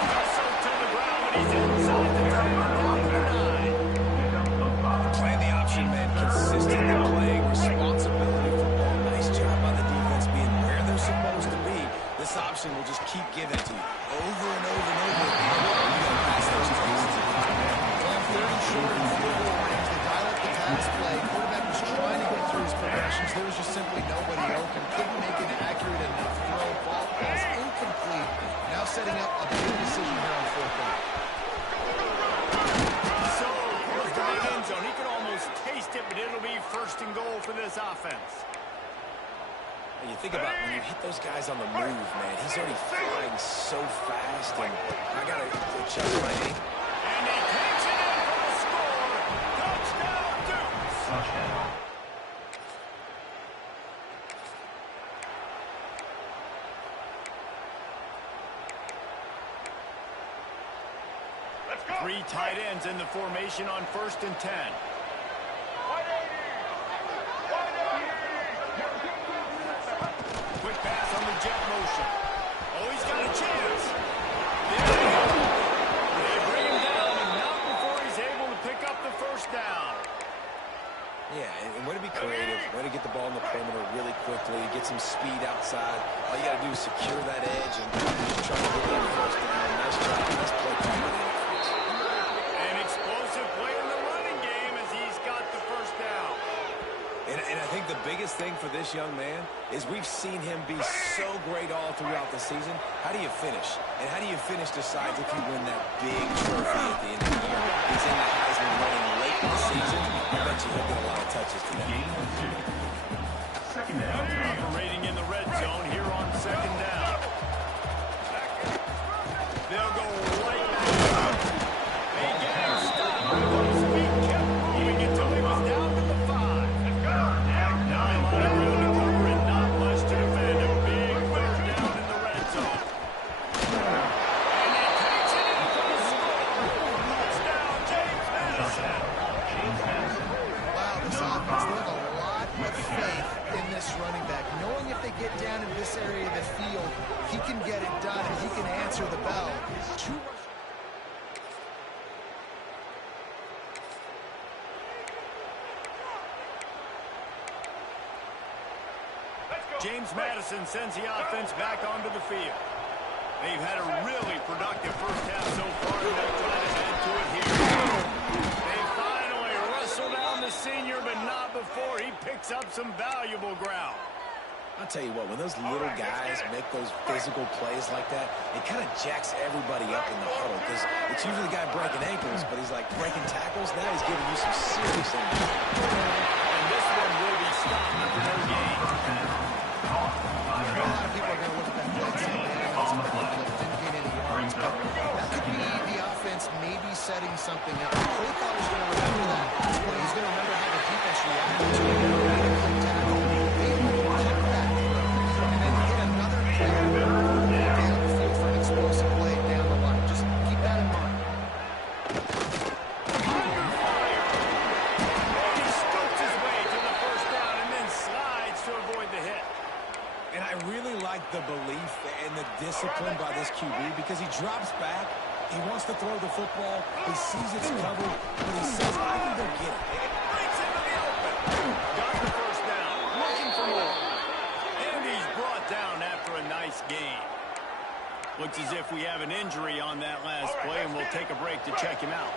Wrestled to the ground, and he's inside the 10, down to the 9. Playing the option, man, consistently playing responsibility football. Nice job by the defense being where they're supposed to be. This option will just keep giving it to you over and over and over again. You got to pass those traces. On 30 short and field goal range, they dial up the pass play. Quarterback was trying to get through his progressions. There was just simply nobody open. Couldn't make an accurate enough throw. Ball was incomplete. Now setting up a big decision here on 4th down. So, close to the end zone. He could almost taste it, but it'll be 1st and goal for this offense. And you think about when you hit those guys on the move, man, he's already flying so fast, and I got to adjust my aim. And he takes it in for the score. Touchdown, Dukes. Touchdown. Let's go. 3 tight ends in the formation on 1st and 10. 180. Quick pass on the jet motion. Oh, he's got a chance. There they go. They bring him down, and not before he's able to pick up the 1st down. Yeah, and way to be creative, way to get the ball in the perimeter really quickly, get some speed outside. All you got to do is secure that edge and just try to get that 1st down. Nice job. Nice play by the offense. An explosive play in the running game as he's got the 1st down. And I think the biggest thing for this young man is we've seen him be so great all throughout the season. How do you finish? And how do you finish decides if you win that big trophy at the end of the year. He's in the Heisman running late in the season. I bet you he'll get a lot of touches today. Gain of 2. 2nd down. Operating in the red zone here on 2nd down. They'll go right back. They get him stopped. His feet kept moving until he was down to the 5. Now a lot of room to cover and not much to defend. A big 3rd down in the red zone. And he takes it in for the score. Touchdown, James Madison. James Madison. Wow, this offense, they have a lot of faith in this running back. Knowing if they get down in this area of the field, he can get it done and he can answer the bell. James Madison sends the offense back onto the field. They've had a really productive 1st half so far, and they'll try to add to it here. They finally wrestle down the senior, but not before he picks up some valuable ground. I'll tell you what, when those little guys make those physical plays like that, it kind of jacks everybody up in the huddle because it's usually the guy breaking ankles, but he's like breaking tackles. Now he's giving you some serious impact. And this one will be stopped after no gain. A lot of people are going to look at that play and say, man, that's a big play. Didn't gain any yards. But that could be the offense maybe setting something up. Play caller's going to remember that play. He's going to remember how the defense reacted to it. Tackle. They keep that through. And then hit another player down the field for an explosive play down the line. Just keep that in mind. He scoops his way to the 1st down and then slides to avoid the hit. And I really like the belief and the discipline by this QB because he drops back, he wants to throw the football, he sees it's covered, but he says, I can go get it. Breaks into the open. Got the 1st down. Looking for more. And he's brought down after a nice gain. Looks as if we have an injury on that last play, and we'll take a break to check him out.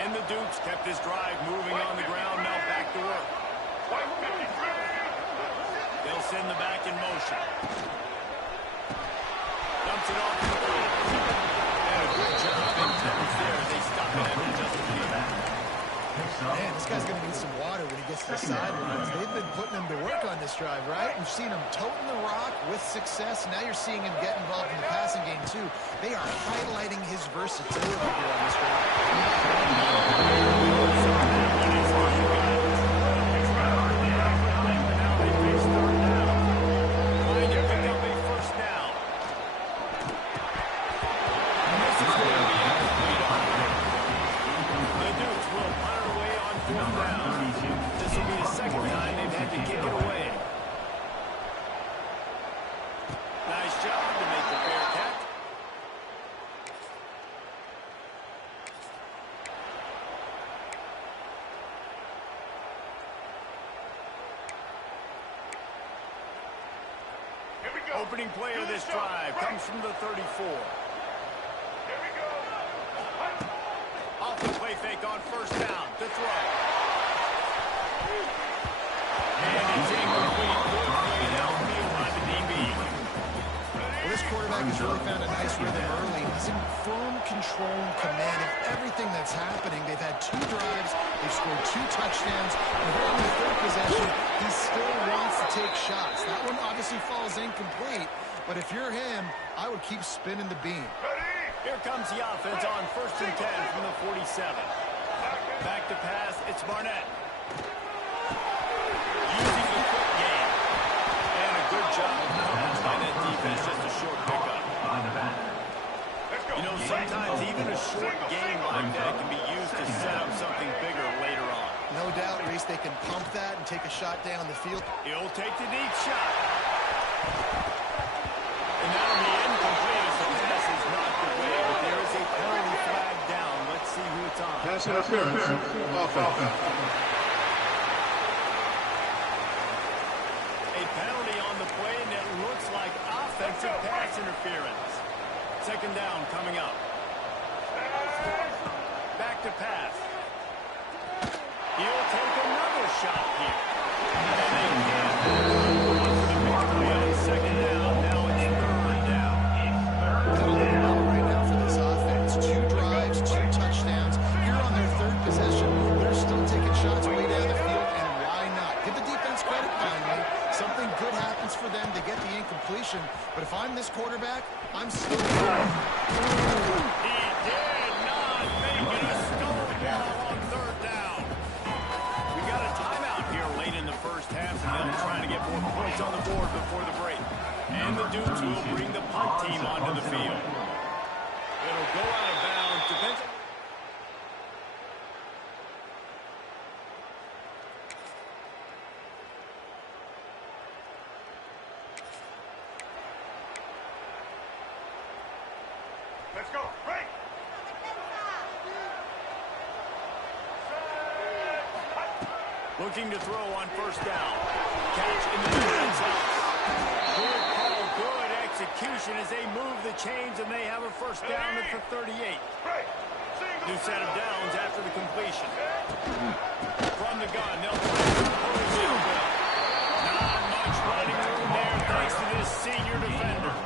And the Dukes kept this drive moving on the ground, now back to work. They'll send the back in motion. gets it off the field. And a good job in coverage there. They stop it after just a few. Man, this guy's going to need some water when he gets to the sidelines. They've been putting him to work on this drive, right? We've seen him toting the rock with success. Now you're seeing him get involved in the passing game, too. They are highlighting his versatility here on this drive. Opening play of this drive comes from the 34. Here we go. Off the play fake on first down to throw. And it's incomplete. Good play downfield by the DB. Well, this quarterback has really found a nice rhythm early. He's in firm control and command of everything that's happening. They've had 2 drives. They've scored 2 touchdowns. And here on the 3rd possession, he still wants to take shots. That one obviously falls incomplete. But if you're him, I would keep spinning the beam. Here comes the offense on 1st and 10 from the 47. Back to pass, it's Barnett. Using the quick game. And a good job of coverage by that defense, just a short pickup. You know, sometimes even a short game like that can be used to set up something bigger later on. No doubt, Reese, they can pump that and take a shot down the field. He'll take the deep shot. And that'll be incomplete as the pass is knocked away, but there is a penalty flag down. Let's see who it's on. Pass interference. Offense. A penalty on the play, and it looks like offensive pass interference. 2nd down coming up. Back to pass. He'll take another shot here. And they can't. On 2nd down. Now it's 3rd down. Right now for this offense, 2 drives, 2 touchdowns. Here on their 3rd possession, they're still taking shots way down the field, and why not? Give the defense credit finally. Something good happens for them to get the incompletion, but if I'm this quarterback, I'm still going. He did not make it a stone ball on 3rd down. We got a timeout here late in the 1st half, and they'll try to get more points on the board before the break. And the Dudes will bring the punt team onto the field. It'll go out of bounds. Depends. Let's go. Break. Looking to throw on 1st down. Catch in the defense house. Good call, good execution as they move the chains, and they have a 1st down at the 38. New set of downs after the completion. From the gun, they'll try to compose it. Not much running room there thanks to this senior defender.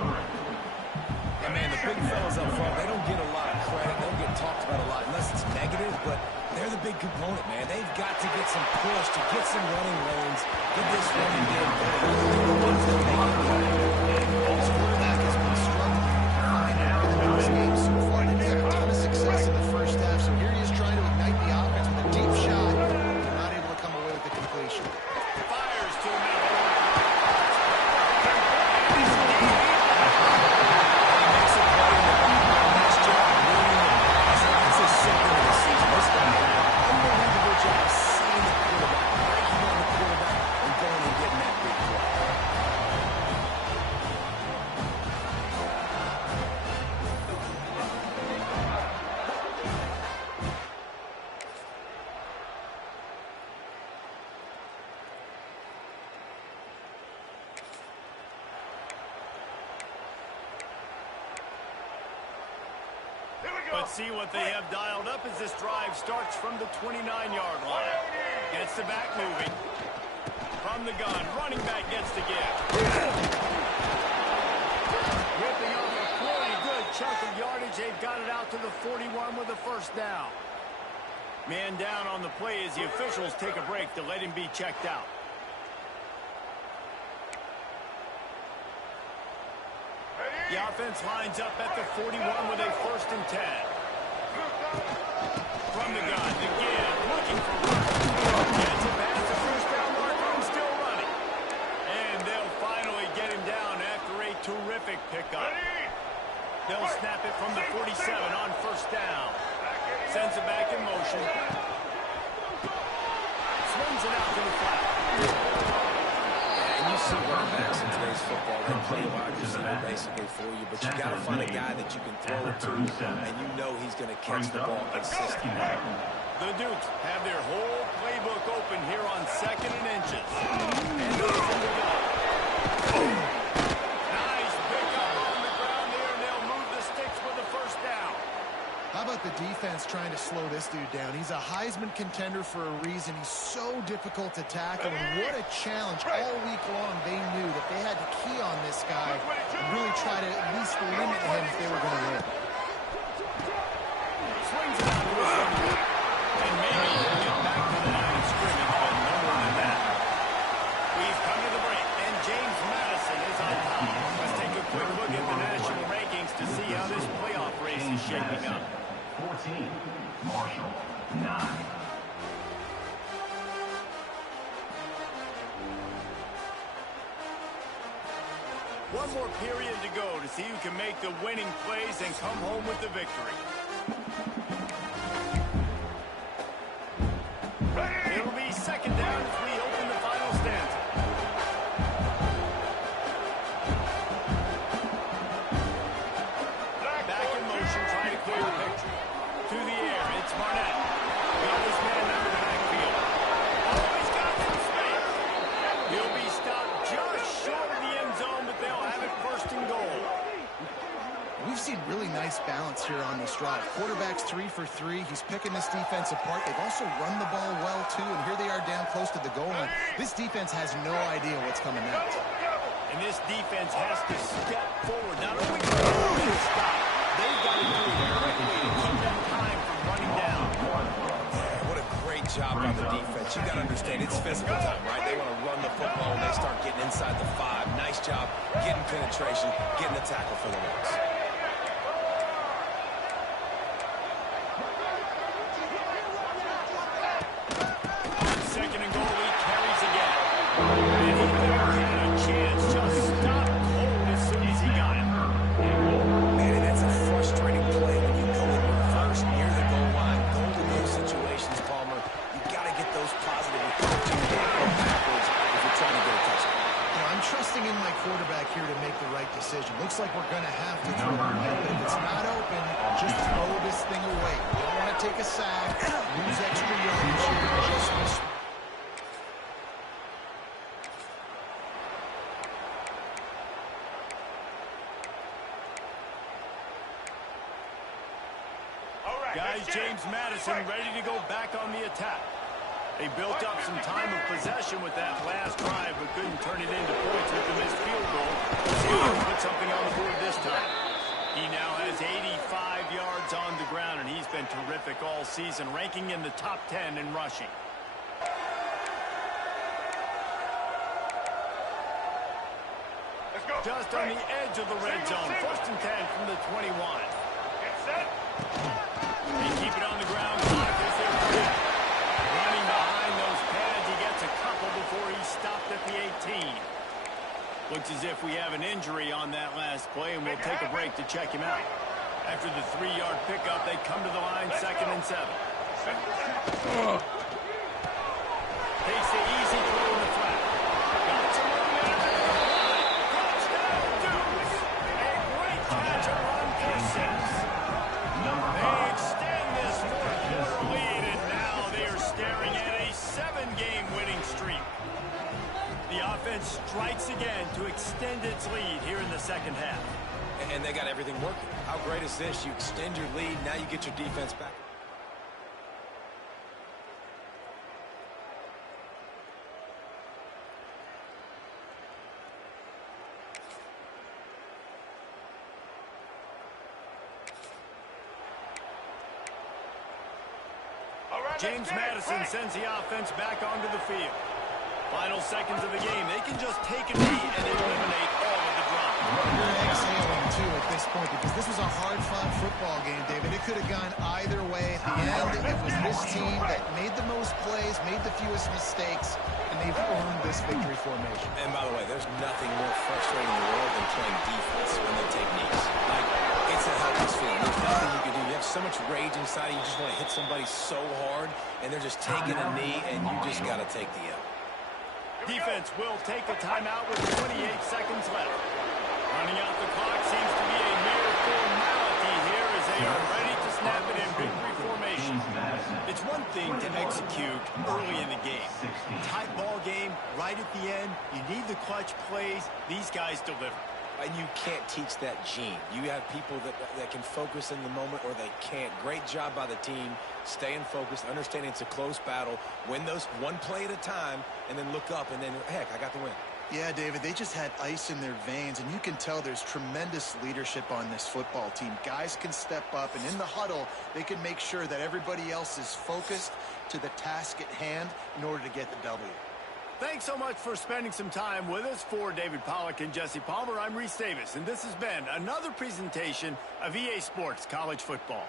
And man, the big fellas up front, they don't get a lot of credit. They don't get talked about a lot unless it's negative, but they're the big component, man. They've got to get some push to get some running lanes, get this running game going. This quarterback has been struggling to find a rhythm in this game so far. Didn't have a ton of success in the 1st half, so here he is trying to ignite the offense with a deep shot. They're not able to come away with the completion. Fires to him. Unbelievable job seeing the quarterback, breaking on the quarterback, and going and getting that big play. Let's see what they have dialed up as this drive starts from the 29-yard line. Gets the back moving. From the gun, running back gets to give. Ripping off a chunk of yardage. They've got it out to the 41 with a first down. Man down on the play as the officials take a break to let him be checked out. The offense lines up at the 41 with a 1st and 10. From the gun, again, looking for rush. Gets it past the first down marker and still running. And they'll finally get him down after a terrific pickup. They'll snap it from the 47 on 1st down. Sends it back in motion. Swings it out to the flat. And you see running backs in today's football, they play wide receiver basically for you, but you got to find a guy that you can throw it to, and you know he's going to catch the ball consistently. The Dukes have their whole playbook open here on 2nd and inches. And they're from the gun. Nice pickup on the ground there, and they'll move the sticks with the 1st down. How about the defense trying to slow this dude down? He's a Heisman contender for a reason. He's so difficult to tackle, and what a challenge. All week long, they knew that they had to key on this guy and really try to at least limit him if they were going to win. Swings it out to the front. And maybe he'll get back to the line of scrimmage, but no more than that. We've come to the break, and James Madison is on top. Let's take a quick look at the national rankings to see how this playoff race is shaping up. 14, Marshall, 9. One more period to go to see who can make the winning plays and come home with the victory. It'll be 2nd down as we open the final stanza. Back in motion, trying to clear the picture. To the air, it's Barnett. Got his man out of the backfield. Oh, he's got some space. He'll be stopped just short of the end zone, but they'll have it 1st and goal. We've seen really nice balance here on this drive. Quarterback's 3 for 3. He's picking this defense apart. They've also run the ball well, too, and here they are down close to the goal line. This defense has no idea what's coming next. And this defense has to step forward. Not only to stop, they've got to do it correctly to keep them time from running down. What a great job by the defense. You got to understand, it's physical time, right? They want to run the football, and they start getting inside the 5. Nice job getting penetration, getting the tackle for the loss. 2nd and goal, he carries again. And he never had a chance, just stopped cold as soon as he got it. Man, and that's a frustrating play when you go in reverse near the goal line. Goal in those situations, Palmer. You got to get those positive recoveries. You can't go backwards if you're trying to get a touchdown. You know, I'm trusting in my quarterback here to make the right decision. Looks like we're going to have to throw it away, but if it's not open, just throw this thing away. We don't want to take a sack, lose extra yardage here, just miss. Guys, James Madison ready to go back on the attack. They built up some time of possession with that last drive, but couldn't turn it into points with the missed field goal. Let's see if they can put something on the board this time. He now has 85 yards on the ground, and he's been terrific all season, ranking in the top 10 in rushing. Let's go. Just on the edge of the red zone. 1st and 10 from the 21. Get set. They keep it on the ground. Clock is there for him. Running behind those pads, he gets a couple before he's stopped at the 18. Looks as if we have an injury on that last play, and we'll take a break to check him out. After the 3-yard pickup, they come to the line, 2nd and 7. Takes the easy throw in the flat. Got some room there. Touchdown, Dukes! A great catch and run for 6. They extend this 4-quarter lead, and now they are staring at a 7-game winning streak. The offense strikes again to extend its lead here in the 2nd half. And they got everything working. How great is this? You extend your lead, now you get your defense back. James Madison sends the offense back onto the field. Final seconds of the game. They can just take a knee and eliminate all of the drama. You're exhaling, too, at this point, because this was a hard-fought football game, David. It could have gone either way. At the end, it was this team that made the most plays, made the fewest mistakes, and they've earned this victory formation. And by the way, there's nothing more frustrating in the world than playing defense when they take knees. Like, it's a helpless feeling. There's nothing you can do. You have so much rage inside you just want to hit somebody so hard, and they're just taking a knee, and you just got to take the L. Defense will take a timeout with 28 seconds left. Running out the clock seems to be a mere formality here as they are ready to snap it in victory formation. It's one thing to execute early in the game. Tight ball game, right at the end. You need the clutch plays. These guys deliver. And you can't teach that gene. You have people that can focus in the moment or they can't. Great job by the team, staying focused, understanding it's a close battle, win those one play at a time, and then look up, and then, heck, I got the win. Yeah, David, they just had ice in their veins, and you can tell there's tremendous leadership on this football team. Guys can step up, and in the huddle, they can make sure that everybody else is focused to the task at hand in order to get the W. Thanks so much for spending some time with us. For David Pollack and Jesse Palmer, I'm Reese Davis, and this has been another presentation of EA Sports College Football.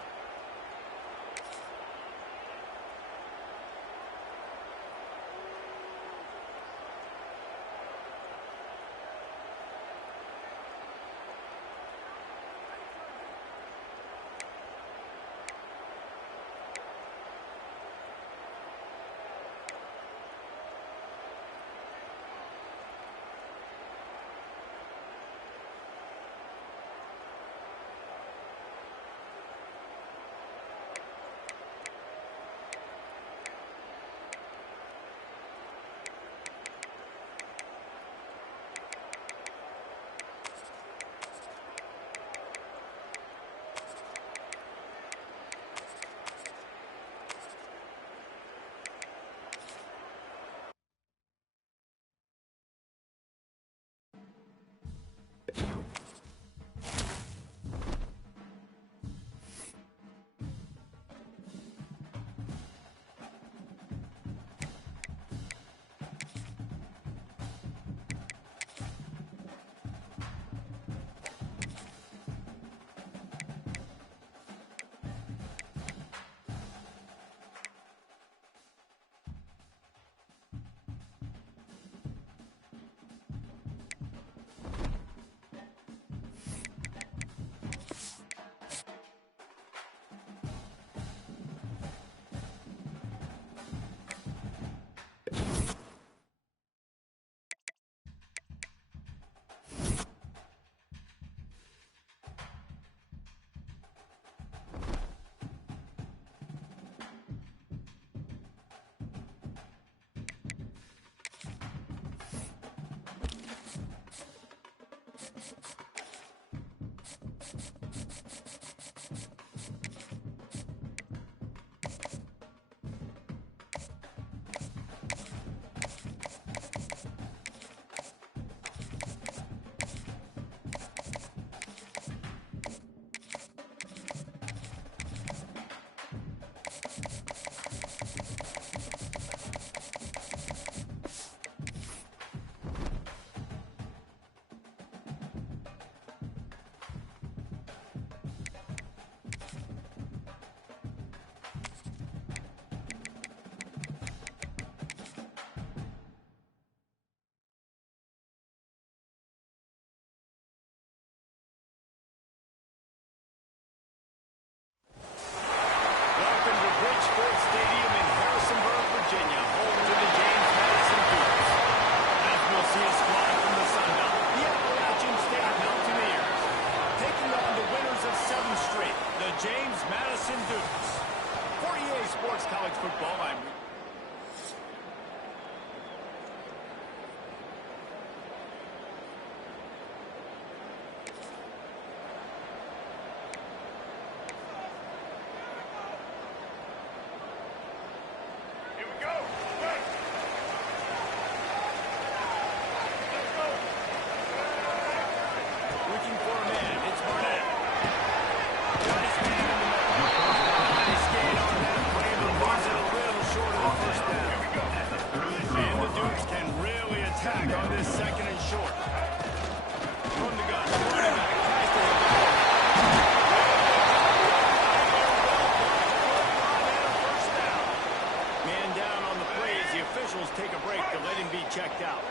officials take a break to let him be checked out.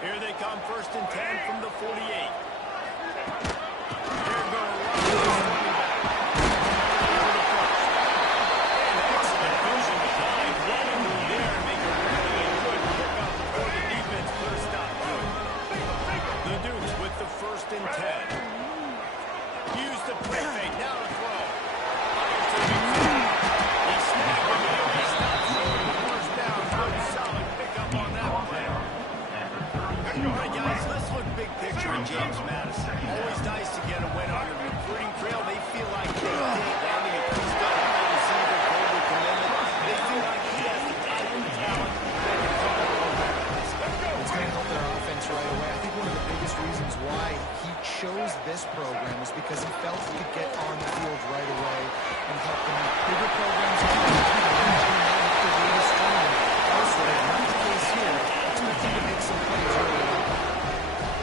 Here they come, 1st and 10 from the 48. They're going to run this running back. An excellent vision behind. Running move there and make a really good pickup before the defense put a stop to it. The Dukes with the 1st and 10. Use the play fake. Now to throw. Fires to the midfield. He snagged him and he stops short. First down. Good solid pickup on that play. All right, guys, let's look big picture in James Madison. Always nice to get a win on the recruiting trail. They feel like they did. Landing a two-star wide receiver, global commitment. They feel like he has the type of talent that can help the program. It's going to help their offense right away. I think one of the biggest reasons why he chose this program was because he felt he could get on the field right away and help them out. Bigger programs are the latest training elsewhere. Not the case here. Expecting to make some plays early on.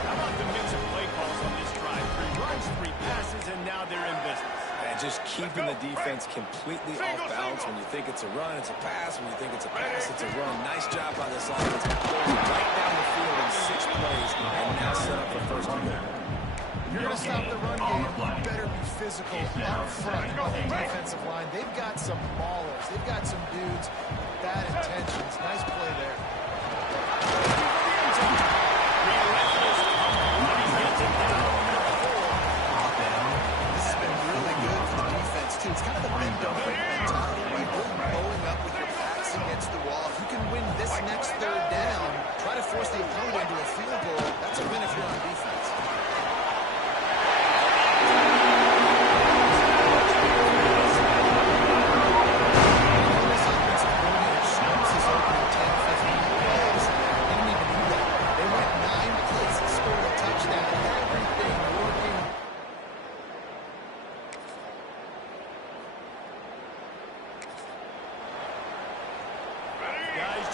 How about the mix of play calls on this drive? 3 runs, 3 passes, and now they're in business. And just keeping the defense completely off balance. When you think it's a run, it's a pass. When you think it's a pass, it's a run. Nice job by this offense. Going right down the field in 6 plays and now set up for 1st and goal. If you're going to stop the run game, you better be physical up front on the defensive line. They've got some maulers. They've got some dudes with bad intentions. Nice play there. This has been really good for the defense, too. It's kind of the bend don't break mentality, right? Really bowling up with your backs against the wall. If you can win this next 3rd down, try to force the opponent into a field goal. That's a win if you're on defense.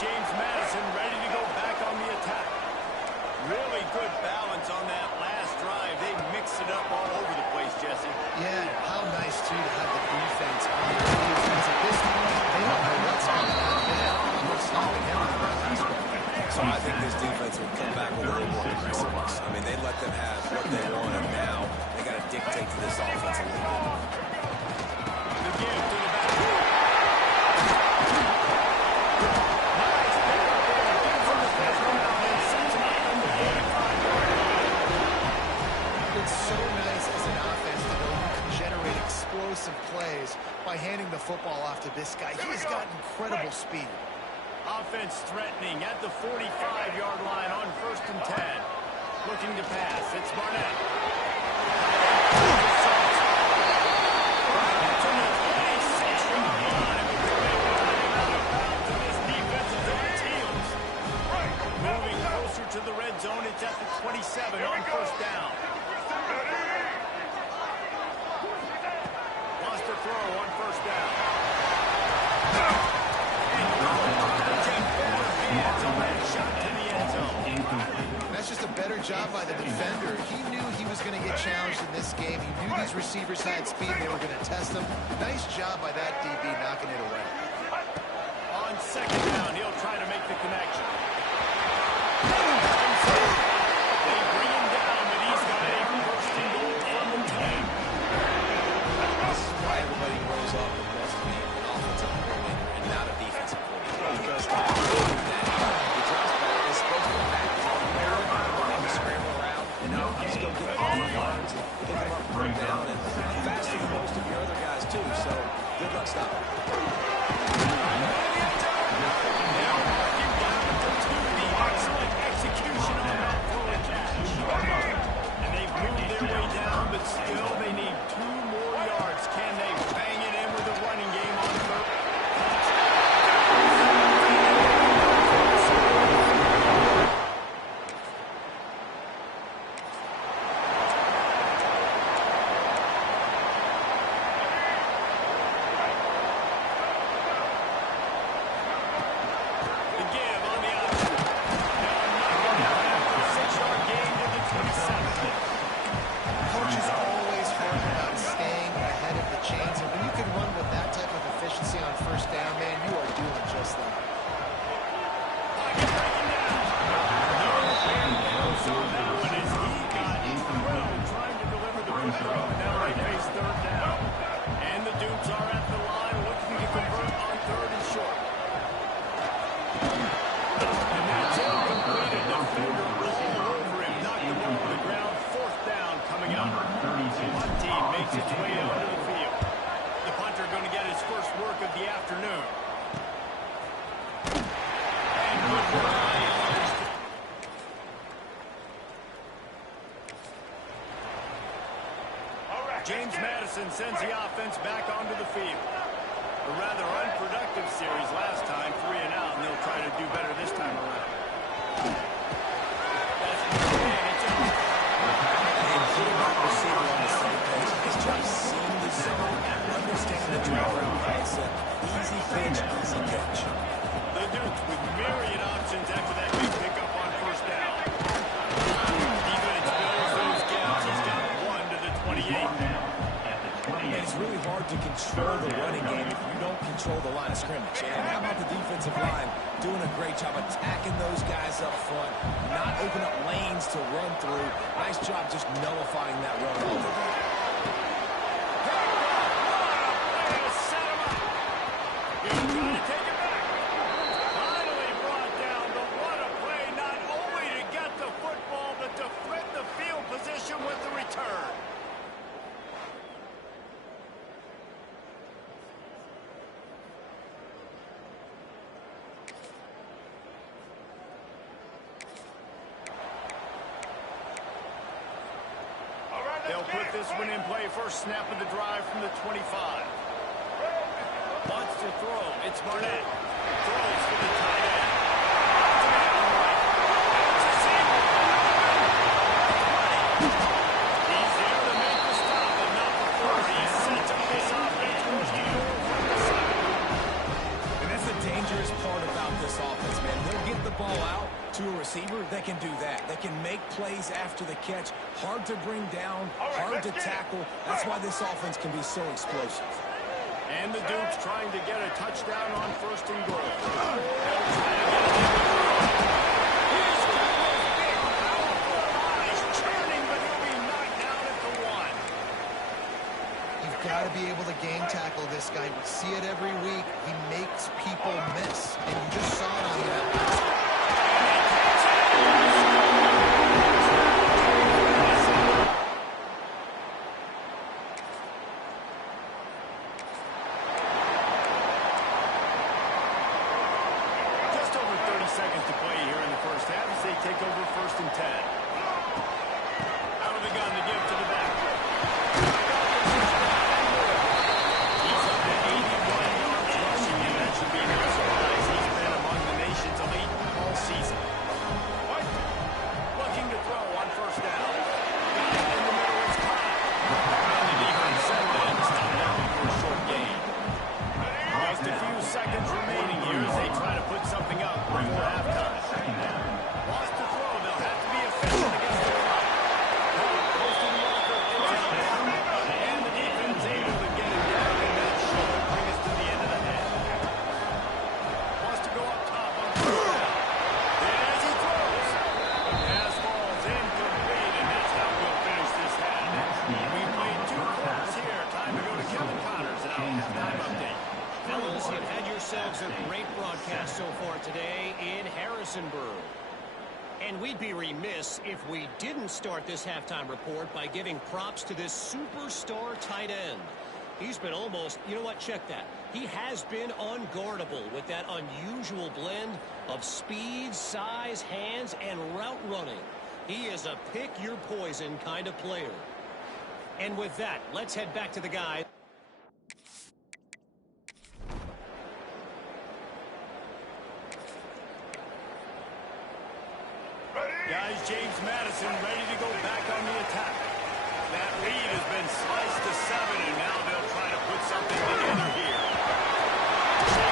James Madison ready to go back on the attack. Really good balance on that last drive. They mixed it up all over the place, Jesse. Yeah, how nice, too, to have the defense on their heels. Because at this point, they don't know what's going to happen. They have trouble stopping everything. So I think this defense would come back with a little more aggressiveness. I mean, they let them have what they want, and now they got to dictate to this offense a little bit. The give to the back. It's so nice as an offense to know you can generate explosive plays by handing the football off to this guy. He's got incredible speed. Offense threatening at the 45-yard line on 1st and 10. Looking to pass. It's Barnett. To the 26-yard line. Out of bounds, and this defense is on its heels. Moving closer to the red zone. It's at the 27 on 1st down. Wants to throw on 1st down. That's just a better job by the defender. He knew he was going to get challenged in this game. He knew these receivers had speed. They were going to test him. Nice job by that DB knocking it away. On 2nd down, he'll try to make the connection. They bring him down, but he's got a 1st and goal from the 10. This is why everybody grows up and wants to be an offensive coordinator and not a defensive coordinator. Because he drops back, is supposed to be back, and scramble around, and now he's going to get all the yards and pick him up, bring down, and faster than most of your other guys, too. So good luck stopping. Now they face third down. And the Dukes are at the line looking to convert on third and short. And that's incomplete. A defender all over him. Knocked the ball to the ground. Fourth down coming up. Punt team makes its way onto the field. The punter going to get his first work of the afternoon. And good work by the others. James Madison sends the offense back onto the field. A rather unproductive series last time, 3 and out, and they'll try to do better this time around. That's Receiver on the same page. His job seeing the zone, understanding the drive around concept. Easy pitch, easy catch. The Dukes with myriad options after that big pickup on first down. Defense fills those gaps. He's got 1 to the 28. And it's really hard to control the running game if you don't control the line of scrimmage. And how about the defensive line doing a great job attacking those guys up front, not open up lanes to run through. Nice job just nullifying that run altogether. Set him up. He's trying to take it back. Finally brought down, but what a play, not only to get the football, but to flip the field position with the return. They'll put this one in play. First snap of the drive from the 25. Wants to throw. It's Barnett. Throws for the tight end. He's there to make the stop, but not before he sets up this offense. And that's the dangerous part about this offense, man. They'll get the ball out to a receiver. They can do that. They can make plays after the catch. Hard to bring down, hard to tackle. That's why this offense can be so explosive. And the Dukes trying to get a touchdown on first and goal. He's churning, but he'll be knocked down at the 1. You've got to be able to game tackle this guy. We see it every week. He makes people miss, and you just saw it on that last one. Seconds to play here in the first half as they take over first and 10. Out of the gun to give to the back. He's up to 81 yards rushing, and that should be no surprise. He's been among the nation's elite all season. Looking to throw on first down. Got it in the middle, it's caught. And the defense settled in to stop that for a short gain. Just a few seconds remaining here as they try to put something up before halftime. Lost to throw. They'll have to be efficient against the clock. Posting Walker into the end. And the defense able to get him down, and that should bring us to the end of the half. Wants to go up top on first down. And as he throws, the pass falls incomplete, and that's how we'll finish this half. We played 2 quarters here. Time to go to Kevin Connors and our halftime update. Fellas, you've had yourselves a great broadcast so far today in Harrisonburg. And we'd be remiss if we didn't start this halftime report by giving props to this superstar tight end. He's been almost, you know what, check that. He has been unguardable with that unusual blend of speed, size, hands, and route running. He is a pick-your-poison kind of player. And with that, let's head back to the guy. Guys, James Madison ready to go back on the attack. That lead has been sliced to 7, and now they'll try to put something together here. Good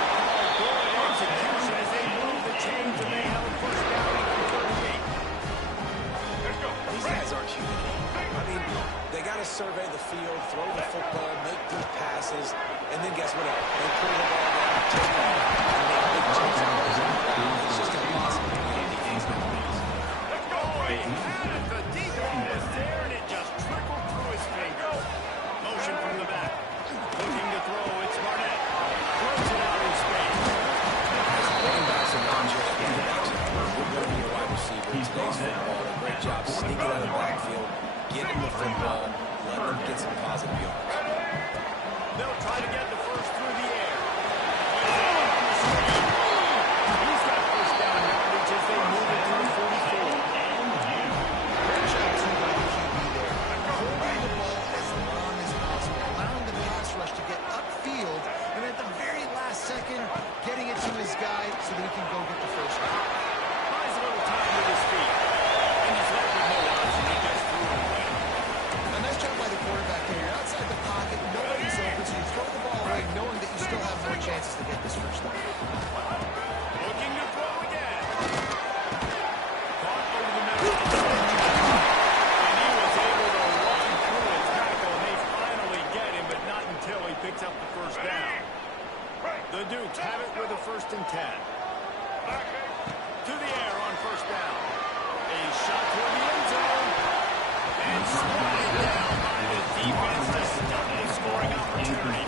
call, good execution as they move the chains, and they have a first down at the 38. Let's go. These guys aren't human. I mean, they got to survey the field, throw the football, make good passes, and then guess what? They pull the ball down, take off, and make big jumps out of those guys. It's just impossible to do anything nowadays. Let's go. He had it. The defense sneak it out of the backfield, get him the football, let them get some positive yards. They'll try to get the first through the air. He's got first down yardage as they move it to the 44. Great job, too, by the QB there. Holding the ball as long as possible, allowing the pass rush to get upfield, and at the very last second, getting it to his guy so that he can go get the first down. Buys a little time with his feet. And he's left with no option. He gets through and away. A nice job by the quarterback there. You're outside the pocket, nobody's open, so you throw the ball away knowing that you still have more chances to get this first down. Looking to throw again. Caught over the middle. And he was able to run through a tackle, and they finally get him, but not until he picks up the first down. The Dukes have it with a 1st and 10. To the air on first down. A shot toward the end zone. And spotted down by the defense to stop the scoring opportunity.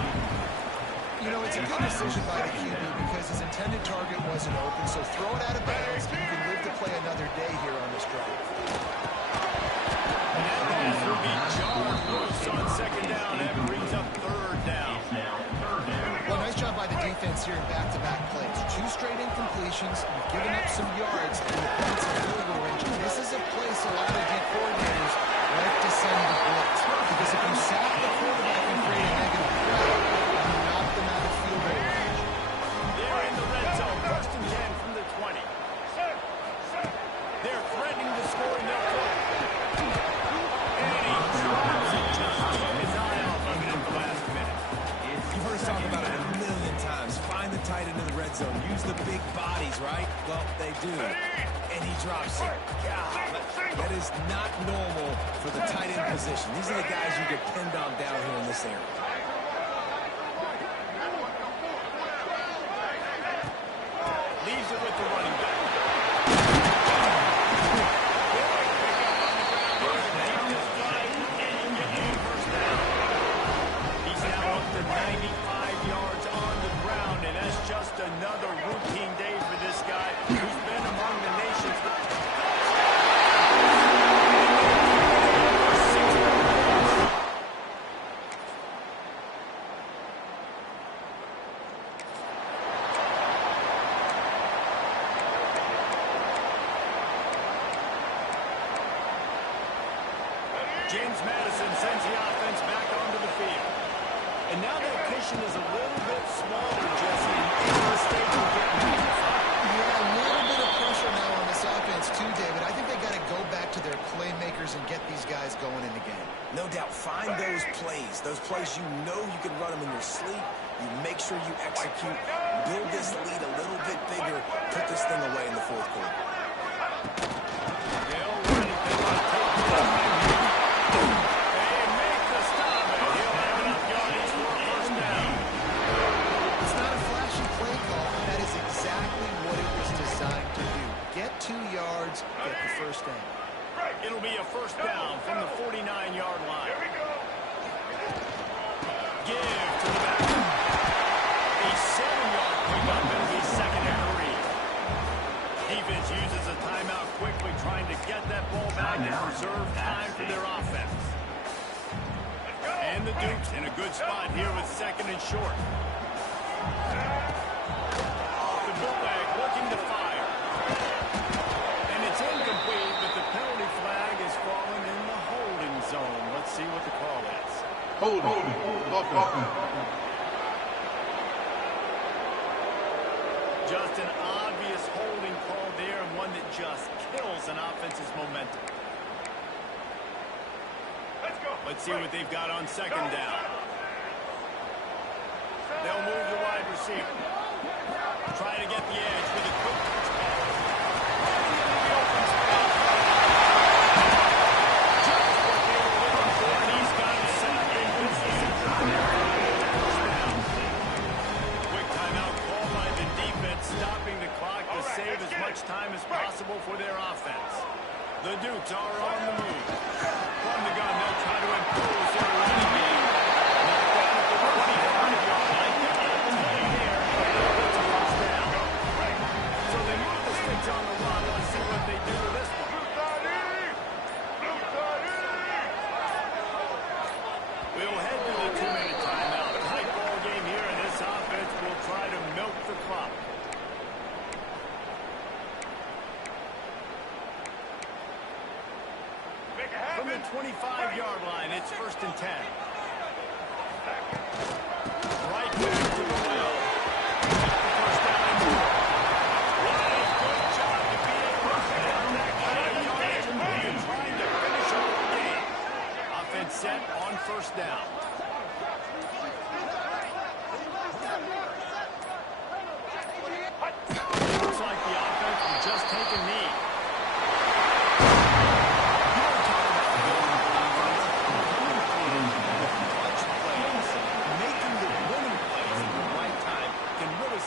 You know, it's a good decision by the QB because his intended target wasn't open, so throw it out of bounds. You can live to play another day here on this drive. And that will be jarred loose on 2nd down. That brings up 3rd down. Well, nice job by the defense here in back-to-back plays. 2 straight incompletions, you've given up some yards, and the points in field goal range. This is a place a lot of D coordinators like to send the blitz. Because if you sack the quarterback and create a negative play, you knock them out of field goal range. They're in the red zone. 1st and 10 from the 20. They're threatening to score in their foot. And he drops it. Just took his eye off of it at the last minute. You've heard us talk about it a million times. Find the tight end in the red zone. Use the big bodies, right? Well, they do. And he drops it. God, that is not normal for the tight end position. These are the guys you depend on down here in this area. Leaves it with the running back. He's now up to 95 yards on the ground, and that's just another routine day for this guy who's been among the nation's James Madison sends the offense back onto the field. And now that cushion is a little bit smaller, Jesse, and the stage will get magnified. Yeah, a little bit of pressure now on this offense too, David. I think they got to go back to their playmakers and get these guys going in the game. No doubt, find those plays you know you can run them in your sleep. You make sure you execute, build this lead a little bit bigger, put this thing away in the 4th quarter. They'll run it. They want to take the time here. They make the stop, and he'll have enough yardage for a first down. It's not a flashy play call, but that is exactly what it was designed to do. Get 2 yards, get the first down. It'll be a first down from the 49-yard line. Give to the back. A 7-yard pickup. It'll be 2nd and 3. Defense uses a timeout quickly, trying to get that ball back and preserve time for their offense. And the Dukes in a good spot here with 2nd and short. Off the bootleg, looking to fire. And it's incomplete, but the penalty flag is falling in the holding zone. Let's see what the call is. Just an obvious holding call there, and one that just kills an offense's momentum. Let's see what they've got on 2nd down. They'll move the wide receiver. Try to get the edge with a quick touch ball. Right into the open spot. Just what they were looking for, and he's got it set. And this is a first down. Quick timeout call by the defense, stopping the clock to save as much time as possible for their offense. The Dukes are on the move. From the gun, they'll try to impose their running game. Knocked down at the 25-yard line. It's a first down. So they move the sticks on the run. Let's see what they do with this one. the 25-yard line. It's 1st and 10. Right back to the well. First down and more. What a good job to be able to pick up that kind of yardage and trying to finish off the game. Offense set on 1st down. Looks like the offense will just take a knee.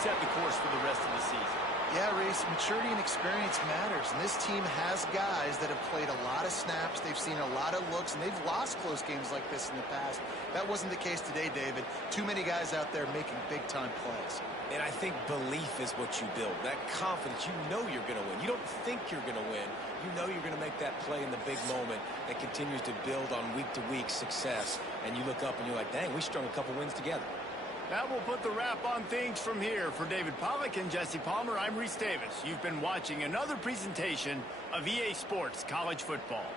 Set the course for the rest of the season. Yeah, Reese, maturity and experience matters, and this team has guys that have played a lot of snaps, they've seen a lot of looks, and they've lost close games like this in the past. That wasn't the case today, David. Too many guys out there making big-time plays. And I think belief is what you build. That confidence, you know you're going to win. You don't think you're going to win. You know you're going to make that play in the big moment that continues to build on week-to-week success. And you look up and you're like, dang, we strung a couple wins together. That will put the wrap on things from here. For David Pollack and Jesse Palmer, I'm Reese Davis. You've been watching another presentation of EA Sports College Football.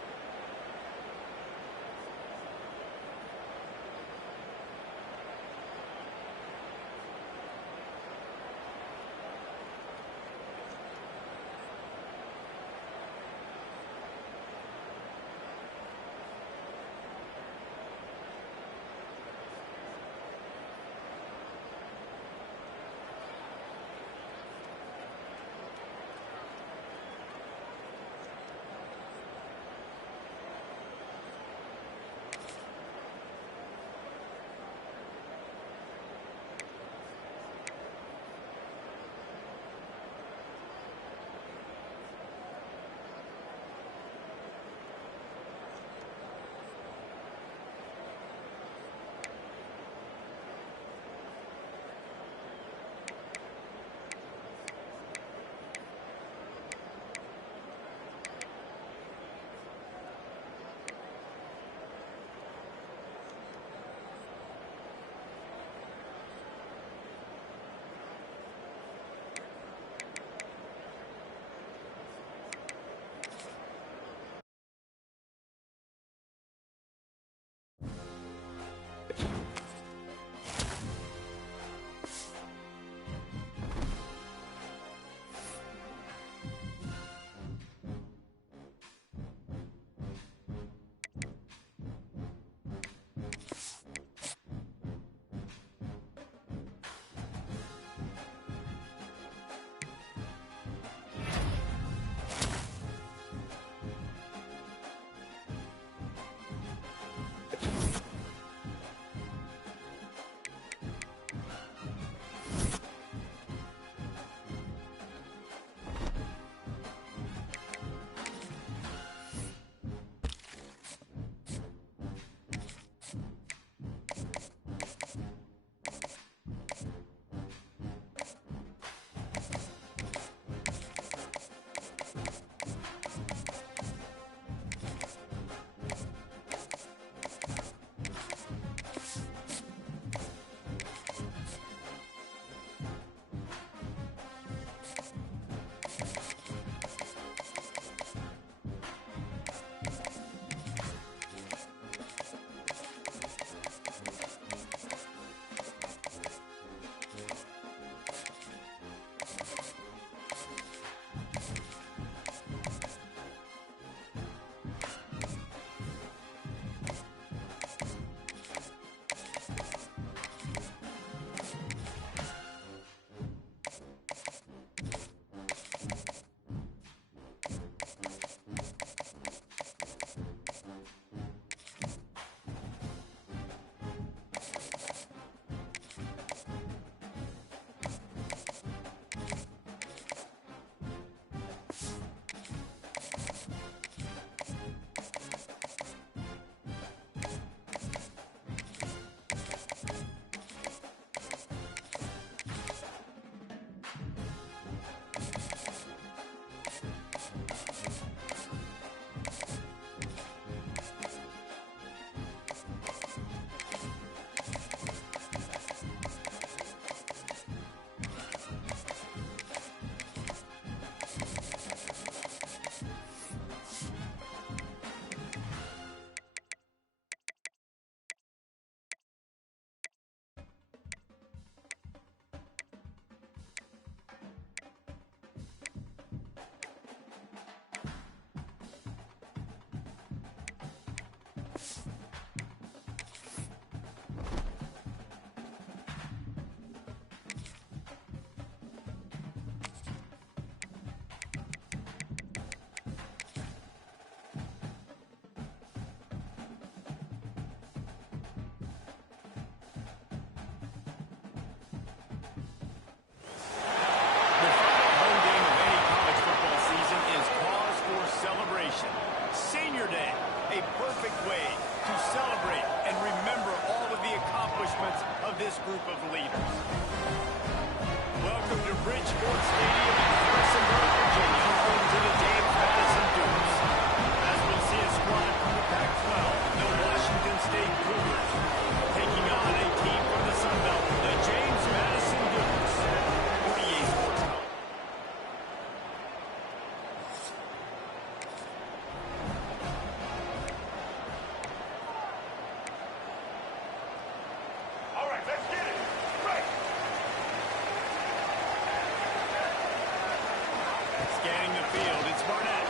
Scanning the field, it's Barnett.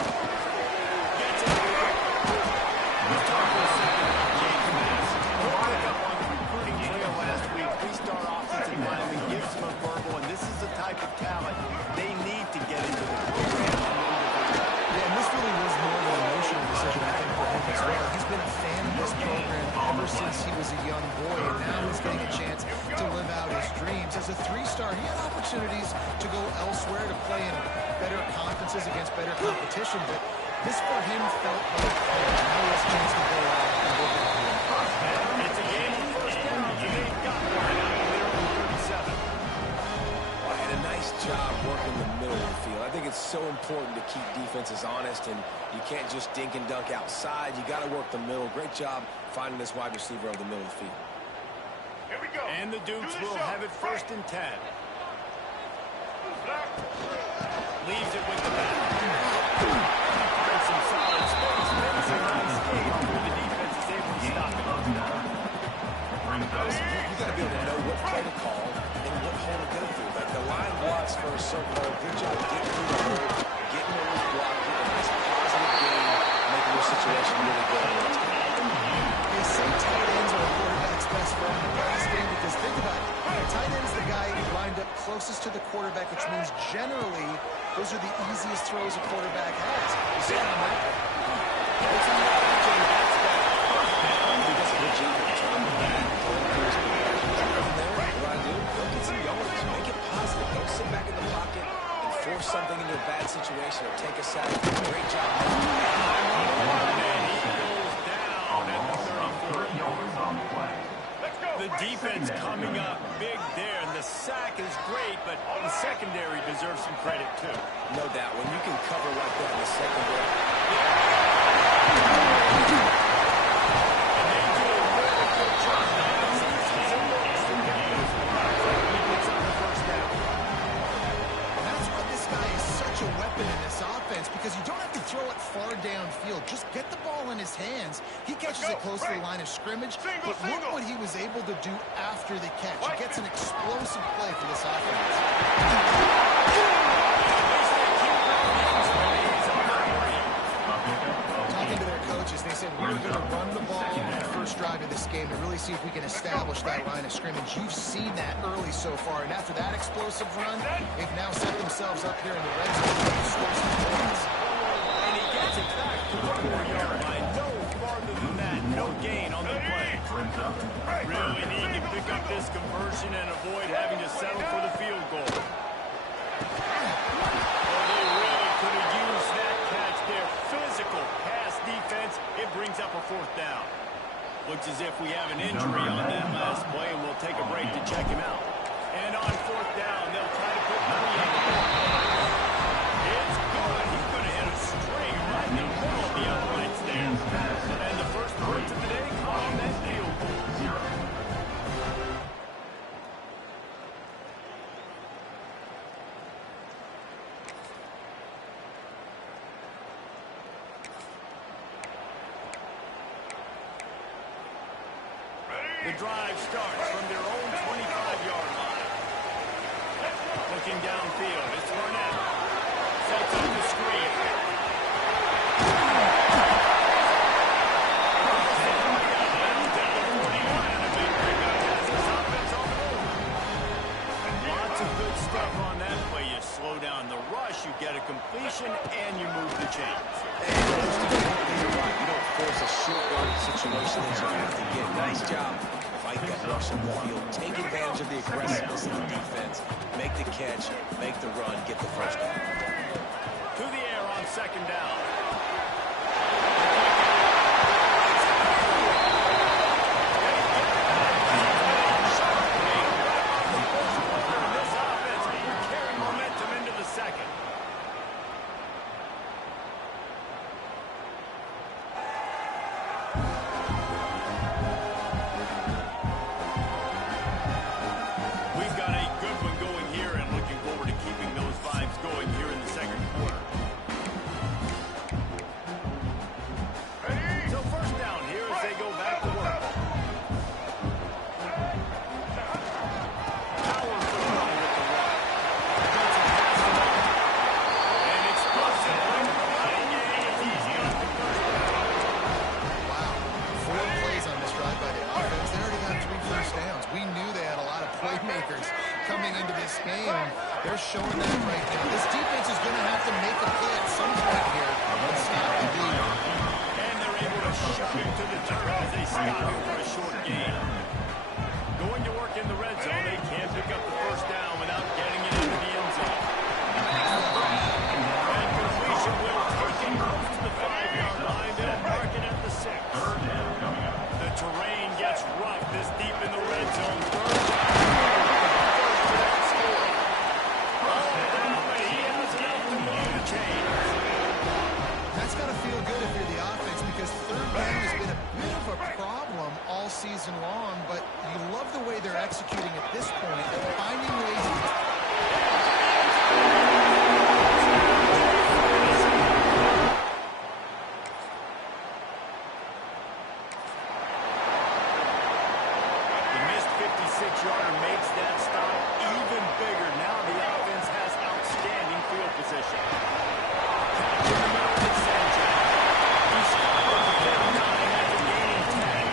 Gets it. We'll talk for a second about James Mass. We'll pick up on the recruiting trail last week. Three-star offensive lineman gives him a verbal, and this is the type of talent they need to get into the program. Yeah, and this really was more of an emotional decision, I think, for him as well. He's been a fan of this program ever since he was a young boy, and now he's getting a chance to live out his dreams. As a three-star, he had opportunities to go elsewhere to play in better conferences against better competition, but this for him felt like now he has a chance to go out and live out here. It's a game of first down, and they've got one out there on 37. And a nice job working the middle of the field. I think it's so important to keep defenses honest, and you can't just dink and dunk outside. You got to work the middle. Great job finding this wide receiver over the middle of the field. Here we go. And the Dukes will have it 1st and 10. Leaves it with the back. Finds some solid space. Makes a nice game where the defense is able to stop it. You got to be able to know what play to call and what hole to go through. Like the line blocks for a certain hole. Good job getting through the hole, getting over the block, getting a nice positive game, making your situation really good. They say tight ends are a quarterback's best friend in the pass game because think about it. Tight end's the guy lined up closest to the quarterback, which means generally those are the easiest throws a quarterback has. You see what I mean? It's another game. That's better. He does a good job of turning the back. What do I do? Go get some yardage. Make it positive. Don't sit back in the pocket and force something into a bad situation or take a sack. Great job. The defense coming up big there, and the sack is great, but the secondary deserves some credit, too. No doubt. When you can cover like that in the secondary. And they do a really good job. It's easy to look to get those runs. He gets on the 1st down. And that's why this guy is such a weapon in this offense, because you don't have to throw it far downfield. Just get the ball in his hands. He catches it close to the line of scrimmage, but look what he was able to do after the catch. He gets an explosive play for this offense. Talking to their coaches, they said, we're going to run the ball on the first drive of this game and really see if we can establish that line of scrimmage. You've seen that early so far, and after that explosive run, they've now set themselves up here in the red zone to score some points. And he gets it back to the 4-yard line. No farther than that. No gain on the play. Really need to pick up this conversion and avoid having to settle for the field goal. Well, they really could have used that catch there. Physical pass defense. It brings up a 4th down. Looks as if we have an injury on that last play, and we'll take a break to check him out. And on 4th down, they'll try to put 3 on the board. It's good. He's going to hit a string right in the middle of the uprights there. And the first points of the day come on that field goal. The drive starts from their own 25-yard line. Looking downfield, it's Barnett. Sets up the screen. Lots of good stuff on that play. You slow down the rush, you get a completion, and you move the chains. You don't force a short yardage situation that you have to get. Nice job. Fight that rush on the field. Take advantage of the aggressiveness of the defense. Make the catch, make the run, get the 1st down. To the air on 2nd down. This offense will carry momentum into the 2nd. We've got a good one going here, and looking forward to keeping those vibes going here in the 2nd quarter. this game. They're showing that right now. This defense is going to have to make a play at some point here and stop the lead. And they're able to shove him to the turf as they stop him for a short gain. Going to work in the red zone, they can't pick up the first down without getting it into the end zone. And completion will take him close to the 5-yard line. They'll mark it at the 6. The terrain gets rough this deep in the red zone. Third down. First to that score. Oh, but he has enough to move the chains. That's got to feel good if you're the offense, because third down has been a bit of a problem all season long, but you love the way they're executing at this point and finding ways to... The missed 56-yarder makes that stop even bigger. Now the offense has outstanding field position. Catch in the middle of the Sanchez. He's covered the 59 after gaining 10.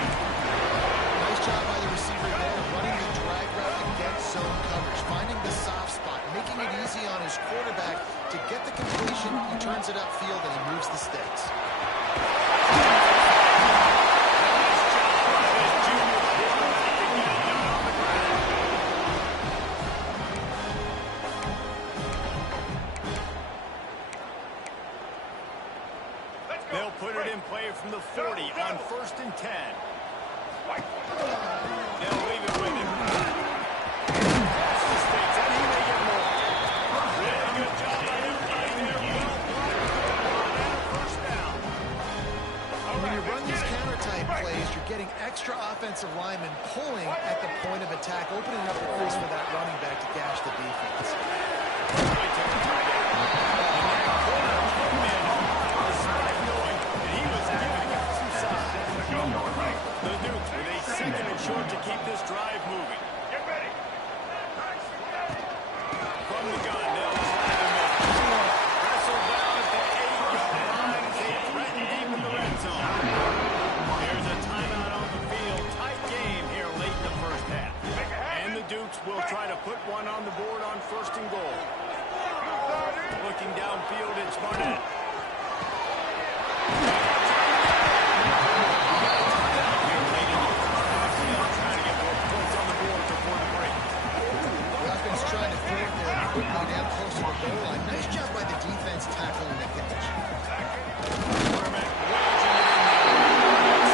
Nice job by the receiver there, running the drag route against zone coverage, finding the soft spot, making it easy on his quarterback to get the completion. He turns it upfield and he moves the sticks. They'll put it in play from the 40 on 1st and 10. They'll leave it with him. That's the stakes, and he may get more. Really good job by him getting there. Well blocked. And a first down. When you run these counter-type plays, you're getting extra offensive linemen pulling at the point of attack, opening up the crease for that running back to gash the defense. Right to the tight end. And that corner came in despite knowing that he was giving up some size. The Dukes with a 2nd and short to keep this drive moving. Get ready. From the gun, they'll slide him in. Wrestled down at the 8-yard line as they threaten deep in the red zone. There's a timeout on the field. Tight game here late in the first half. And the Dukes will try to put one on the board on 1st and goal. Looking downfield, it's Barnett. Trying to get more points on the board before the break. The offense trying to throw it there quickly down close to the goal line. Nice job by the defense tackling the catch. Quarterback wedging it in there.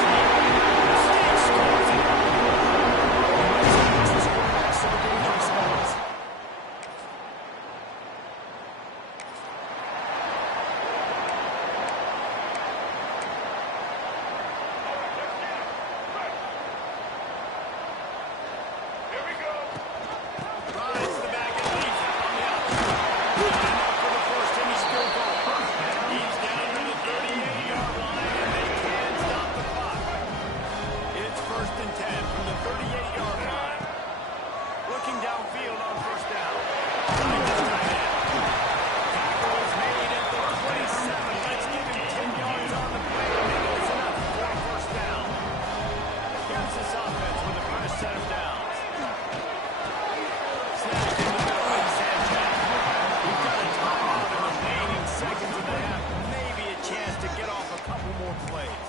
Steve scores it. This quarterback so dangerous always. Here we go. Rides the back and leads it on the outside. Enough for the first, and he's still going. He's down to the 38-yard line, and they can stop the clock. It's 1st and 10 from the 38-yard line. Looking downfield on 1st down. Finds his tight end. Tackle is made at the 27. Let's give him 10 yards on the play, and it is enough for a 1st down. Here's this offense with a first set of downs. Snapped in the middle by Sanchez. We've got a timeout in the remaining seconds of the half. Maybe a chance to get off a couple more plays.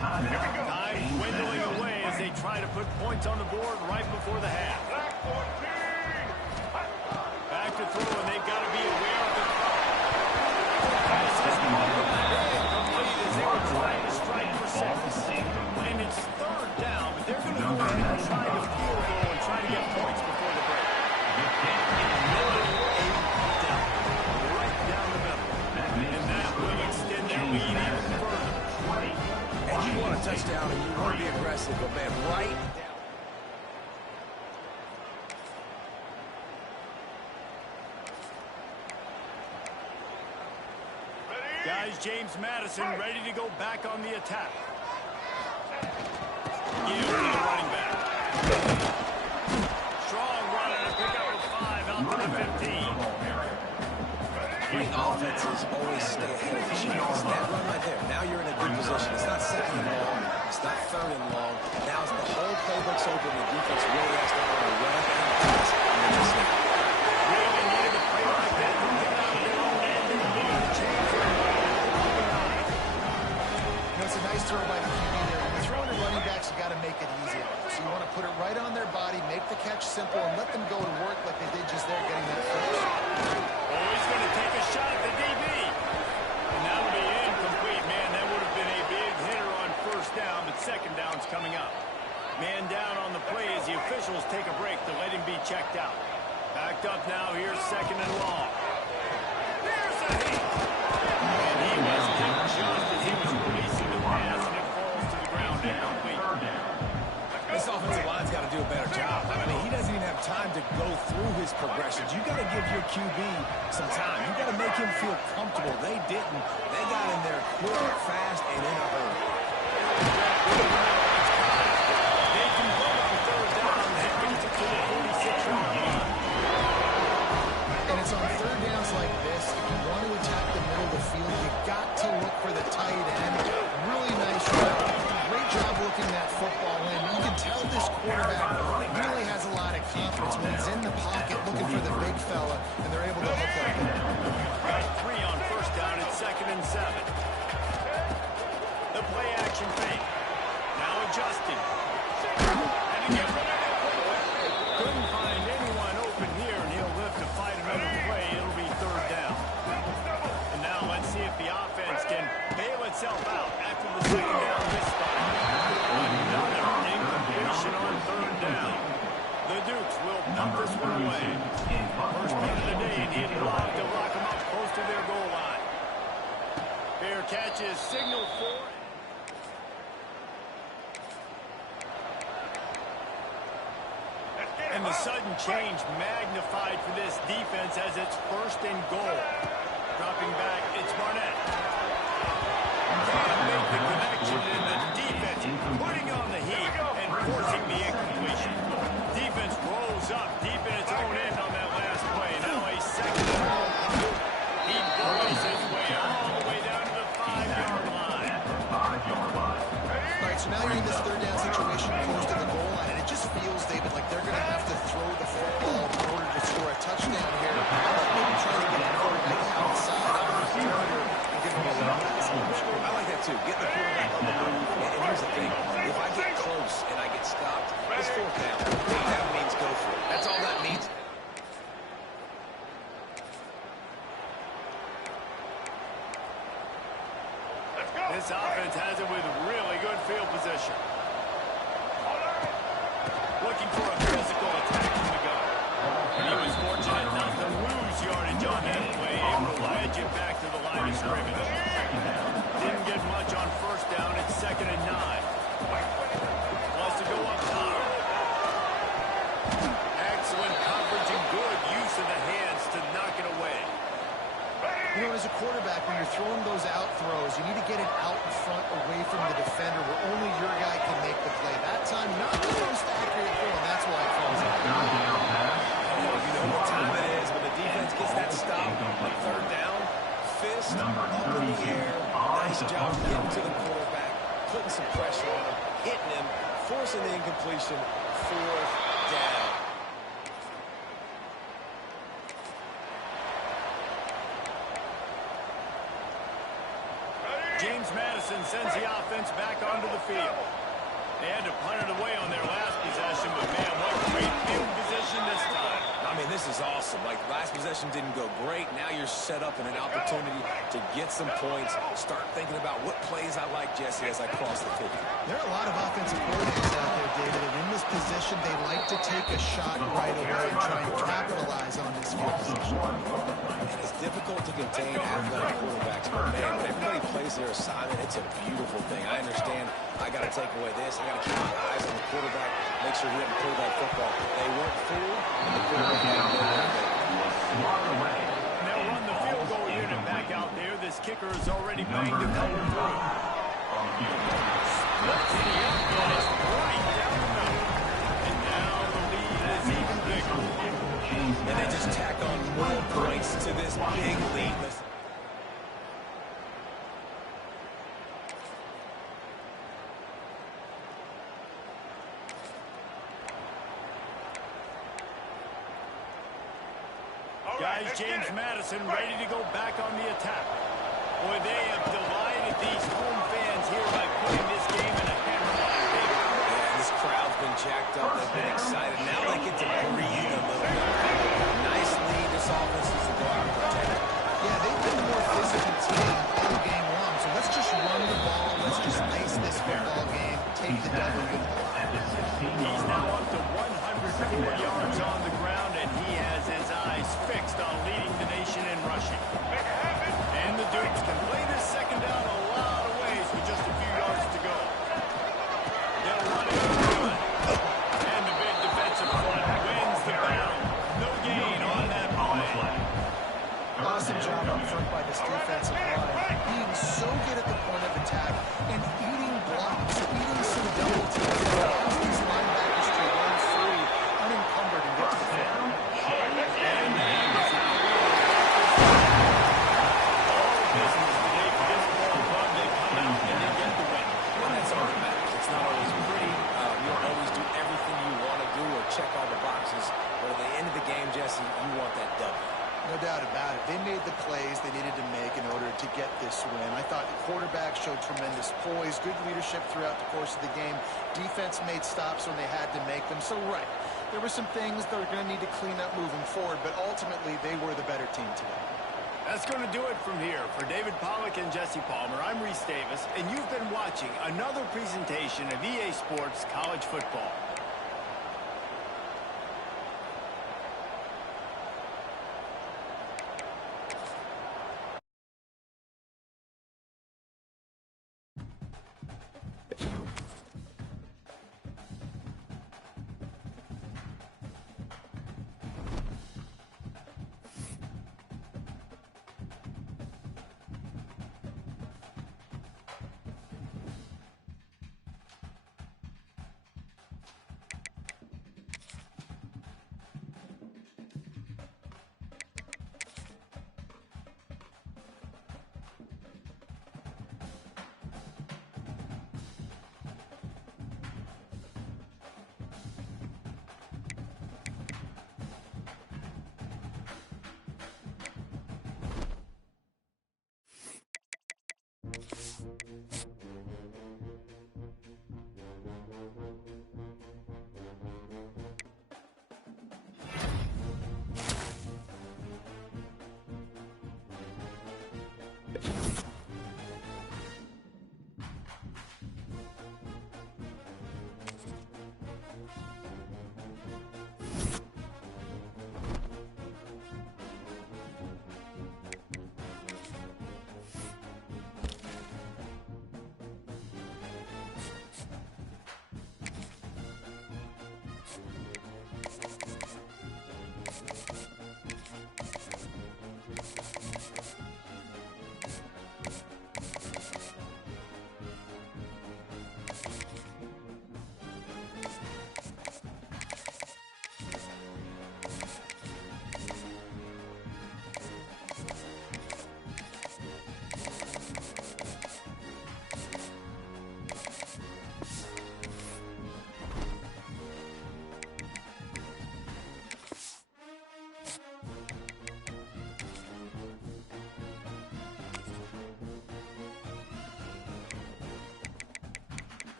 Time dwindling away as they try to put points on the board right before the half. Black 14. Back to throw, and they've got to be aware of the clock. Pass is incomplete as they were trying to strike for 6. And it's 3rd down, but they're going to go ahead and try to field goal and try to get points before the break. Right down the middle. And that will extend their lead even further. And you want a touchdown and you want to be aggressive, but man, right down. Guys, James Madison ready to go back on the attack. Gibbs to the running back. Strong run and a pickup of 5 out to the 15. Great offenses always stay ahead of the chains. That run right there, now you're in a good position. It's not 2nd and long. It's not 3rd and long. Now the whole playbook's open. The defense really has to run and pass. checked out. Backed up now. Here's second and long. Here's a hit. And he was kicked just as he was releasing the pass, and it falls to the ground incomplete. This offensive line's got to do a better job. I mean, he doesn't even have time to go through his progressions. You got to give your QB some time. You got to make him feel comfortable. They didn't. They got in there quick, fast, and in a hurry. They convert on third down. That gets it to the 46-yard line. And it's on third downs like this. If you want to attack the middle of the field, you got to look for the tight end. Really nice job. Great job looking that football in. You can tell this quarterback really has a lot of confidence when he's in the pocket looking for the big fella, and they're able to hook up. Got 3 on first down. It's second and 7. The play action fake. Now adjusting. And again, couldn't find anyone open here, and he'll live to fight another play. It'll be third down. And now let's see if the offense can bail itself out after the second down misstep. Another incompletion on third down. The Dukes will pump this one away. First play of the day, and he'd love to lock them up close to their goal line. Fair catch is signaled for. And the sudden change magnified for this defense as it's first and goal. Dropping back, it's Barnett. Can't make the connection, and the defense putting on the heat and forcing the incompletion. Defense rolls up deep in its own end on that last play. Now a second and goal. He burrows his way all the way down to the 5-yard line. All right, so now you're in this third down situation close to the goal line, and it just feels, David, like they're going to have to throw the football in order to score a touchdown here. Maybe trying to get the quarterback outside of the perimeter and give him a little pass. I like that, too. Get the quarterback on the move. And here's the thing. If I get close and I get stopped, it's fourth down. That means go for it. That's all that means. This offense has it with really good field position. Looking for a physical attack from the gun. And he was fortunate not to lose yardage on that play, able to wedge it back to the line of scrimmage. Didn't get much on first down. It's second and 9. Wants to go up top. Excellent coverage and good use of the hands to knock it away. You know, as a quarterback, when you're throwing those out throws, you need to get it out in front away from the defender where only your guy can make the play. That time, not the most accurate throw, and that's why it falls out. You know what time it is when the defense gets that stop on third down. Fist up in the air. Nice job getting to the quarterback, putting some pressure on him, hitting him, forcing the incompletion. Fourth down. James Madison sends the offense back onto the field. They had to punt it away on their last possession, but man, what great field position this time. I mean, this is awesome. Like, last possession didn't go great. Now you're set up in an opportunity to get some points. Start thinking about what plays I like, Jesse, as I cross the 50. There are a lot of offensive coordinators out there, David, and in this position, they like to take a shot right away and try and capitalize on this field position. And it's difficult to contain athletic quarterbacks, but man, when everybody plays their assignment, it's a beautiful thing. I understand I got to take away this. I got to keep my eyes on the quarterback, make sure he doesn't pull that football. They weren't fooled, and the quarterback had no way. They'll run the field goal unit back out there. This kicker is already banged to come through. Splits the end, but it's right down the middle. And now the lead is even bigger. And they just tack on more points to this big lead. Guys, James Madison ready to go back on the attack. Boy, they have delighted these home fans here by putting this game in a hammerlock. Yeah, this crowd's been jacked up. They've been excited. Now they get to breathe a little bit. Nice lead. This offense needs to go out and protect it. Yeah, they've been the more physical team all game long, so let's just run the ball. Let's just ice this football game, take the W. He's now up to 104 yards on the ground. Awesome job up front by this defensive line, being so good at the point of attack and eating blocks, eating some double teams that allows these linebackers to run free, unencumbered, and get to the field. And that is how we will wrap this one. All business today for this ball club. They come out and they get the win. And that's all that matters. It's not always pretty. You don't always do everything you want to do or check all the boxes. But at the end of the game, Jesse, you want that W. No doubt about it. They made the plays they needed to make in order to get this win. I thought the quarterback showed tremendous poise, good leadership throughout the course of the game. Defense made stops when they had to make them. So, right, there were some things that are going to need to clean up moving forward, but ultimately they were the better team today. That's going to do it from here. For David Pollack and Jesse Palmer, I'm Reese Davis, and you've been watching another presentation of EA Sports College Football.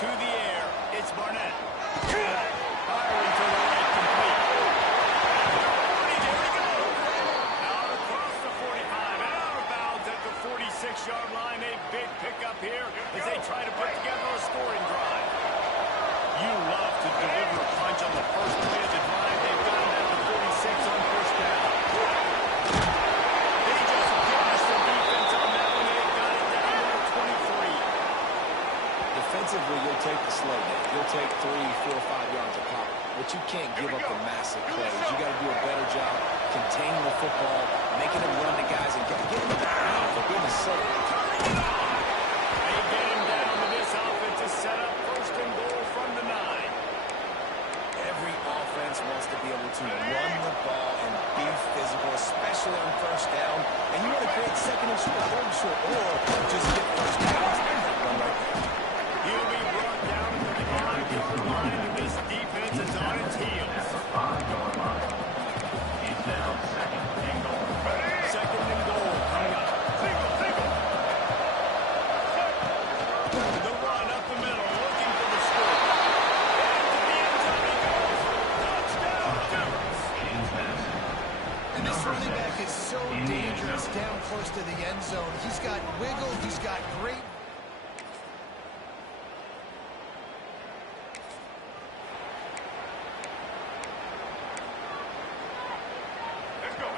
To the air, it's Barnett. Firing to the right, complete. Here we go. Out across the 45 and out of bounds at the 46-yard line. A big pickup here as they try to put together a scoring drive. You love to deliver a punch on the first play of the drive. They've got it at the 46 on first down. They just gashed the defense on that one. They've got it down to the 23. Defensively, you'll take the slow down. You'll take 3, 4, 5 yards of pop. But you can't give up the massive plays. You got to do a better job containing the football, making them run to guys, and getting them to the ground for goodness sake. They get him down to this offense to set up first and goal from the 9. Every offense wants to be able to run the ball and be physical, especially especially on first down. And you want to create second and short, third and short, or just get first down. That run right there. He'll be brought down to the 5-yard line, and this defense is on its heels. 5-yard line. It's now second and goal. Second and goal coming up. The run up the middle, looking for the score. Into the end zone he goes. Touchdown, Devils. And this running back is so dangerous down close to the end zone. He's got wiggle. He's got great.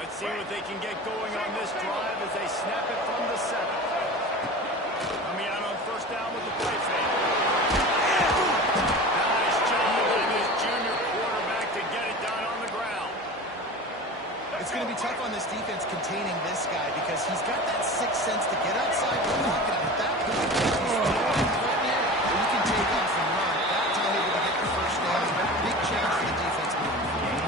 Let's see what they can get going on this drive as they snap it from the 7. Coming out on first down with the play fake. Nice job by this junior quarterback to get it done on the ground. It's going to be tough on this defense containing this guy because he's got that sixth sense to get outside the pocket. And at that point, you can take off and run. That time able to get the first down. Big chance for the defense moving forward.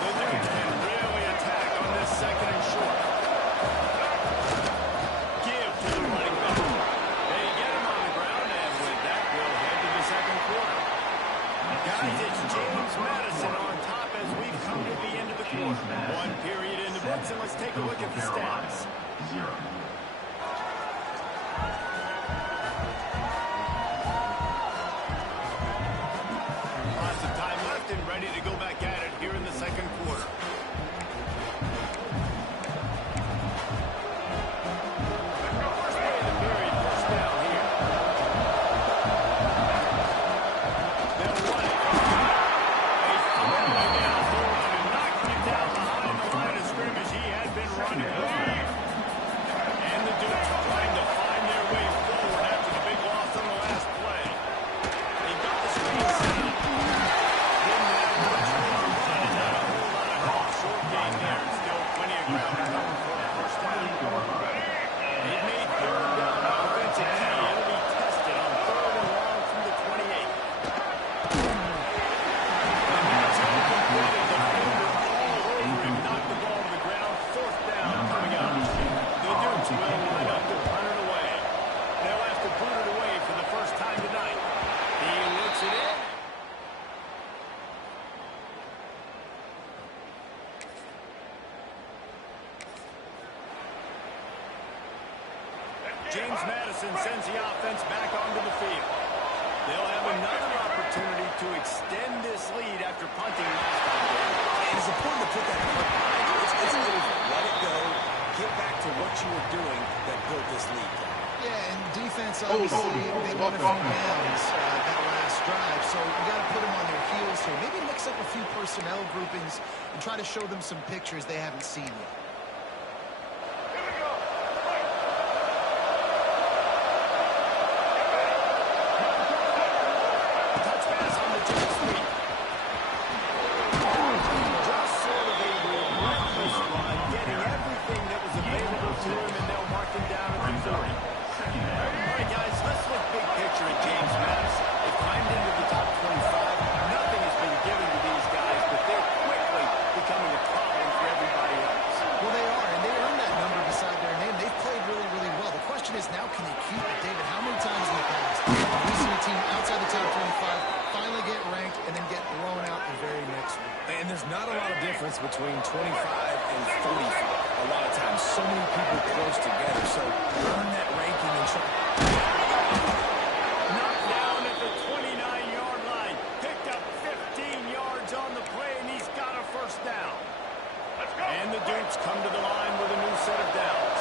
The Dudes can really attack on this second and short. Give to the running back. They get him on the ground, and with that, we'll head to the second quarter. Guys, it's James Madison on top as we've come to the end of the quarter. One period in the books, and let's take a look at the stats. 0. Lots of time left and ready to go back at it here in the second quarter. First play of the period, first down here. They'll run it. They throw it again. And knocking it down behind the line of scrimmage. He had been running wide. And the Dudes trying to find their way forward after the big loss on the last play. They got the screen set up. Didn't have much room to run and not a whole lot of help. Short gain there. Still plenty of ground to cover for a first down. It made third down offensive key. It'll be tested on 3rd and long from the 28. And that's how he completed the finger all over and knocked the ball to the ground. 4th down coming up. The Dudes will line up to punt it away. They'll have to boot it away for the first time tonight. He looks it in. James Madison sends the offense back onto the field. They'll have another opportunity to extend this lead after punting last time. And it's important to put that in perspective. It's over. Let it go. Get back to what you were doing that built this lead. Yeah, and defense, obviously, they won a few downs that last drive, so you got to put them on their heels here. Maybe mix up a few personnel groupings and try to show them some pictures they haven't seen yet. Touch pass on the jet sweep. Just sort of a relentless run, getting everything that was available to him, and they'll mark him down at the 30. All right, guys, let's look big picture at James Madison. They climbed into the top 25. Nothing has been given to these guys, but they're quickly becoming a problem for everybody else. Well, they are, and they earned that number beside their name. They've played really, really well. The question is now, can they keep it? David, how many times in the past have we seen a team outside the top 25 finally get ranked and then get blown out the very next week? And there's not a lot of difference between 25 and 45. A lot of times, so many people close together. So earn that ranking and try. Knocked down at the 29-yard line. Picked up 15 yards on the play, and he's got a first down. And the Dudes come to the line with a new set of downs.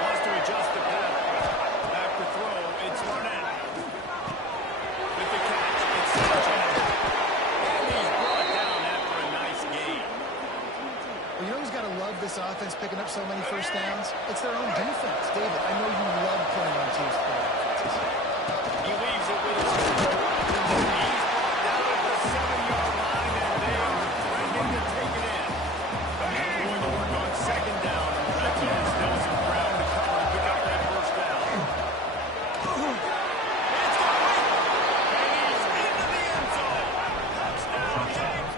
Wants to adjust the pattern. After throw, it's Barnett. With the catch, it's Sanchez. And he's brought down after a nice gain. Well, you know who's got to love this offense picking up so many first downs? It's their own defense. David, I know you love playing on teams playing offenses. He leaves it with his foot. He's brought down at the 7-yard line, and they are threatening to take it in. Going to work on second down. Martinez knows some ground to cover to pick up that first down. It's going. And he's into the end zone. Touchdown, James.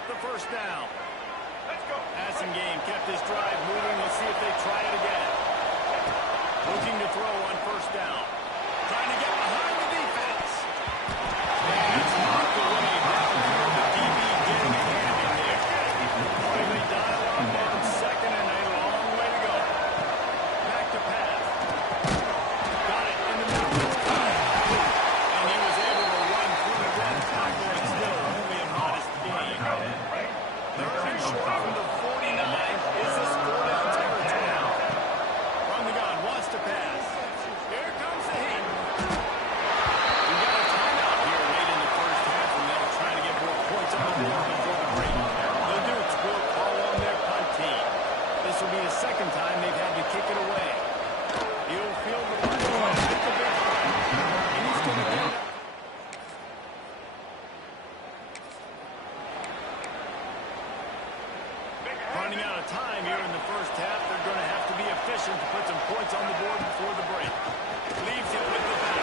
up the first down. Passing game kept this drive moving. Let's see if they try it again. Looking to throw on first down. Trying to get behind the defense. And it's knocked away down here. The DB getting a hand in there. Boy, they dial on that second and a long way to go. Back to pass. Got it in the middle of the time. And he was able to run through that tackle and still only a modest gain. Third and short from the 49 is a score down territory. From the gun, wants to pass. Here comes the heat. We got a timeout here late in the first half, and they'll try to get more points on the board before the break. The Dukes will call on their punt team. This will be the second time they've had to kick it away. He'll field the line and make a big play. And he's going to get it. Running out of time here in the first half. They're going to have to be efficient to put some points on the board before the break. Leaves it with the back.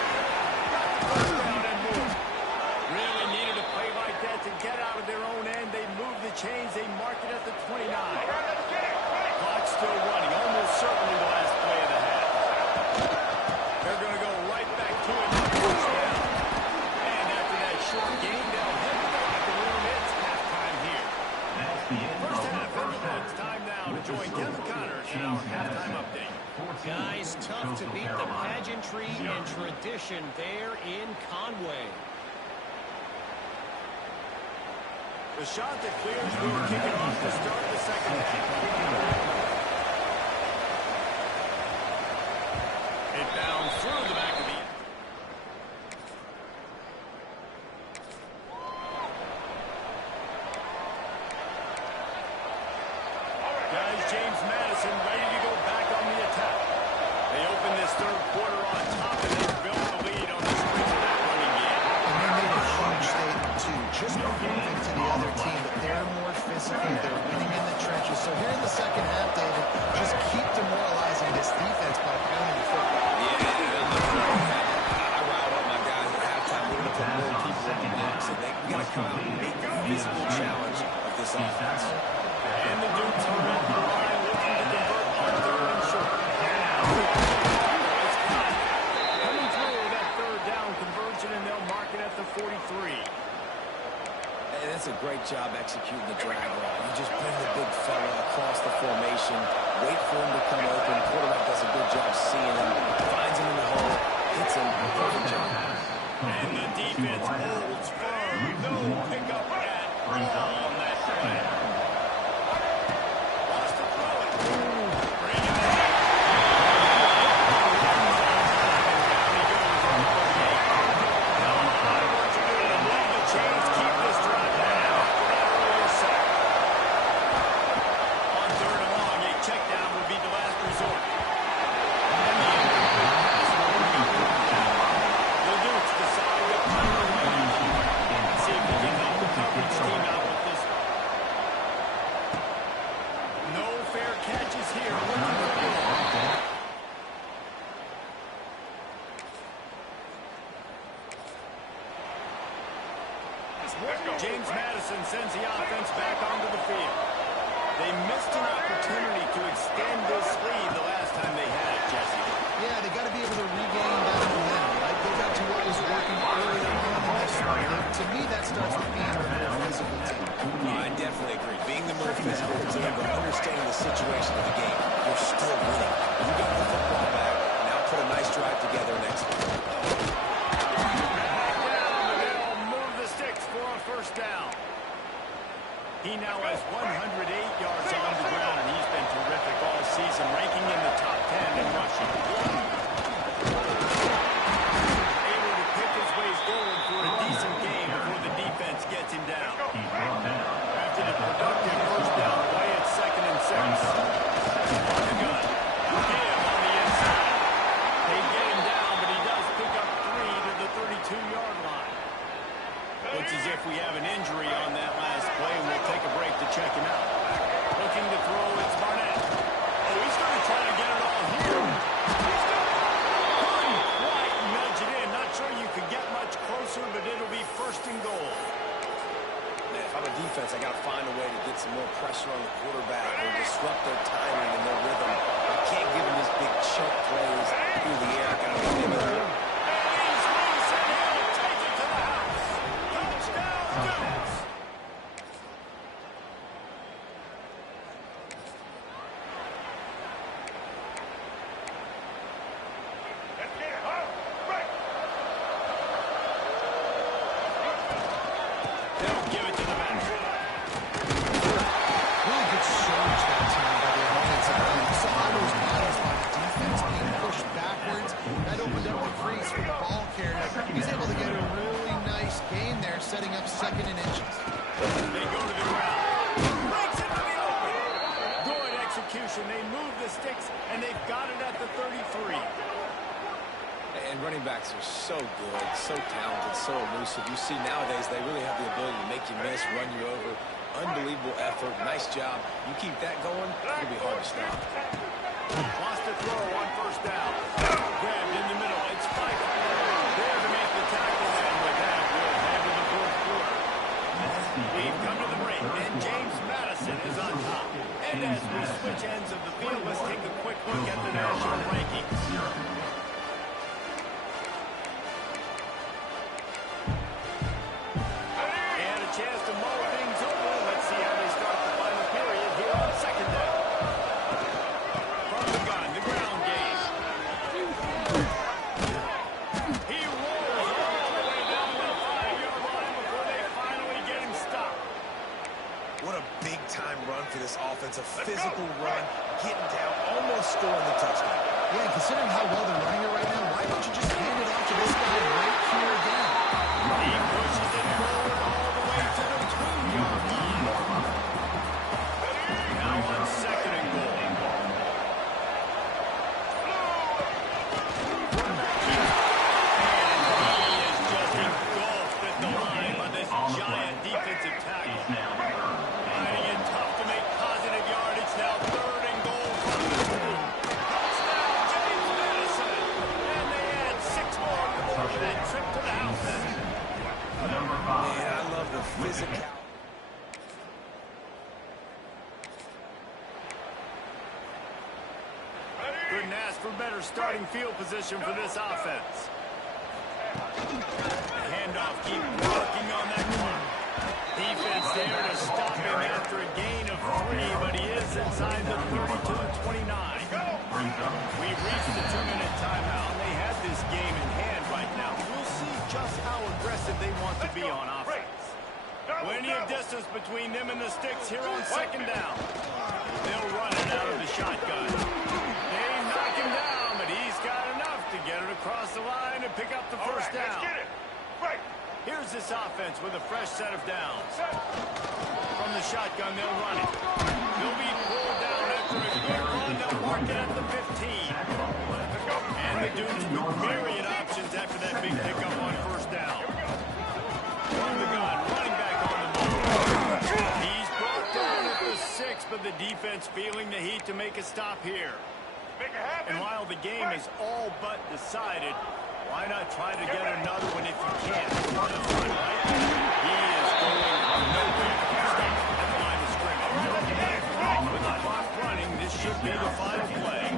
Got the first down and more. Really needed a play like that to get out of their own end. They move the chains. They mark it at the 29. Clock still running. Almost certainly the last play of the half. They're going to go right back to it on first down. And after that short game, they'll head to the locker room. It's halftime here. First half in the books. Time now to join Kevin Connors in our halftime update. Guys, tough to beat the pageantry and tradition there in Conway. The shot that clears will kick it off to start the second half. It bounds through the back of the end. Guys, James Madison ready to go back on the attack. They open this third quarter on top, and they built the lead on the strength of that running game. And they made a huge statement, too, just proving to the other team that they're more physical, they're winning in the trenches. So here in the second half, David, just keep demoralizing this defense by pounding the football. I riled up my guys at halftime. We're going to put more people in the box, and they got to come out and meet the physical challenge of this offense. And the Dukes are at the line looking to convert on third and short. It's caught. Coming through that third down conversion, and they'll mark it at the 43. And that's a great job executing the drag route. You just bring the big fella across the formation, wait for him to come open. Quarterback does a good job seeing him, finds him in the hole, hits him. Perfect job. And the defense holds firm. No pickup at all on that play. Wants to throw it. Bring it back. Down he goes on the 48. Now a lot of work to do to move the chains, keep this drive down after that earlier sack. On third and long, a check down would be the last resort. And the incomplete pass will be moved down. The Dukes decide to punt it away. Let's see if we can help the coverage team out with this one. No fair catches here. Looking for the ball. James Madison sends the offense back onto the field. They missed an opportunity to extend this lead the last time they had it, Jesse. Yeah, they got to be able to regain that momentum, right? Go back to what was working earlier on in this one. To me, that starts with being a more physical team. I definitely agree. Being the more physical team, but understanding the situation of the game, you're still winning. You got the football back. Now put a nice drive together next week. First down. He now has 108 yards on the ground, and he's been terrific all season, ranking in the top 10 in rushing. Able to pick his way forward for a decent game before the defense gets him down. After the productive first down play, it's 2nd and 6. On the gun. Give on the inside. They get him down, but he does pick up 3 to the 32-yard line. Looks as if we have an injury on that last play, and we'll take a break to check him out. Looking to throw, it's Barnett. Oh, he's going to try to get it all here. Couldn't quite nudge it in. Not sure you could get much closer, but it'll be 1st and goal. Man, if I'm a defense, I got to find get some more pressure on the quarterback or disrupt their timing and their rhythm. You can't give them these big chunk plays through the air. Got to limit them. Setting up second and inches. They go to the ground. Breaks into the open. Good execution. They move the sticks, and they've got it at the 33. And running backs are so good, so talented, so elusive. You see nowadays they really have the ability to make you miss, run you over. Unbelievable effort. Nice job. You keep that going, it'll be hard to stop. Wants to throw on first down. Grabbed in the middle. It's Spike. There to make the tackle, and with that, we'll head to the fourth quarter. We've come to the break, and James Madison is on top. And as we switch ends of the field, let's take a quick look at the national rankings. And a chance to mull things over. Let's see how they start the final period here on second down. From the gun, the ground game. He rolls all the way down the 5-yard line before they finally get him stopped. What a big-time run for this offense. A physical run, getting down, almost scoring the touchdown. Yeah, and considering how well they're running it right now, why don't you just hand it off to this guy right here again? He pushes it forward all the way to the 2-yard line. Now on second and goal. Giant defensive tackle. Finding it tough to make positive yardage. Now third and goal from the 2. Touchdown, James Madison. And they add 6 more before that trip to the house. Man, I love the physical. Couldn't ask for better starting field position for this offense. The handoff keep working on that corner. Defense there to stop him after a gain of 3, but he is inside the 32-29. We've reached the 2-minute timeout. They have this game in hand right now. We'll see just how aggressive they want to be on offense. Plenty of distance between them and the sticks here on second down. They'll run it out of the shotgun. They knock him down, but he's got enough to get it across the line and pick up the first down. Here's this offense with a fresh set of downs. From the shotgun, they'll run it. They'll be pulled down after a good run. They'll mark it at the 15. And the Dudes with myriad options after that big pickup on first down. From the gun, running back on the move. He's brought down at the 6, but the defense feeling the heat to make a stop here. And while the game is all but decided, why not try to get another one if you can? On the front, right? He is going nowhere. Stop at the line of scrimmage. With the clock running, this should be the final play.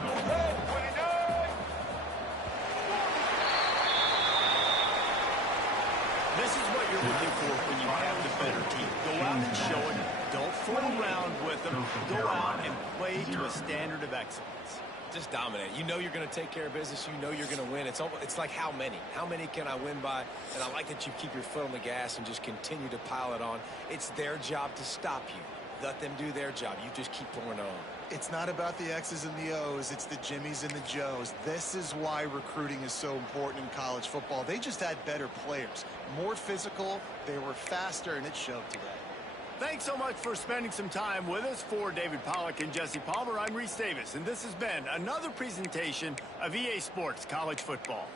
This is what you're looking for when you have the better team. Go out and show it. Don't fool around with them. Go out and play to a standard of excellence. Just dominate. You know you're going to take care of business. You know you're going to win. It's like how many? How many can I win by? And I like that you keep your foot on the gas and just continue to pile it on. It's their job to stop you. Let them do their job. You just keep pouring on. It's not about the X's and the O's. It's the Jimmies and the Joes. This is why recruiting is so important in college football. They just had better players, more physical. They were faster, and it showed today. Thanks so much for spending some time with us. For David Pollack and Jesse Palmer, I'm Reese Davis, and this has been another presentation of EA Sports College Football.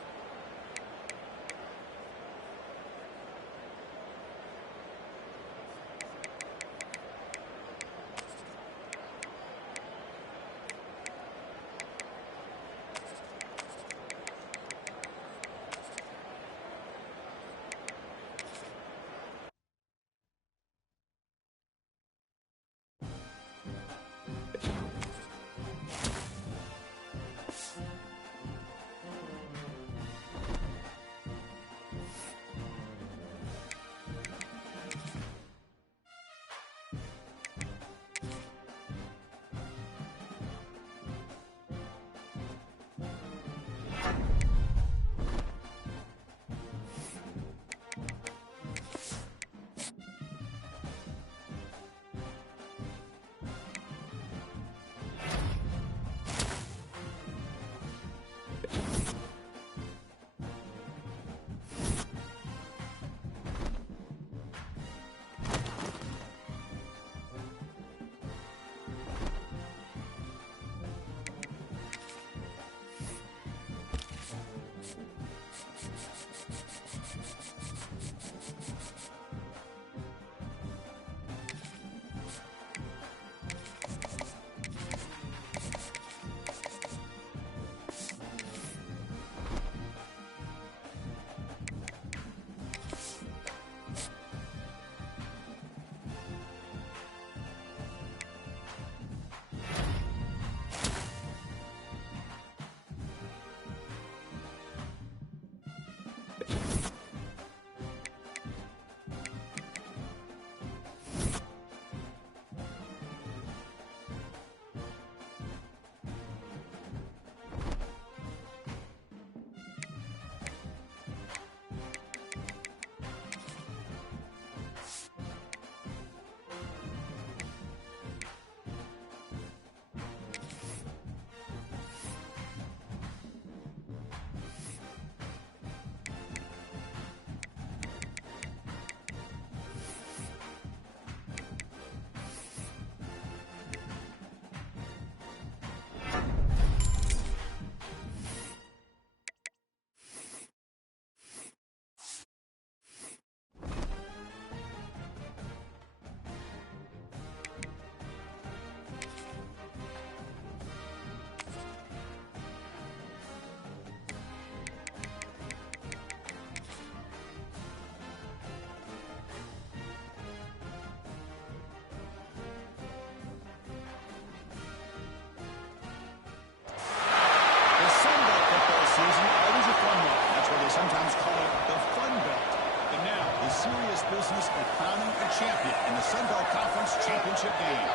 business of crowning a champion in the Sun Belt Conference Championship game.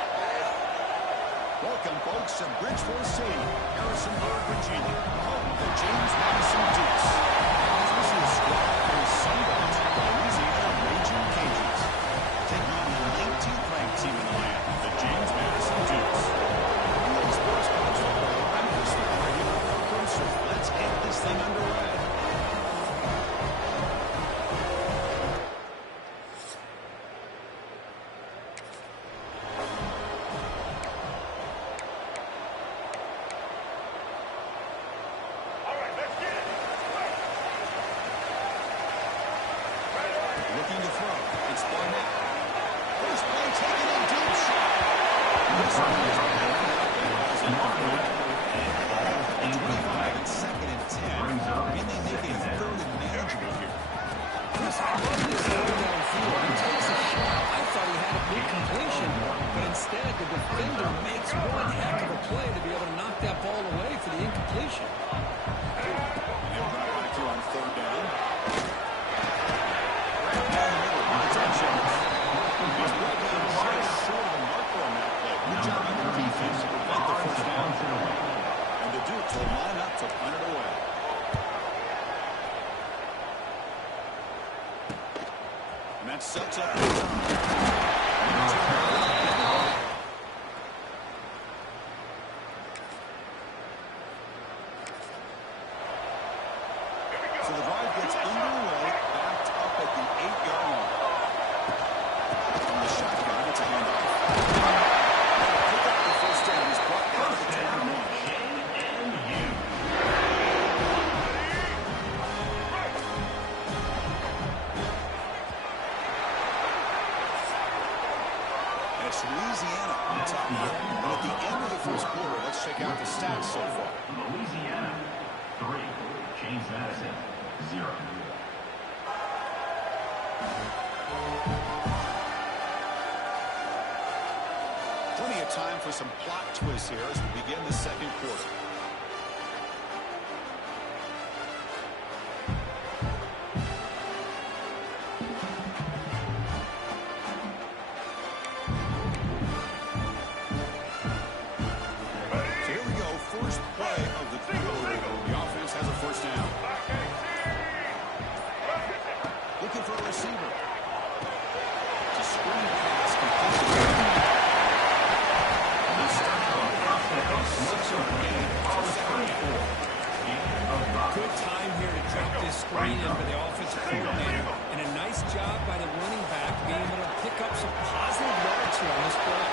Welcome, folks, to Bridgeport Stadium, Harrisonburg, Virginia, home of the James Madison Dukes. This is a squad from the Sun Belt, the Louisiana Raging Cajuns. Taking on the 19th ranked team in the land, the James Madison Dukes. Sports college football, I'm Chris Regular Conference, so let's get this thing underway. Looking to throw. It's Barnett. First play taken in deep shot. This one is in 25 and second and 10. And they make it third and manageable here. Chris, I love this throw downfield. He takes a shot. I thought he had a big completion, but instead the defender makes one heck of a play to be able to knock that ball away for the incompletion. They'll go back here on third down. And the Dukes will line up to punt it away. And that sets up the So the drive gets underway, backed up at the 8-yard line. From the shotgun, it's a handoff. Pick up the first down. He's brought down to the 21. And it's Louisiana on top of it. And at the end of the first quarter, let's check out the stats so far. Louisiana 3, James Madison 0. Plenty of time for some plot twists here as we begin the second quarter. So here we go, first play of the quarter. The offense has a first down. Looking for a receiver. It's a screen pass completed. Good time here to drop this screen in for the offensive coordinator. And a nice job by the running back being able to pick up some positive yards here on this play.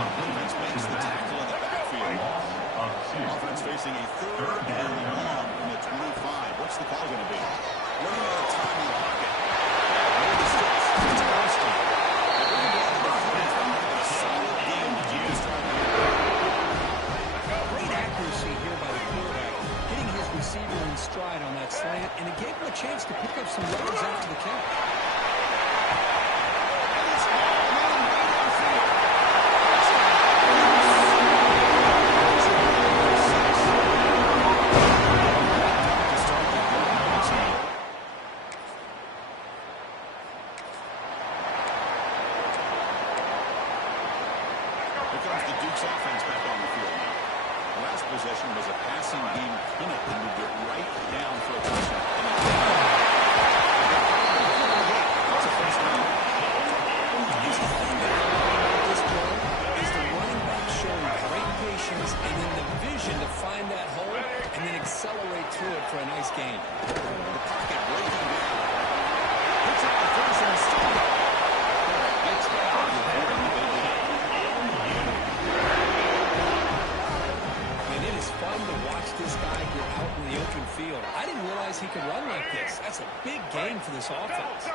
Defense makes the tackle in the backfield. Offense facing a third and long from the 25. What's the call going to be? Running out of time in the pocket. Great accuracy here by the quarterback, hitting his receiver in stride on that slant, and it gave him a chance to pick up some yards after the catch. Here comes the Dukes offense back on the field now. Last possession was a passing game clinic and moved it right down for a touchdown. That's a first down. This play is the running back showing great patience and then the vision to find that hole and then accelerate through it for a nice gain. The pocket breaking down. Picks up the first and still. Gets down. And it is fun to watch this guy get out in the open field. I didn't realize he could run like this. That's a big game for this offense.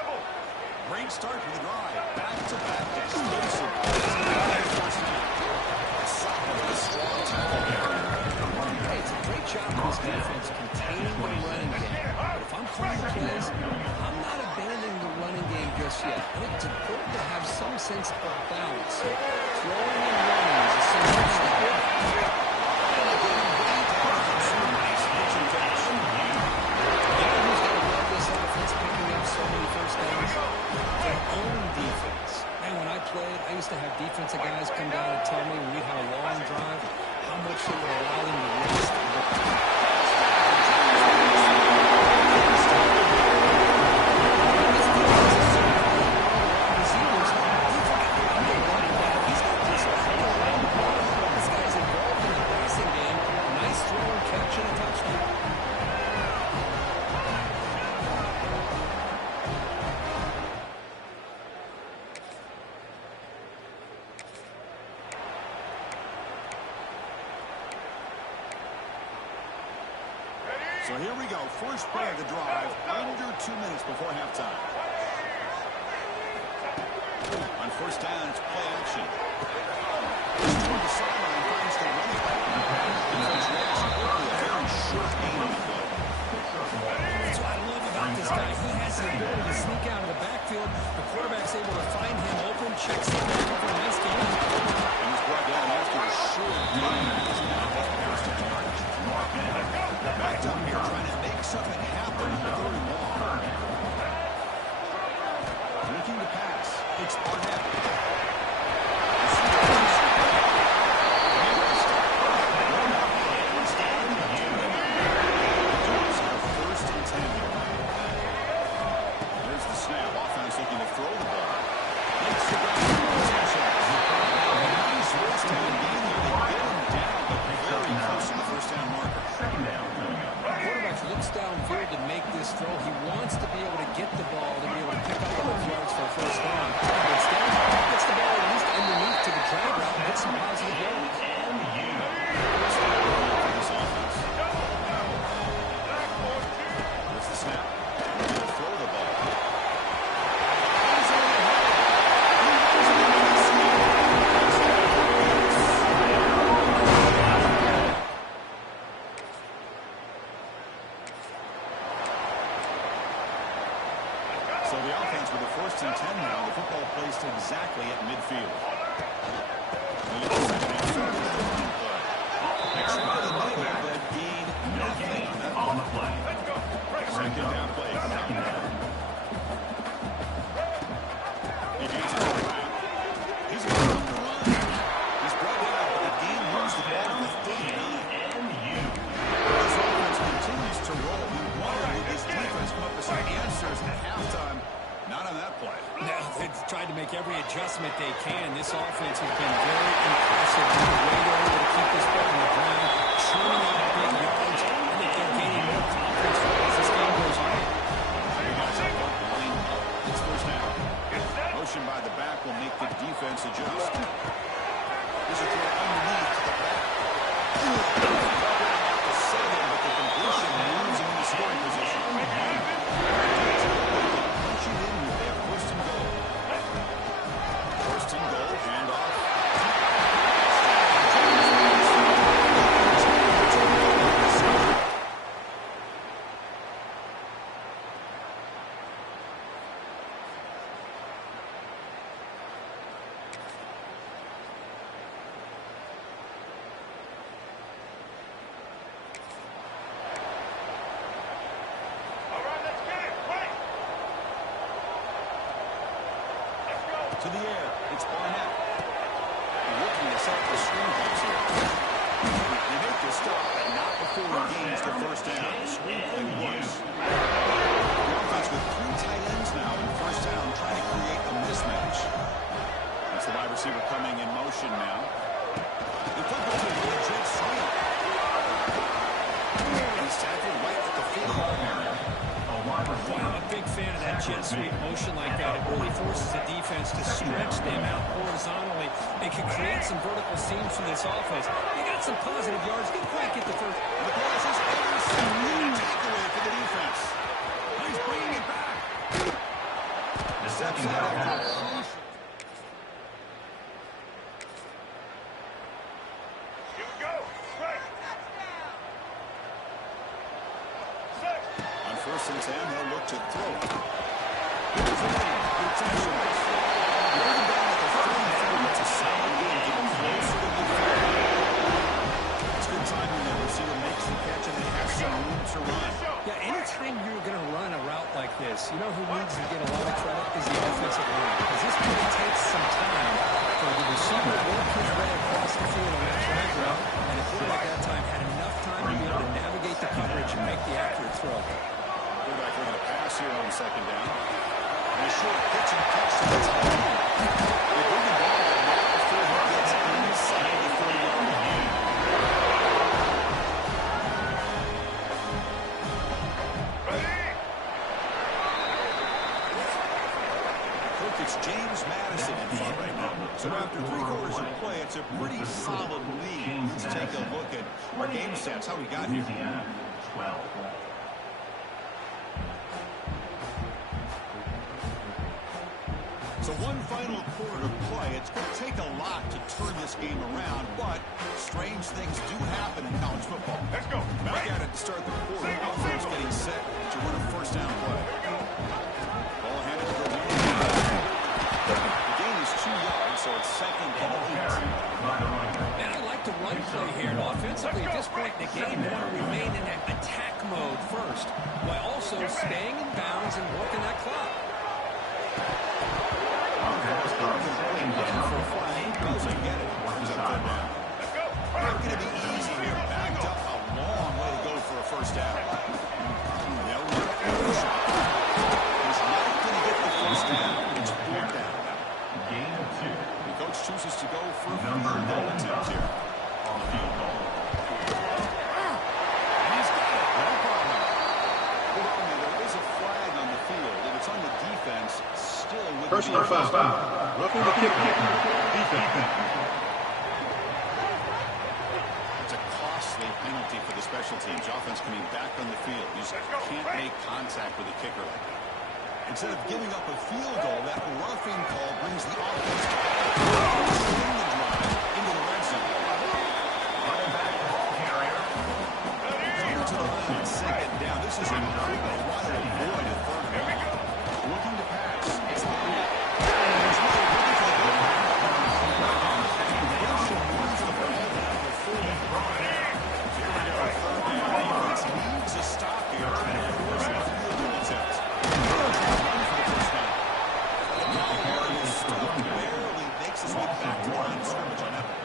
Great start to the drive. Back-to-back explosive. Hey, it's a great job for this defense containing the running game. But if I'm calling the plays, I'm not abandoning the running game just yet. I think it's important to have some sense of balance. So throwing and running is essential step. used to have defensive guys come down and tell me when we had a long drive how much they would allow them to rest. So here we go. First play of the drive, under 2 minutes before halftime. On first down, it's play action. Toward the sideline, finds the running back. Defense reacts quickly. A very short gain on the play. That's what I love about this guy. He has the ability to sneak out of the backfield. The quarterback's able to find him open, checks him out for a nice game. And he's brought down after a short gain. He's now has passed to charge. Backed up here, trying to make something happen on 3rd and long. Looking to pass. It's Barnett. First and 10 here. There's the snap. Offense looking to throw the ball. Makes the ball. Nice first down gain here. They get him down, but very close to the first down marker. Second down coming up. Quarterback looks downfield to make this throw. He wants to be able to get the ball to be able to pick up those yards for a first down. Instead, he gets the ball at least underneath to the drag route and get some positive yards. There's the snap. They'll throw the ball. So the offense with the first and 10 now. The football placed exactly at midfield. Extra by the middle, but gain nothing on that play. Second down play. Second down. He gains it around. He's going to run the run. He's brought down, but the gain moves the ball to the 39. This offense continues to roll. We wonder if this defense come up with some answers at halftime. Not on that play. No, they've tried to make every adjustment they can. This offense has been very impressive. The way they're able to keep this ball on the ground, churning out big yards. I think they're gaining more confidence as this game goes on. It's first down. Motion by the back will make the defense adjust. There's a throw underneath to the back. To save him, but the completion moves him into scoring position. Punching in here. They have first and goal. First and goal, handoff. To the air, it's Barnett. Looking to set the screen pass here. They make the stop, but not before he gains the first down. The screen play works. The offense with 3 tight ends now in first down, trying to create a mismatch. That's the wide receiver coming in motion now. The football to a legit sweep. He's tackled right at the 50-yard area. Wow, I'm a big fan of that jet sweep motion like that. It really forces the defense to stretch them out horizontally. It can create some vertical seams for this offense. They got some positive yards. Didn't quite get the first. The pass is intercepted. Takeaway for the defense. He's bringing it back. The second down pass. Here we go. Right. On first and 10, they'll look to throw. Here's a lead. Protection. Rolling down at the 33. It's a solid game. Getting closer to midfield. It's good timing there. Receiver makes the catch and they have some room to run. Yeah, anytime you're going to run a route like this, you know who needs to get a lot of credit is the offensive line. Because this really takes some time the receiver worked his way across the field on that drag route, and the quarterback at that time had enough time to be able to navigate the coverage and make the accurate throw. Quarterback ready to pass here on second down. And a short pitch and catch to the top. They bring the ball right before he gets inside the 30-yard line. Look, it's James Madison in front right now. So after 3 quarters of play, it's a pretty solid lead. Let's take a look at our game stats, how we got here. 12. So one final quarter to play. It's going to take a lot to turn this game around, but strange things do happen in college football. Let's go. Back at it to start the quarter. Offense getting set to run a first down play. Ball handed to the lead. The gain is 2 yards, so it's second and 8. And I like the run play here. And offensively, at this point in the game, you want to remain in that attack mode first, while also staying in bounds and working that clock. Doesn't get it. Let's go. Not going to be easy here. Backed up a long way to go for a first down. Now look at the shot. He's not going to get the first down. It's 4th down. Gain of 2. The coach chooses to go for a field goal attempt here. On the field goal. And he's got it. No problem. Hold on now. There is a flag on the field. If it's on the defense, still with Personal foul. Roughing the kicker. Defense. It's a costly penalty for the special teams. Offense coming back on the field. You just can't make contact with a kicker like that. Instead of giving up a field goal, that roughing call brings the offense back into the red zone. Over to the line and second down. This is a quick one to avoid a third down. Looking to pass. It's the net. There's no looking for the goal. Wilson moves the ball down before he brought it in. Here we go. Third down. Defense needs a stop here. Trying to force a field goal attempt. Barely makes his way back to the line of scrimmage on that one.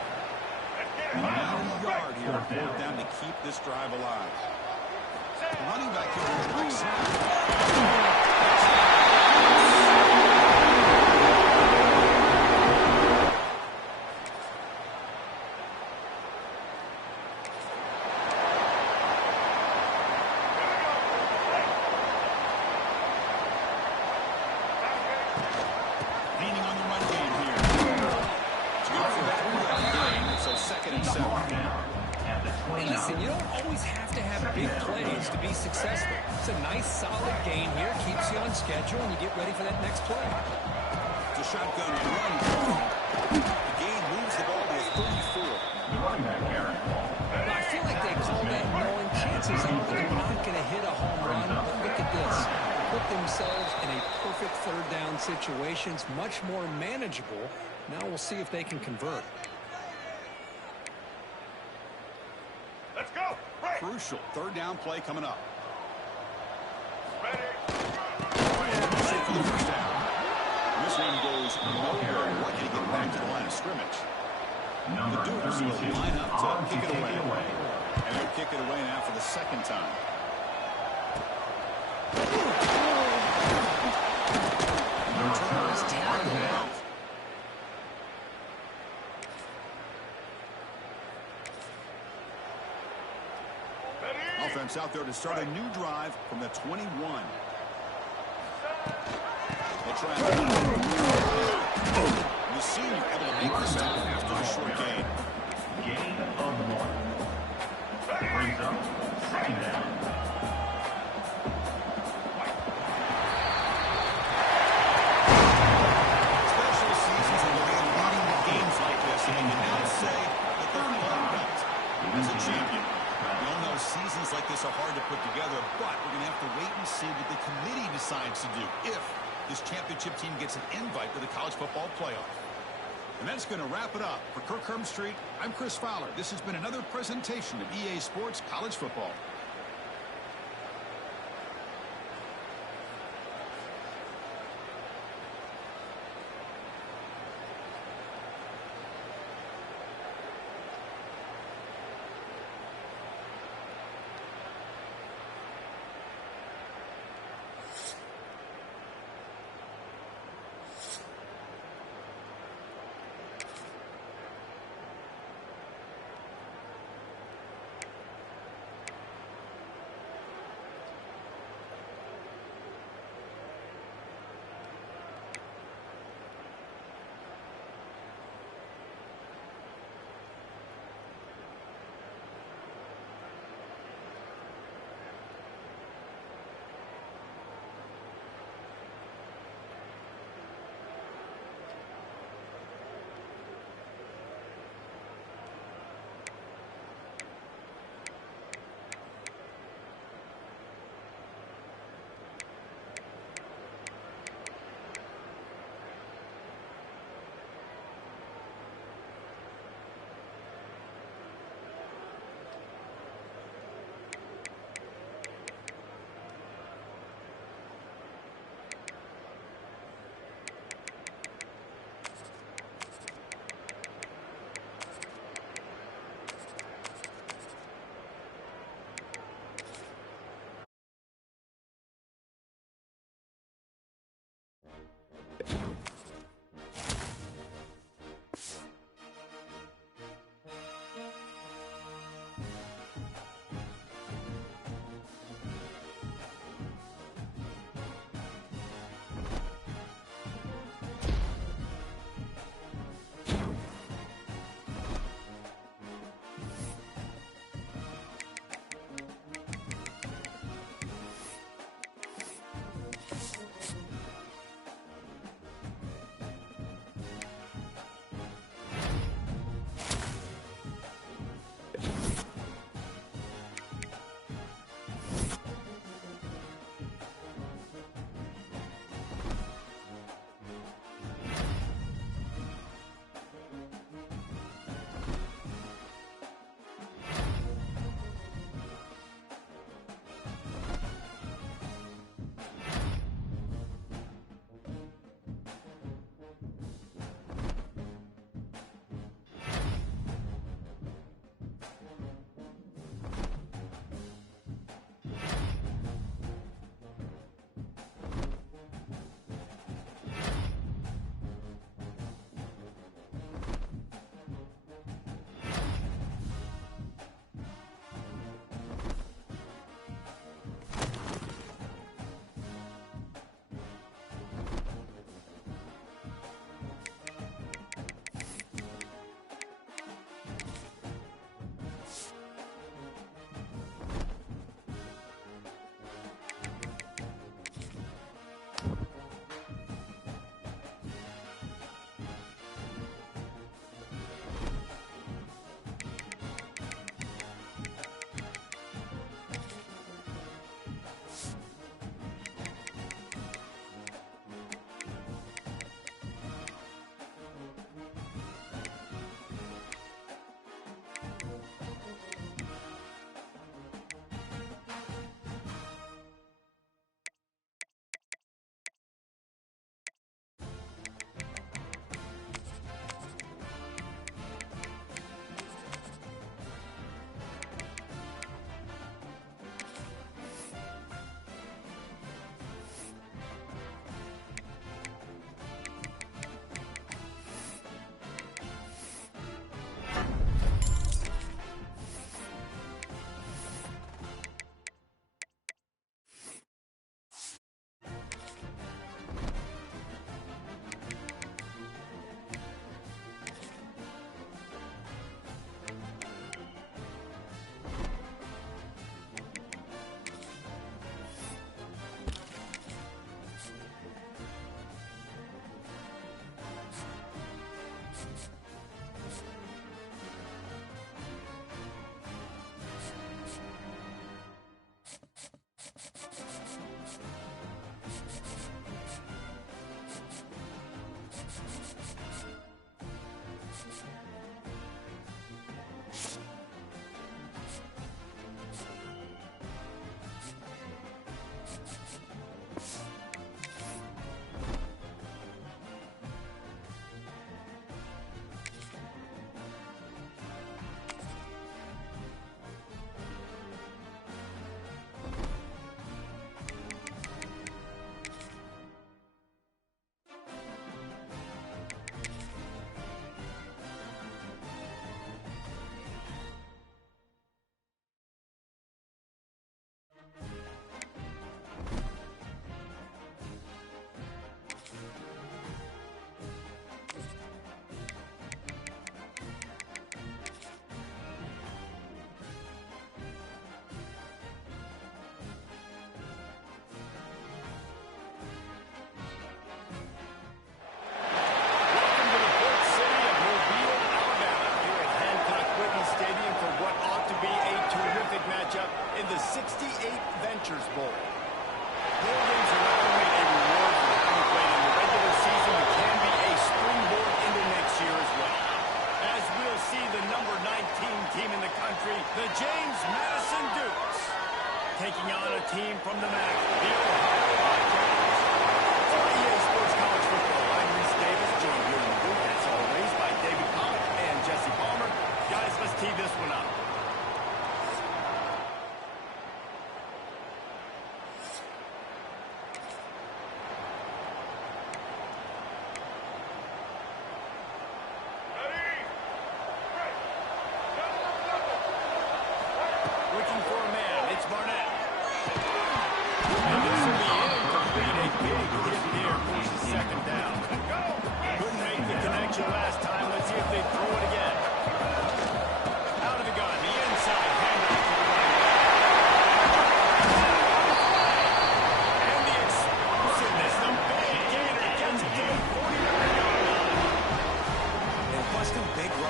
90 yard here, 4th down to keep this drive alive. The running back here is right side. Leaning on the run game here. It's good for a 3-yard gain, so 2nd and 7. Hey, listen, you don't always have to have big plays to be successful. It's a nice, solid gain here. Keeps you on schedule, and you get ready for that next play. It's a shotgun run. The gain moves the ball to a 34. The running back carry. Now, I feel like they call that knowing chances are that they're not going to hit a home run. But look at this. Put themselves in a perfect 3rd down situation. It's much more manageable. Now we'll see if they can convert. Let's go. Right. Crucial 3rd down play coming up. Ready. Safe for the first down. This one goes nowhere. Lucky to get back to the line of scrimmage. The Dukes will line up to kick it away. And they'll kick it away now for the 2nd time. Turner is tackled. Offense out there to start a new drive from the 21. They'll try the senior able to make this out after the short gain. Gain of 1. Brings up 2nd down. Special seasons are the way of leading the games like this, and you can now say that they're unranked as a champion. We all know seasons like this are hard to put together, but we're going to have to wait and see what the committee decides to do if this championship team gets an invite to the college football playoff. And that's going to wrap it up. For Kirk Street, I'm Chris Fowler. This has been another presentation of EA Sports College Football.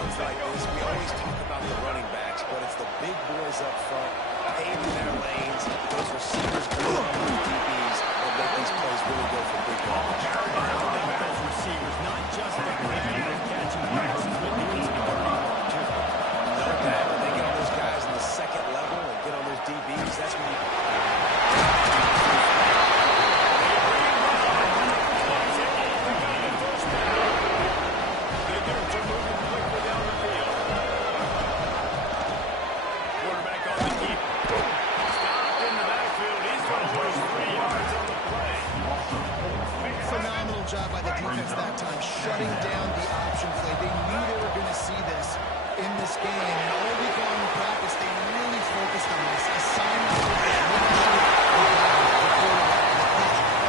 runs like this, we always talk about the running backs, but it's the big boys up front, paving their lanes, those receivers going on those DBs that make these plays really go for big yards. Those receivers, not just the play of catching passes, but doing some dirty work, too. No doubt, when they get on those guys in the second level and get on those DBs, that's when you... Phenomenal job by the defense that time, shutting down the option play. They knew they were going to see this in this game, and all week long in practice, they really focused on this. Assignment,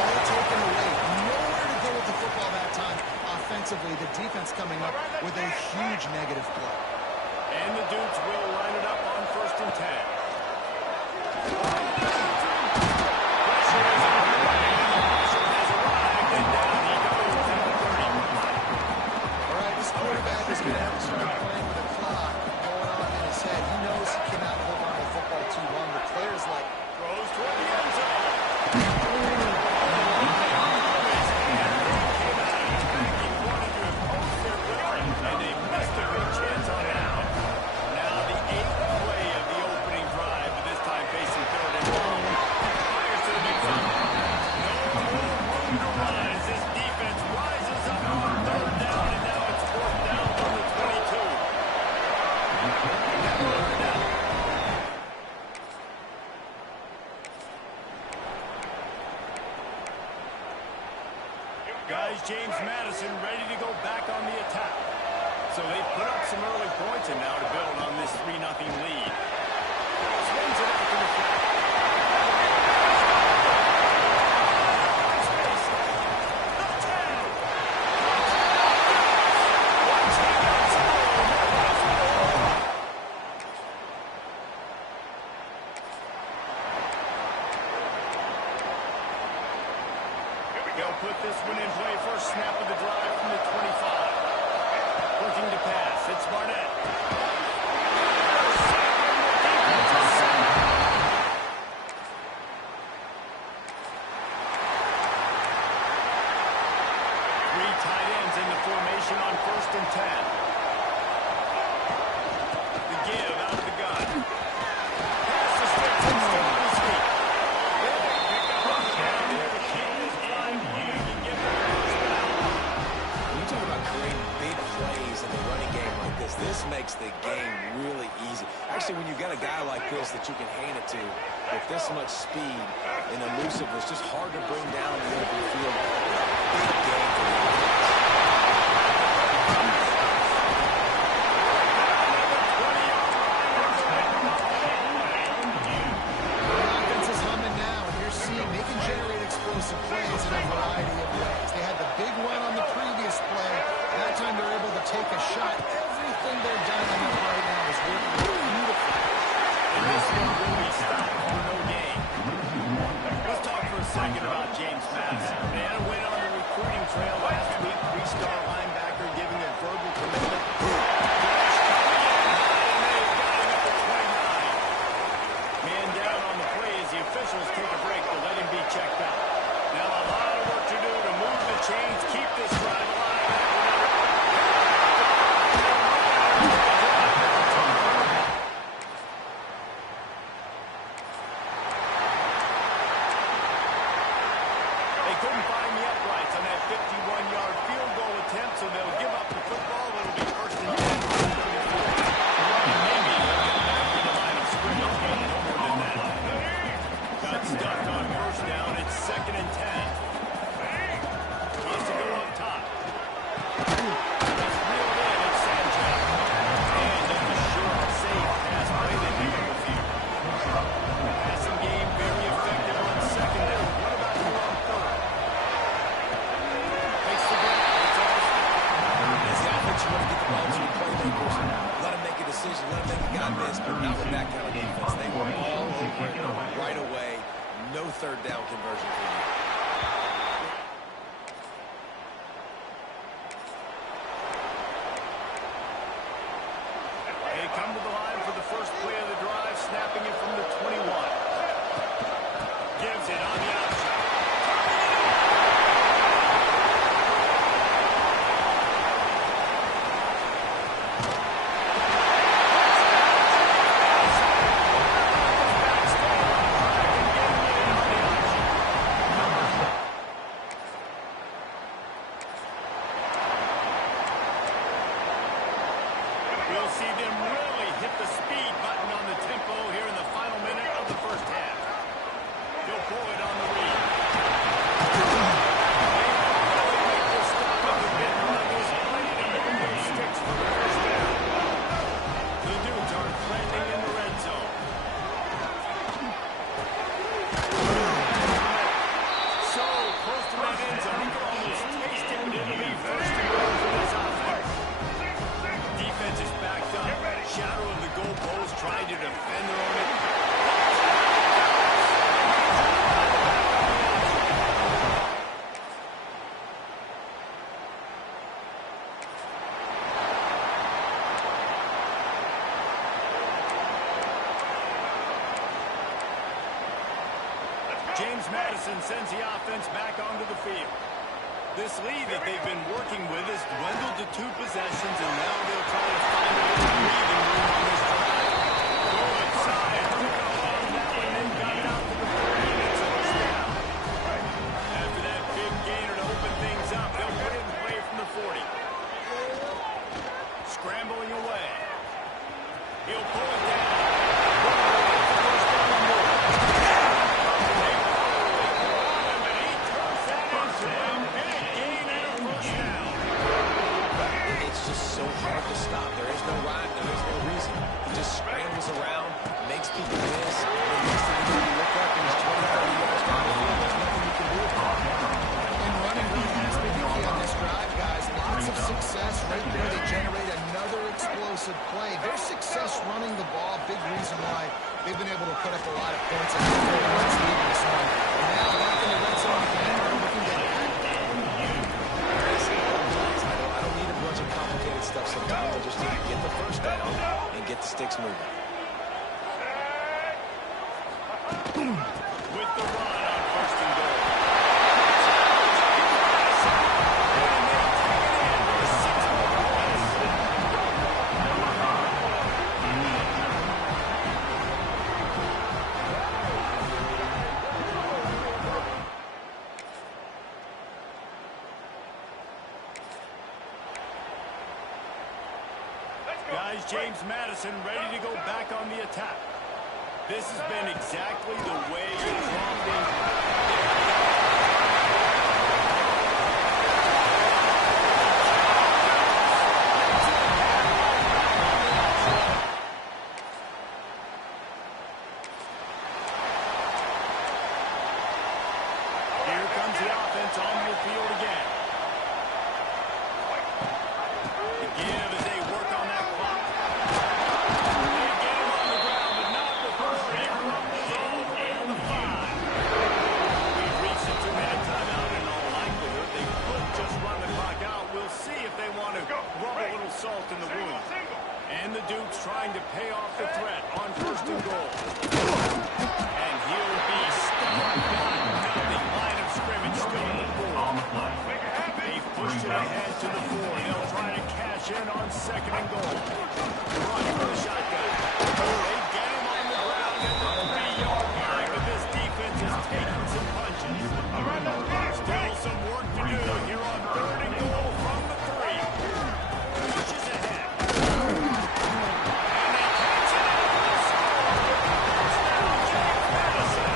all taken away. Nowhere to go with the football that time. Offensively, the defense coming up with a huge negative play. And the Dukes will line it up on 1st and 10. Quarterback is going to have to start playing with a clock going on in his head. He knows he cannot hold on to the football too long. The player's like, throws toward the end zone. And they missed a good chance on out. Now the 8th play of the opening drive, but this time facing 3rd and long. Fires to the big zone. No more room to run as this defense rises up on 3rd down, and now it's 4th down from the 22. Guys, James Madison ready to go back on the attack. So they've put up some early points and now to build on this 3-0 lead. Swings it out to the flat. They'll put this one in play. First snap of the drive from the 25. Looking to pass. It's Barnett. Three tight ends in the formation on 1st and 10. The give out of the gun. Pass to Stetson. Still on his feet. This makes the game really easy. Actually, when you've got a guy like this that you can hand it to with this much speed and elusiveness, just hard to bring down in the open field. Big game for the offense is humming now, and you're seeing they can generate explosive plays in a variety of ways. They had the big run on the previous play. That time they're able to take a shot. Everything they're dialing up right now is working beautifully. And this one will be stopped for no gain. Let's talk for a second about James Madison. They had a win on the recruiting trail last week. 3-star linebacker giving a verbal commitment. Man down on the play as the officials take a break to let him be checked out. Now a lot of work to do to move the chains, keep this drive alive. Couldn't find the uprights on that 51-yard field goal attempt, so they'll give up the football. It'll be 1st and 10. Maybe they'll get back to the line of scrimmage, but no more than that. Got stuck on 1st down. It's 2nd and 10. Wants to go up top. It's reeled in. It's Sanchez. And just a short, safe pass play. They pick up a few. Passing game very effective on 2nd down. What about you on 3rd? You want to get the ball to your playmakers, let them make a decision, let them make a guy miss, but not with that kind of defense. They were all over it right away. No 3rd down conversion for you. see them really hit the speed button on the tempo here in the final minute of the first half. He'll pull it on the read. The Dudes are trending in the red zone. So close to that end zone, he can almost taste it, but it'll be first and goal for this offense. Defense is backed up. Shadow of the goalpost, trying to defend their own end. James Madison sends the offense back onto the field. This lead that they've been working with has dwindled to 2 possessions, and now they'll try to find a little breathing room on this drive. Go inside, took off on that one, and got it out to the 40, and it's a first down. After that big gainer to open things up, they'll put it in play from the 40. Scrambling away. He'll pull it down. So hard to stop. There is no rhyme. There is no reason. He just scrambles around, makes people miss. The next thing you know, you look up and he's 20, 30 yards down the field. There's nothing you can do about it. And running really has been the key on this drive, guys. Lots of success right there. They generate another explosive play. Their success running the ball, big reason why they've been able to put up a lot of points. And let's leave this one. Now back in the red zone again. We're looking to Complicated stuff sometimes. I just need to get the first down and get the sticks moving. With the run on first and goal. Guys, James Madison ready to go back on the attack. This has been exactly the way you dropped in. Here comes the offense on the field again. The give as they work on that clock. They get him on the ground, but not before he rumbles over in the 5. We've reached a 2-minute timeout. In all likelihood, they could just run the clock out. We'll see if they want to rub a little salt in the wound. And the Dukes trying to pay off the threat on first and goal. And he'll be stopped. Nothing. Line of scrimmage still in the 4. They've pushed it ahead to the 4. They'll try to cash in on second and goal. Run for the shotgun. They get him on the ground at the 3-yard line, but this defense is taking some punches. Still some work to do here on third and goal from the 3. Pushes ahead. And they catch it out for the score. Touchdown, James Madison.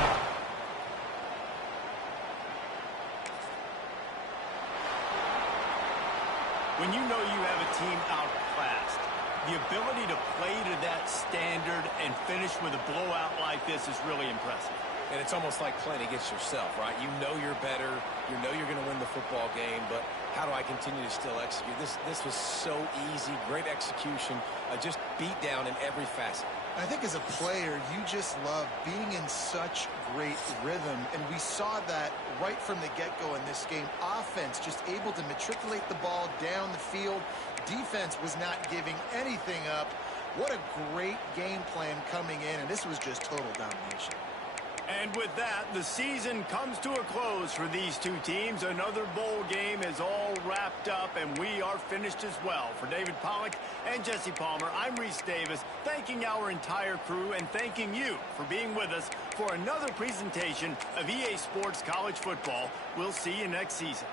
When you know you have a team outclassed, the ability to play to that standard and finish with a blowout like this is really impressive. And it's almost like playing against yourself, right? You know you're better. You know you're going to win the football game, but how do I continue to still execute? This was so easy, great execution, just beat down in every facet. I think as a player, you just love being in such great rhythm, and we saw that right from the get-go in this game. Offense just able to matriculate the ball down the field. Defense was not giving anything up. What a great game plan coming in, and this was just total domination. And with that, the season comes to a close for these two teams. Another bowl game is all wrapped up, and we are finished as well. For David Pollack and Jesse Palmer, I'm Reese Davis, thanking our entire crew and thanking you for being with us for another presentation of EA Sports College Football. We'll see you next season.